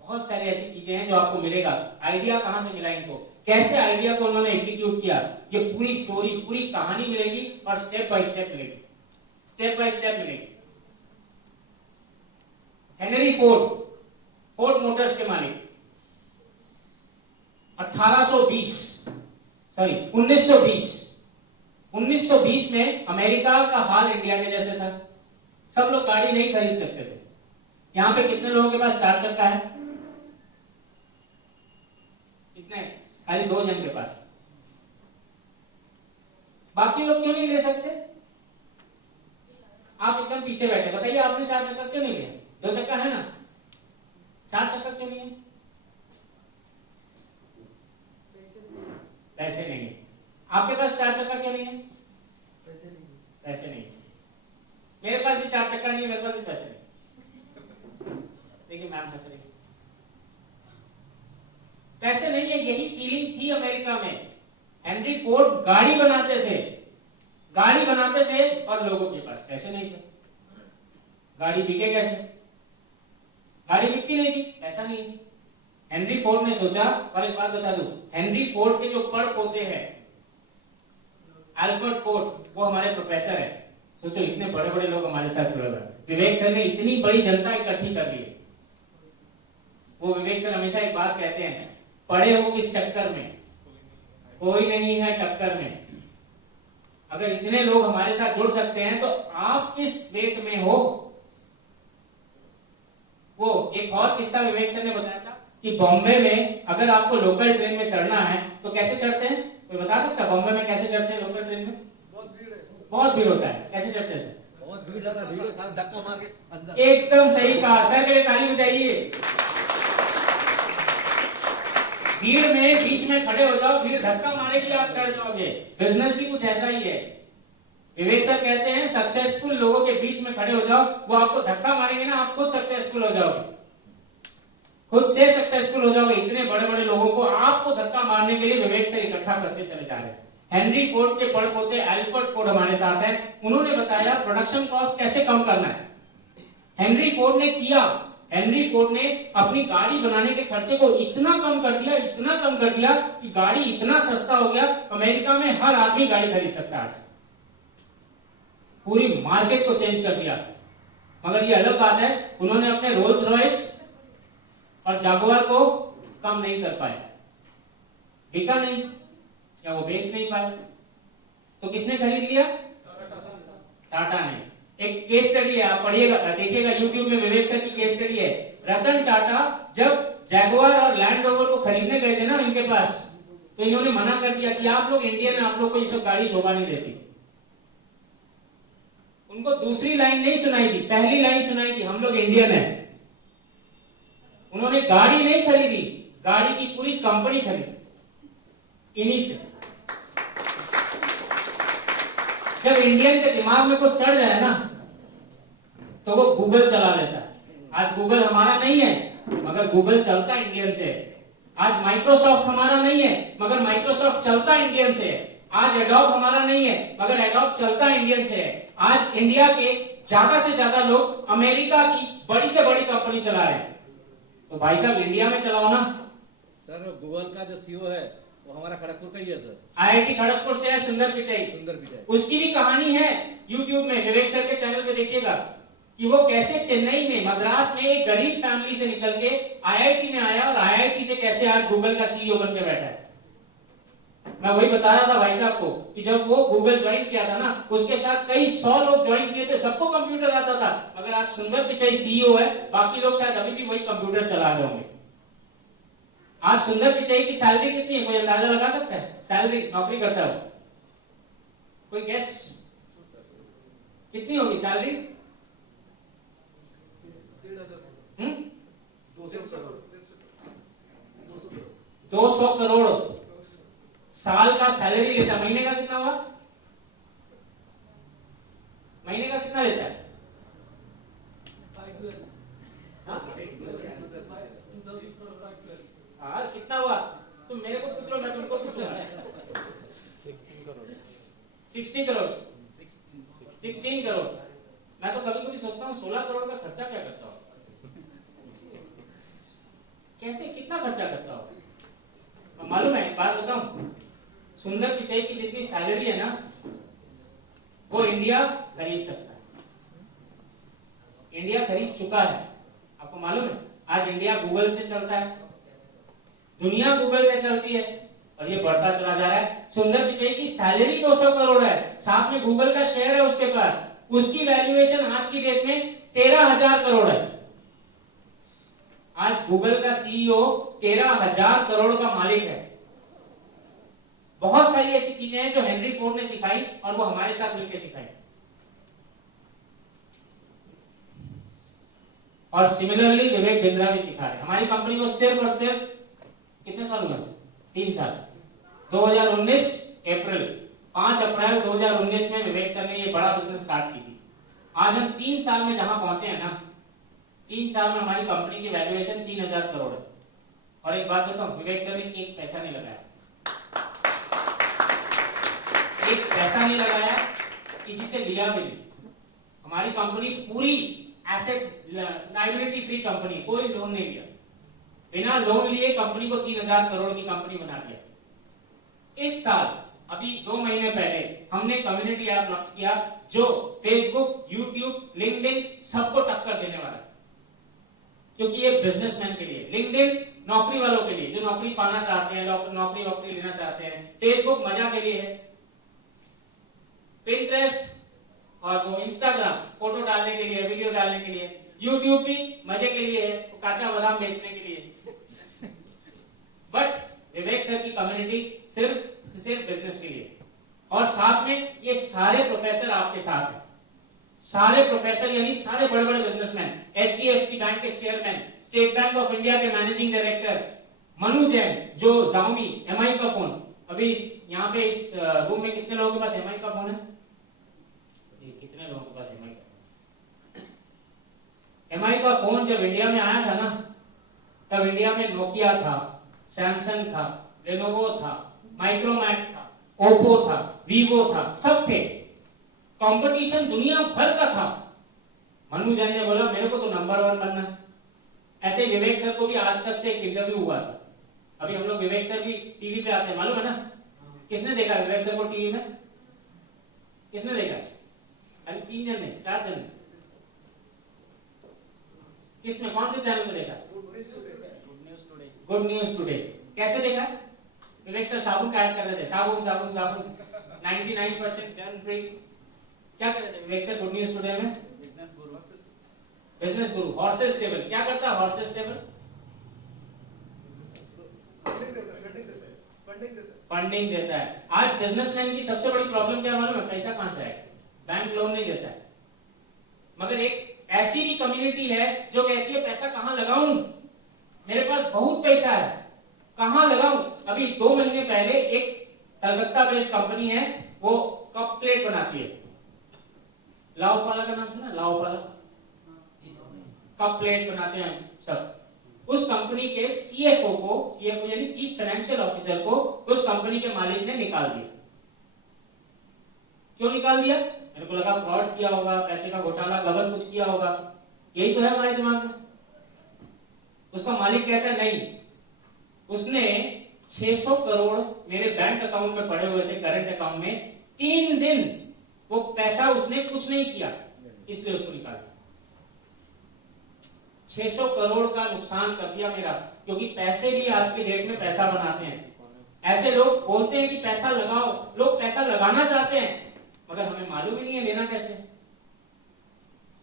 बहुत सारी ऐसी चीजें हैं जो आपको मिलेगा। आइडिया कहां से मिला इनको, कैसे आइडिया को उन्होंने एग्जीक्यूट किया, ये पूरी स्टोरी, पूरी कहानी मिलेगी, और स्टेप बाय स्टेप मिलेगी, स्टेप बाय स्टेप मिलेगी। हेनरी फोर्ड, फोर्ड मोटर्स के मालिक, 1920 में अमेरिका का हाल इंडिया के जैसे था। सब लोग गाड़ी नहीं खरीद सकते थे। यहां पे कितने लोगों के पास 4 चक्का है? कितने? खाली 2 जन के पास। बाकी लोग क्यों नहीं ले सकते? आप एकदम पीछे बैठे, बताइए आपने 4 चक्का क्यों नहीं लिया? 2 चक्का है ना, 4 चक्का क्यों नहीं है? पैसे नहीं है। आपके पास 4 चक्का क्यों नहीं है? पैसे नहीं है। मेरे पास भी 4 चक्का नहीं है, मेरे पास भी पैसे नहीं। देखिए मैम हंस रही, पैसे नहीं है, यही फीलिंग थी अमेरिका में। हेनरी फोर्ड गाड़ी बनाते थे, गाड़ी बनाते थे और लोगों के पास पैसे नहीं थे। गाड़ी बिके कैसे? गाड़ी बिकती नहीं थी, पैसा नहीं है। हेनरी फोर्ड ने सोचा, और एक बात बता दूं, हेनरी फोर्ड के जो पड़ पोते हैं अल्बर्ट फोर्ड, वो हमारे प्रोफेसर है। सोचो इतने बड़े बड़े लोग हमारे साथ जुड़े हुए हैं। विवेक सर ने इतनी बड़ी जनता इकट्ठी कर ली। वो विवेक सर हमेशा एक बात कहते हैं, पड़े हो किस चक्कर में, कोई नहीं है टक्कर में। अगर इतने लोग हमारे साथ जुड़ सकते हैं तो आप किस वेट में हो। वो एक और किस्सा विवेक सर ने बताया था कि बॉम्बे में अगर आपको लोकल ट्रेन में चढ़ना है तो कैसे चढ़ते हैं? कोई बता सकता है बॉम्बे में कैसे चढ़ते हैं लोकल ट्रेन में? बहुत भीड़ होता है। कैसे चढ़ते हैं सर? बहुत भीड़ है, धक्का मार के अंदर। एकदम सही कहा, सर के लिए ताली बजाइए। भीड़ में बीच में खड़े हो जाओ, भीड़ धक्का मारेगी, आप चढ़ जाओगे। बिजनेस भी कुछ ऐसा ही है। विवेक सर कहते हैं सक्सेसफुल लोगों के बीच में खड़े हो जाओ, वो आपको धक्का मारेंगे ना, आप खुद सक्सेसफुल हो जाओगे, खुद से सक्सेसफुल हो जाओगे। इतने बड़े बड़े लोगों को आपको धक्का मारने के लिए विवेक सर इकट्ठा करते चले जा रहे हैं। हेनरी फोर्ड के बड़ पोते अल्बर्ट फोर्ड हमारे साथ हैं। उन्होंने बताया प्रोडक्शन कॉस्ट कैसे कम करना है। हेनरी फोर्ड ने किया। हेनरी फोर्ड ने अपनी गाड़ी बनाने के खर्चे को इतना कम कर दिया, इतना कम कर दिया कि गाड़ी इतना सस्ता हो गया, अमेरिका में हर आदमी गाड़ी खरीद सकता है आज। पूरी मार्केट को चेंज कर दिया। मगर ये अलग बात है, उन्होंने अपने रोल्स रॉयस और जागुआर को कम नहीं कर पाए, बिका नहीं या वो बेच नहीं पाए, तो किसने खरीद लिया? टाटा ने। एक केस स्टडी है, आप पढ़िएगा, देखिएगा यूट्यूब में, विवेक सर की केस स्टडी है। रतन टाटा जब जैगुआर और लैंड रोवर को खरीदने गए थे ना इनके पास, तो इन्होंने मना कर दिया कि आप लोग इंडियन हैं, आप लोग को ये सब गाड़ी शोभा नहीं देती। उनको दूसरी लाइन नहीं सुनाई थी, पहली लाइन सुनाई थी, हम लोग इंडियन हैं। उन्होंने गाड़ी नहीं खरीदी, गाड़ी की पूरी कंपनी खरीदी इन्हीं से। जब इंडियन के दिमाग में कुछ चढ़ जाए ना तो वो गूगल चला लेता है। आज गूगल हमारा नहीं है मगर गूगल चलता इंडियन से। आज माइक्रोसॉफ्ट हमारा नहीं है मगर माइक्रोसॉफ्ट चलता इंडियन से। आज एडोब हमारा नहीं है मगर एडोब चलता इंडियन से। आज इंडिया के ज्यादा से ज्यादा लोग अमेरिका की बड़ी से बड़ी कंपनी चला रहे हैं, तो भाई साहब इंडिया में चलाओ ना। सर गूगल का जो सीईओ है वो हमारा खड़गपुर का ही है सर, आईआईटी खड़गपुर से है, सुंदर पिचाई। सुंदर पिचाई। उसकी भी कहानी है यूट्यूब में, विवेक सर के चैनल पे देखिएगा कि वो कैसे चेन्नई में, मद्रास में एक गरीब फैमिली से निकल के आईआईटी में आया और आईआईटी से कैसे आज गूगल का सीईओ बन के बैठा है। मैं वही बता रहा था भाई साहब को कि जब वो गूगल ज्वाइन किया था ना, उसके साथ कई 100 लोग ज्वाइन किए थे, सबको कंप्यूटर आता था, मगर आज सुंदर पिचाई सीईओ है, बाकी लोग शायद अभी भी वही कंप्यूटर चला रहे होंगे। आज सुंदर पिचाई की सैलरी कितनी है, कोई अंदाजा लगा सकता है? सैलरी, नौकरी करता है, कोई गेस कितनी होगी सैलरी? 200 करोड़ साल का सैलरी लेता। महीने का कितना हुआ? महीने का कितना लेता है? हाँ कितना हुआ? तुम मेरे को पूछ रहे हो, मैं तुमको पूछूंगा। 16 करोड़। 16 करोड़। मैं तो कभी कभी सोचता हूँ 16 करोड़ का खर्चा क्या करता हूँ, कैसे कितना खर्चा करता हूँ। मालूम है, एक बात बताऊं, सुंदर पिचाई की जितनी सैलरी है ना वो इंडिया खरीद सकता है, इंडिया खरीद चुका है। आपको मालूम है आज इंडिया गूगल से चलता है, दुनिया गूगल से चलती है और ये बढ़ता चला जा रहा है। सुंदर पिचाई की सैलरी 200 करोड़ है, साथ में गूगल का शेयर है उसके पास, उसकी वैल्यूएशन आज की डेट में 13,000 करोड़ है। आज गूगल का सीईओ 13,000 करोड़ का मालिक है। बहुत सारी ऐसी चीजें हैं जो हेनरी फोर्ड ने सिखाई और वो हमारे साथ मिलकर सिखाई। और सिमिलरली विवेक बिंद्रा भी सिखा रहे। हमारी कंपनी को सिर्फ और सिर्फ कितने साल हुए? 3 साल। 2019 अप्रैल 5 अप्रैल 2019 में विवेक सर ने ये बड़ा बिजनेस स्टार्ट की थी। आज हम 3 साल में जहां पहुंचे हैं ना, 3 साल में हमारी कंपनी की वैल्यूएशन 3,000 करोड़ है। और एक बात बताऊं, विवेक सर ने एक पैसा नहीं लगाया, एक पैसा नहीं लगाया, किसी से लिया भी नहीं। हमारी कंपनी पूरी एसेट लायबिलिटी फ्री कंपनी, कोई लोन नहीं लिया। बिना लोन लिए कंपनी को 3000 करोड़ की कंपनी बना दिया। इस साल अभी 2 महीने पहले हमने कम्युनिटी ऐप लॉन्च किया जो फेसबुक, यूट्यूब, लिंक्डइन सबको टक्कर देने वाला है, क्योंकि ये बिजनेसमैन के लिए, लिंक्डइन नौकरी वालों के लिए जो नौकरी पाना चाहते हैं, नौकरी वोकरी लेना चाहते हैं, फेसबुक मजा के लिए है, पिंटरेस्ट और वो इंस्टाग्राम फोटो डालने के लिए, वीडियो डालने के लिए, यूट्यूब भी मजे के लिए है, काचा बादाम बेचने के लिए। बट विवेक सर की कम्युनिटी सिर्फ बिजनेस के लिए। और साथ में ये सारे प्रोफेसर आपके साथ हैं, सारे प्रोफेसर यानी सारे बड़े बड़े बिजनेसमैन, HDFC बैंक के chairman, state bank of India के मैनेजिंग डायरेक्टर, मनु जैन जो Xiaomi MI का फोन, अभी यहाँ पे इस रूम में कितने लोगों के पास MI का फोन है? कितने लोगों के पास MI का फोन जब इंडिया में आया था ना, तब इंडिया में नोकिया था, सैमसंग था, लेनोवो था, माइक्रोमैक्स था, ओप्पो था, वीवो था, सब थे। कंपटीशन दुनिया भर का था। मनु जैन ने बोला मेरे को तो नंबर 1 बनना है। ऐसे ही विवेक सर को भी आज तक से एक इंटरव्यू हुआ था। अभी हम लोग विवेक सर भी टीवी पे आते हैं, मालूम है ना? किसने देखा विवेक सर को टीवी में? किसने देखा? अरे 3 जन ने, 4 जन ने। किसने, कौन से चैनल पे देखा? Good news today. कैसे देखा? विवेक सर साबुन का ऐड कर रहे थे, साबुन साबुन साबुन, 99% जर्म फ्री। क्या कर रहे थे विवेक सर गुड न्यूज टुडे में? बिजनेस गुरु, हॉर्सेस स्टेबल। क्या करता है हॉर्सेस स्टेबल? फंडिंग देता है। आज बिजनेसमैन की सबसे बड़ी प्रॉब्लम क्या मालूम है? पैसा कहां से आएगा? बैंक लोन नहीं देता है। मगर एक ऐसी भी कम्युनिटी है जो कहती है पैसा कहां लगाऊं, मेरे पास बहुत पैसा है, कहां लगाऊं? अभी 2 महीने पहले एक कलकत्ता बेस्ड कंपनी है, वो कप प्लेट बनाती है। लाओपाला का नाम सुना? लाओपाला कप प्लेट बनाते हैं सब। उस कंपनी के CFO यानी चीफ फाइनेंशियल ऑफिसर को उस कंपनी के मालिक ने निकाल दिया। क्यों निकाल दिया? मेरे को लगा फ्रॉड किया होगा, पैसे का घोटाला, गबन कुछ किया होगा, यही तो है हमारे दिमाग में। उसका मालिक कहता है नहीं, उसने 600 करोड़ मेरे बैंक अकाउंट में पड़े हुए थे, करंट अकाउंट में, 3 दिन वो पैसा उसने कुछ नहीं किया, इसलिए उसको निकाल दिया। 600 करोड़ का नुकसान कर दिया मेरा, क्योंकि पैसे भी आज के डेट में पैसा बनाते हैं। ऐसे लोग बोलते हैं कि पैसा लगाओ, लोग पैसा लगाना चाहते हैं, मगर हमें मालूम ही नहीं है लेना कैसे।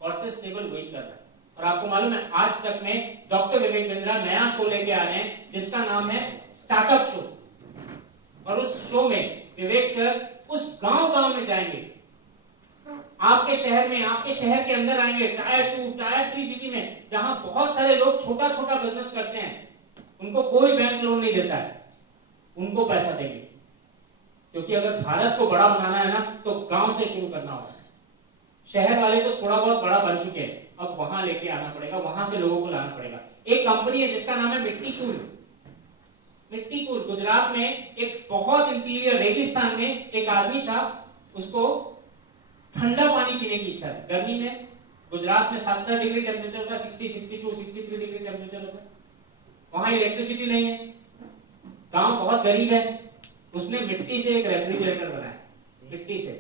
हॉर्सेस स्टेबल वही कर रहा है। और आपको मालूम है आज तक में डॉक्टर विवेक बिंद्रा नया शो लेके आ रहे हैं जिसका नाम है स्टार्टअप शो। और उस शो में विवेक सर उस गांव में जाएंगे, आपके शहर में, आपके शहर के अंदर आएंगे, टायर 2, टायर 3 सिटी में, जहां बहुत सारे लोग छोटा छोटा बिजनेस करते हैं, उनको कोई बैंक लोन नहीं देता है, उनको पैसा देंगे। क्योंकि अगर भारत को बड़ा बनाना है ना, तो गांव से शुरू करना होगा। शहर वाले तो थोड़ा बहुत बड़ा बन चुके हैं, अब वहां लेके आना पड़ेगा, वहां से लोगों को लाना पड़ेगा। एक कंपनी है जिसका नाम है मिट्टी कूल। मिट्टी कूल गुजरात में एक बहुत इंटीरियर रेगिस्तान में एक आदमी था, उसको ठंडा पानी पीने की इच्छा है। गर्मी में गुजरात में 70 डिग्री टेम्परेचर होता है, 60, 62, 63 डिग्री टेम्परेचर होता है। वहां इलेक्ट्रिसिटी नहीं है, गांव बहुत गरीब है। उसने मिट्टी से एक रेफ्रिजरेटर बनाया, मिट्टी से।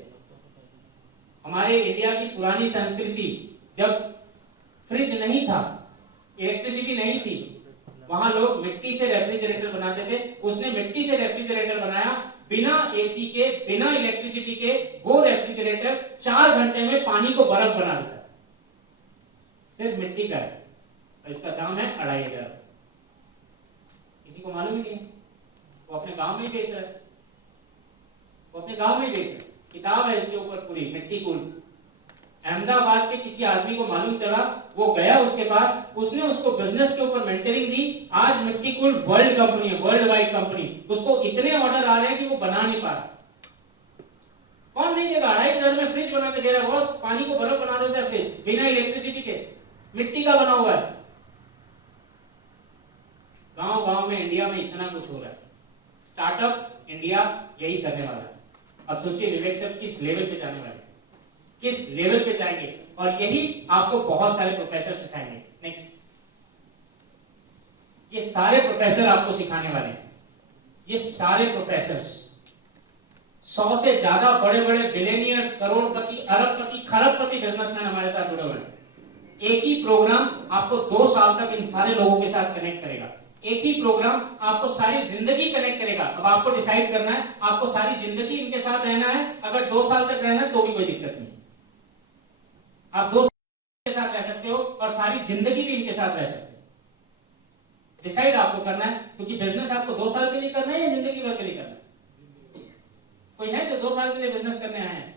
हमारे इंडिया की पुरानी संस्कृति, जब फ्रिज नहीं था, इलेक्ट्रिसिटी नहीं थी, वहां लोग मिट्टी से रेफ्रिजरेटर बनाते थे। उसने मिट्टी से रेफ्रिजरेटर बनाया, बिना एसी के, बिना इलेक्ट्रिसिटी के। वो रेफ्रिजरेटर 4 घंटे में पानी को बर्फ बना देता है, सिर्फ मिट्टी का है, और इसका दाम है 2500। किसी को मालूम ही नहीं, वो अपने गांव में बेच रहा है, वो अपने गांव में बेच रहा है। किताब है इसके ऊपर पूरी, मिट्टी कूल। अहमदाबाद के किसी आदमी को मालूम चला, वो गया उसके पास, उसने उसको बिजनेस के ऊपर मेंटरिंग दी। आज मिट्टी कूल वर्ल्ड कंपनी है, वर्ल्ड वाइड कंपनी। उसको इतने ऑर्डर आ रहे हैं कि वो बना नहीं पा रहा। कौन नहीं देगा? 2500 में फ्रिज बना के दे रहा है बॉस, पानी को बर्फ बना देता है फ्रिज, बिना इलेक्ट्रिसिटी के, मिट्टी का बना हुआ है। गांव गांव में इंडिया में इतना कुछ हो रहा है। स्टार्टअप इंडिया यही करने वाला है। अब सोचिए विवेक सर किस लेवल पे जाने वाले हैं। किस लेवल पे जाएंगे, और यही आपको बहुत सारे प्रोफेसर सिखाएंगे। नेक्स्ट, ये सारे प्रोफेसर आपको सिखाने वाले हैं। ये सारे प्रोफेसर्स 100 से ज्यादा बड़े बड़े बिलियनियर, करोड़पति, अरबपति, खरबपति बिजनेसमैन हमारे साथ जुड़े हुए हैं। एक ही प्रोग्राम आपको 2 साल तक इन सारे लोगों के साथ कनेक्ट करेगा। एक ही प्रोग्राम आपको सारी जिंदगी कनेक्ट करेगा। अब आपको डिसाइड करना है आपको सारी जिंदगी इनके साथ रहना है। अगर 2 साल तक रहना है तो भी कोई दिक्कत नहीं, आप 2 साल के साथ रह सकते हो और सारी जिंदगी भी इनके साथ रह सकते हो। डिसाइड आपको करना है, क्योंकि बिजनेस आपको 2 साल के लिए करना है या जिंदगी भर के लिए करना है? कोई है जो 2 साल के लिए बिजनेस करने आए हैं?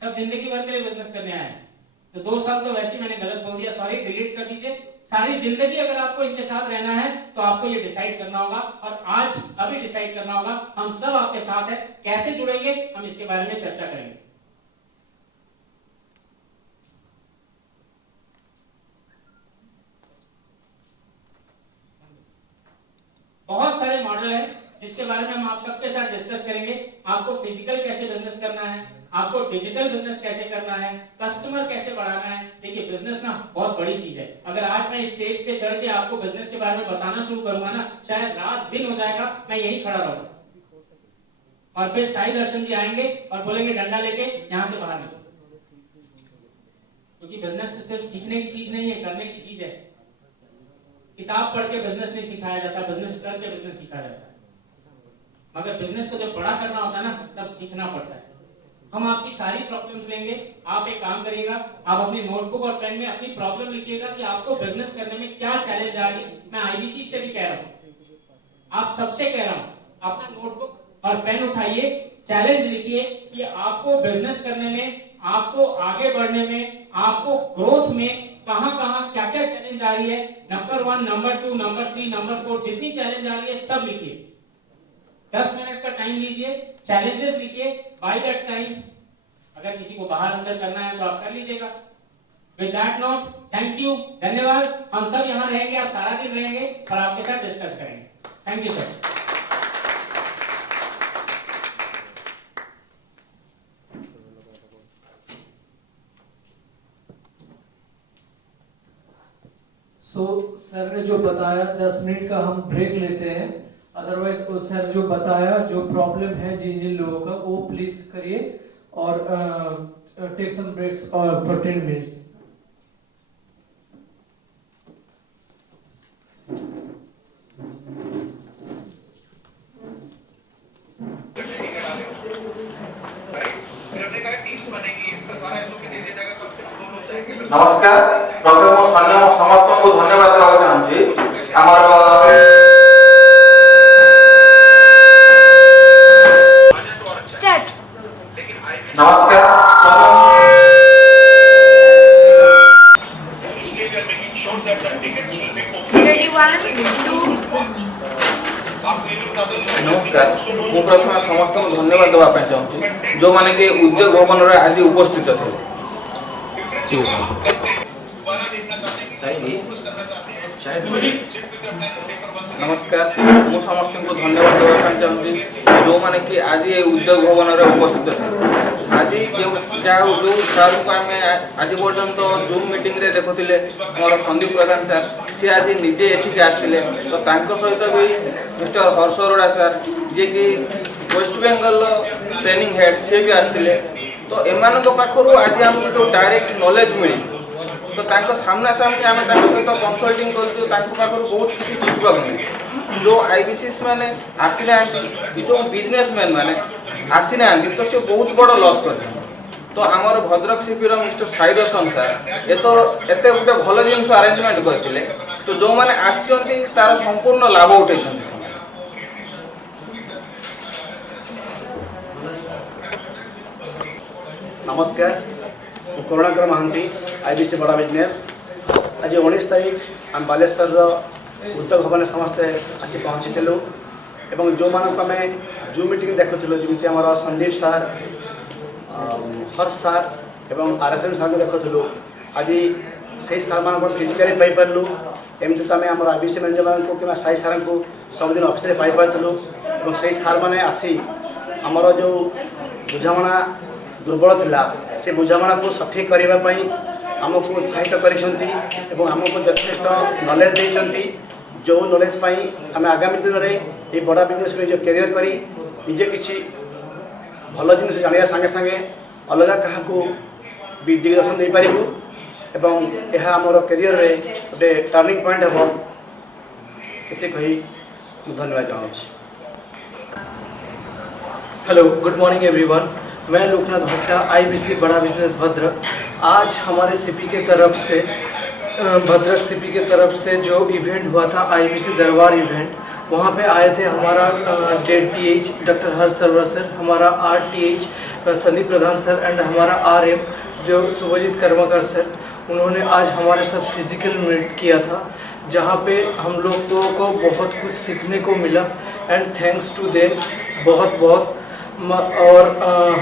सब जिंदगी भर के लिए बिजनेस करने आए हैं। तो 2 साल तो वैसे ही मैंने गलत बोल दिया, सॉरी, डिलीट कर दीजिए। सारी जिंदगी अगर आपको इनके साथ रहना है तो आपको ये डिसाइड करना होगा, और आज अभी डिसाइड करना होगा। हम सब आपके साथ हैं, कैसे जुड़ेंगे हम इसके बारे में चर्चा करेंगे। बहुत सारे मॉडल हैं जिसके बारे में हम आप सबके साथ डिस्कस करेंगे। आपको फिजिकल कैसे बिजनेस करना है, आपको डिजिटल बिजनेस कैसे करना है, कस्टमर कैसे बढ़ाना है। देखिए बिजनेस ना बहुत बड़ी चीज है। अगर आज मैं स्टेज पे चढ़ के आपको बिजनेस के बारे में बताना शुरू करूंगा ना, शायद रात दिन हो जाएगा, मैं यही खड़ा रहूंगा और फिर साई दर्शन जी आएंगे और बोलेंगे डंडा लेके यहाँ से बाहर निकलो। क्योंकि बिजनेस तो सिर्फ सीखने की चीज नहीं है, करने की चीज है। किताब पढ़ के बिजनेस नहीं सिखाया जाता, बिजनेस करके बिजनेस सिखाया जाता है। मगर बिजनेस को जब बड़ा करना होता है ना, तब सीखना पड़ता है। हम आपकी सारी प्रॉब्लम्स लेंगे। आप एक काम करिएगा, आप अपनी नोटबुक और पेन में अपनी प्रॉब्लम लिखिएगा कि आपको बिजनेस करने में क्या चैलेंज आ रही है। मैं आईबीसी से भी कह रहा हूँ, आप सबसे कह रहा हूँ, अपना नोटबुक और पेन उठाइए, चैलेंज लिखिए कि आपको बिजनेस करने में, आपको आगे बढ़ने में, आपको ग्रोथ में कहां-कहां क्या-क्या चैलेंज आ रही है। नंबर 1, नंबर 2, नंबर 3, नंबर 4, जितनी चैलेंज आ रही है सब लिखिए। 10 मिनट का टाइम लीजिए, चैलेंजेस लिखिए। बाय दैट टाइम अगर किसी को बाहर अंदर करना है तो आप कर लीजिएगा। With that note, thank you, धन्यवाद। हम सब यहाँ रहेंगे, आप सारा दिन रहेंगे और आपके साथ डिस्कस करेंगे। Thank you sir. सर ने जो बताया 10 मिनट का हम ब्रेक लेते हैं। अदरवाइज सर जो बताया, जो प्रॉब्लम है जिन जिन लोगों का, वो प्लीज करिए और टेक सम ब्रेक्स और फॉर 10 मिनट्स। नमस्कार, प्रथम सन्य समस्त को धन्यवाद देवा चाहूँगी। आमर नमस्कार, नमस्कार, मु प्रथम समस्त को धन्यवाद देवा चाहूँगी जो माने कि उद्योग भवन रे आज उपस्थित थे। नमस्कार, मु समस्त को धन्यवाद देवा चाहूँगी जो माने कि आज ये उद्योग भवन रे उपस्थित थे। आज जो सर को आम आज पर्यंत जूम मीटिंग रे देखुले मोर संदीप प्रधान सर, सी आज निजे एठिक आसते, तो तांको सहित भी मिस्टर हर्ष अरोड़ा सर जे कि वेस्ट बेंगल ट्रेनिंग हेड से भी आसते। तो एमान पाखर आज आमको जो डायरेक्ट नॉलेज मिली, तो तांको सामना सामने आम सहित कंसल्टिंग कर बहुत किसी शिखा मिली। जो आईबीसीएस मैंने आसी ना, जो बिजनेसमैन मैंने आसी ना, तो सी बहुत बड़ लॉस कर। तो आमर भद्रक सीपी मिस्टर साई दर्शन सर ये तो एत गोटे भल जिन आरेंजमेंट करते, तो जो मैंने आसती तार संपूर्ण लाभ उठे। नमस्कार, करुणाकर महांती, आईबीसी बड़ा बिजनेस। आज 19 तारीख आम बालेश्वर उद्योग भवन समस्ते आसी पहुँचीलु एवं जो मानक आम जूम मीटिंग देखुलु, जमी आम संदीप सर, हर्ष सर एवं आरएसएम सर को देखुलु। आज से सर मान फिजिकाली पाइलु, एमती तो आम आम आईबीसी मैनेजर कि साई सार को सबुदिन ऑफिस पाइलु। से सार मैंने आसी आमर जो बुझाणा दुर्बल थिला से बुझामणा को सठिक करबा पई हमको उत्साहित करिसंती एवं हमको यथेष्ट नॉलेज देइसंती जो नॉलेज पई हम आगामी दिन रे ए बड़ा बिजनेस में जो कैरियर करी निजे किछि भल जिनिस जानिया संगे संगे अलग कहा को भी दिग्दर्शन दे पारिबु एवं यह हमर कैरियर रे गोटे टर्निंग पॉइंट हेबो एते कही धन्यवाद चाहूँ। Hello, good morning everyone. मैं लोकनाथ भट्टा, आईबीसी बड़ा बिजनेस भद्रक। आज हमारे सीपी के तरफ से भद्रक सीपी के तरफ से जो इवेंट हुआ था आईबीसी दरबार इवेंट, वहाँ पे आए थे हमारा जेडटीएच डॉक्टर हर्ष सरवर सर, हमारा RTH Sandeep Pradhan sir and हमारा आरएम जो शुभजीत कर्मकर सर। उन्होंने आज हमारे साथ फिजिकल मीट किया था जहाँ पे हम लोगों को बहुत कुछ सीखने को मिला एंड थैंक्स टू देम बहुत बहुत। और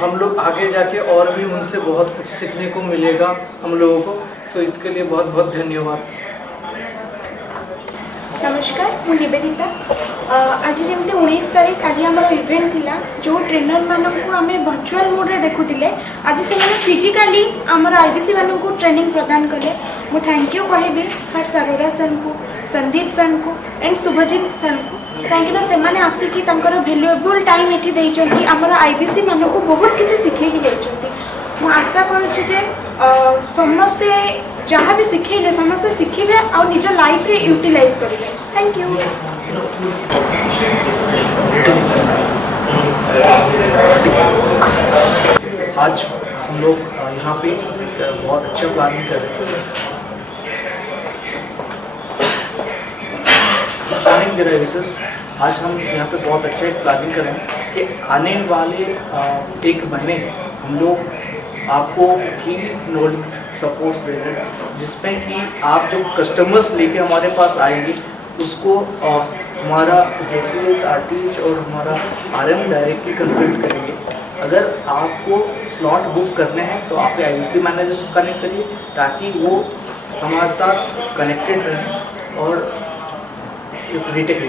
हम लोग आगे जाके और भी उनसे बहुत कुछ सीखने को मिलेगा हम लोगों को। सो इसके लिए बहुत बहुत धन्यवाद। नमस्कार, मु निवेदिता। आज जमी 19 तारीख आज आम इवेंट थिला जो ट्रेनर मानक आम वर्चुअल मोड रे देखुले, आज से फिजिकाली आमर आईबीसी मानक को ट्रेनिंग प्रदान कले। मु थैंक यू कहबी हर सरोरा सर को, संदीप सर को एंड शुभजीत सर को, कहीं से मैंने आसिकी भैल्युएबल टाइम ये देइचंती आमर आईबीसी मानक को बहुत किसी शिखेकी जाइचंती। मु आशा करुछि जे समस्ते जहाँ भी शिखेले समस्ते शिखिबे और निज लाइफ रे यूटिलाइज करेंगे। Thank you. आज हम लोग यहाँ पे बहुत अच्छा प्लानिंग कर रहे हैं। प्लानिंग सर्विसेज आज हम यहाँ पे बहुत अच्छे प्लानिंग कर रहे हैं कि आने वाले एक महीने हम लोग आपको फ्री नॉलेज सपोर्ट दे रहे हैं, जिसमें कि आप जो कस्टमर्स लेके हमारे पास आएंगे उसको हमारा जेटीएस आरटीएच और हमारा आरएम डायरेक्टली कंसल्ट करेंगे। अगर आपको स्लॉट बुक करने हैं तो आपके आईबीसी मैनेजर से कनेक्ट करिए ताकि वो हमारे साथ कनेक्टेड रहें और इस रिटेक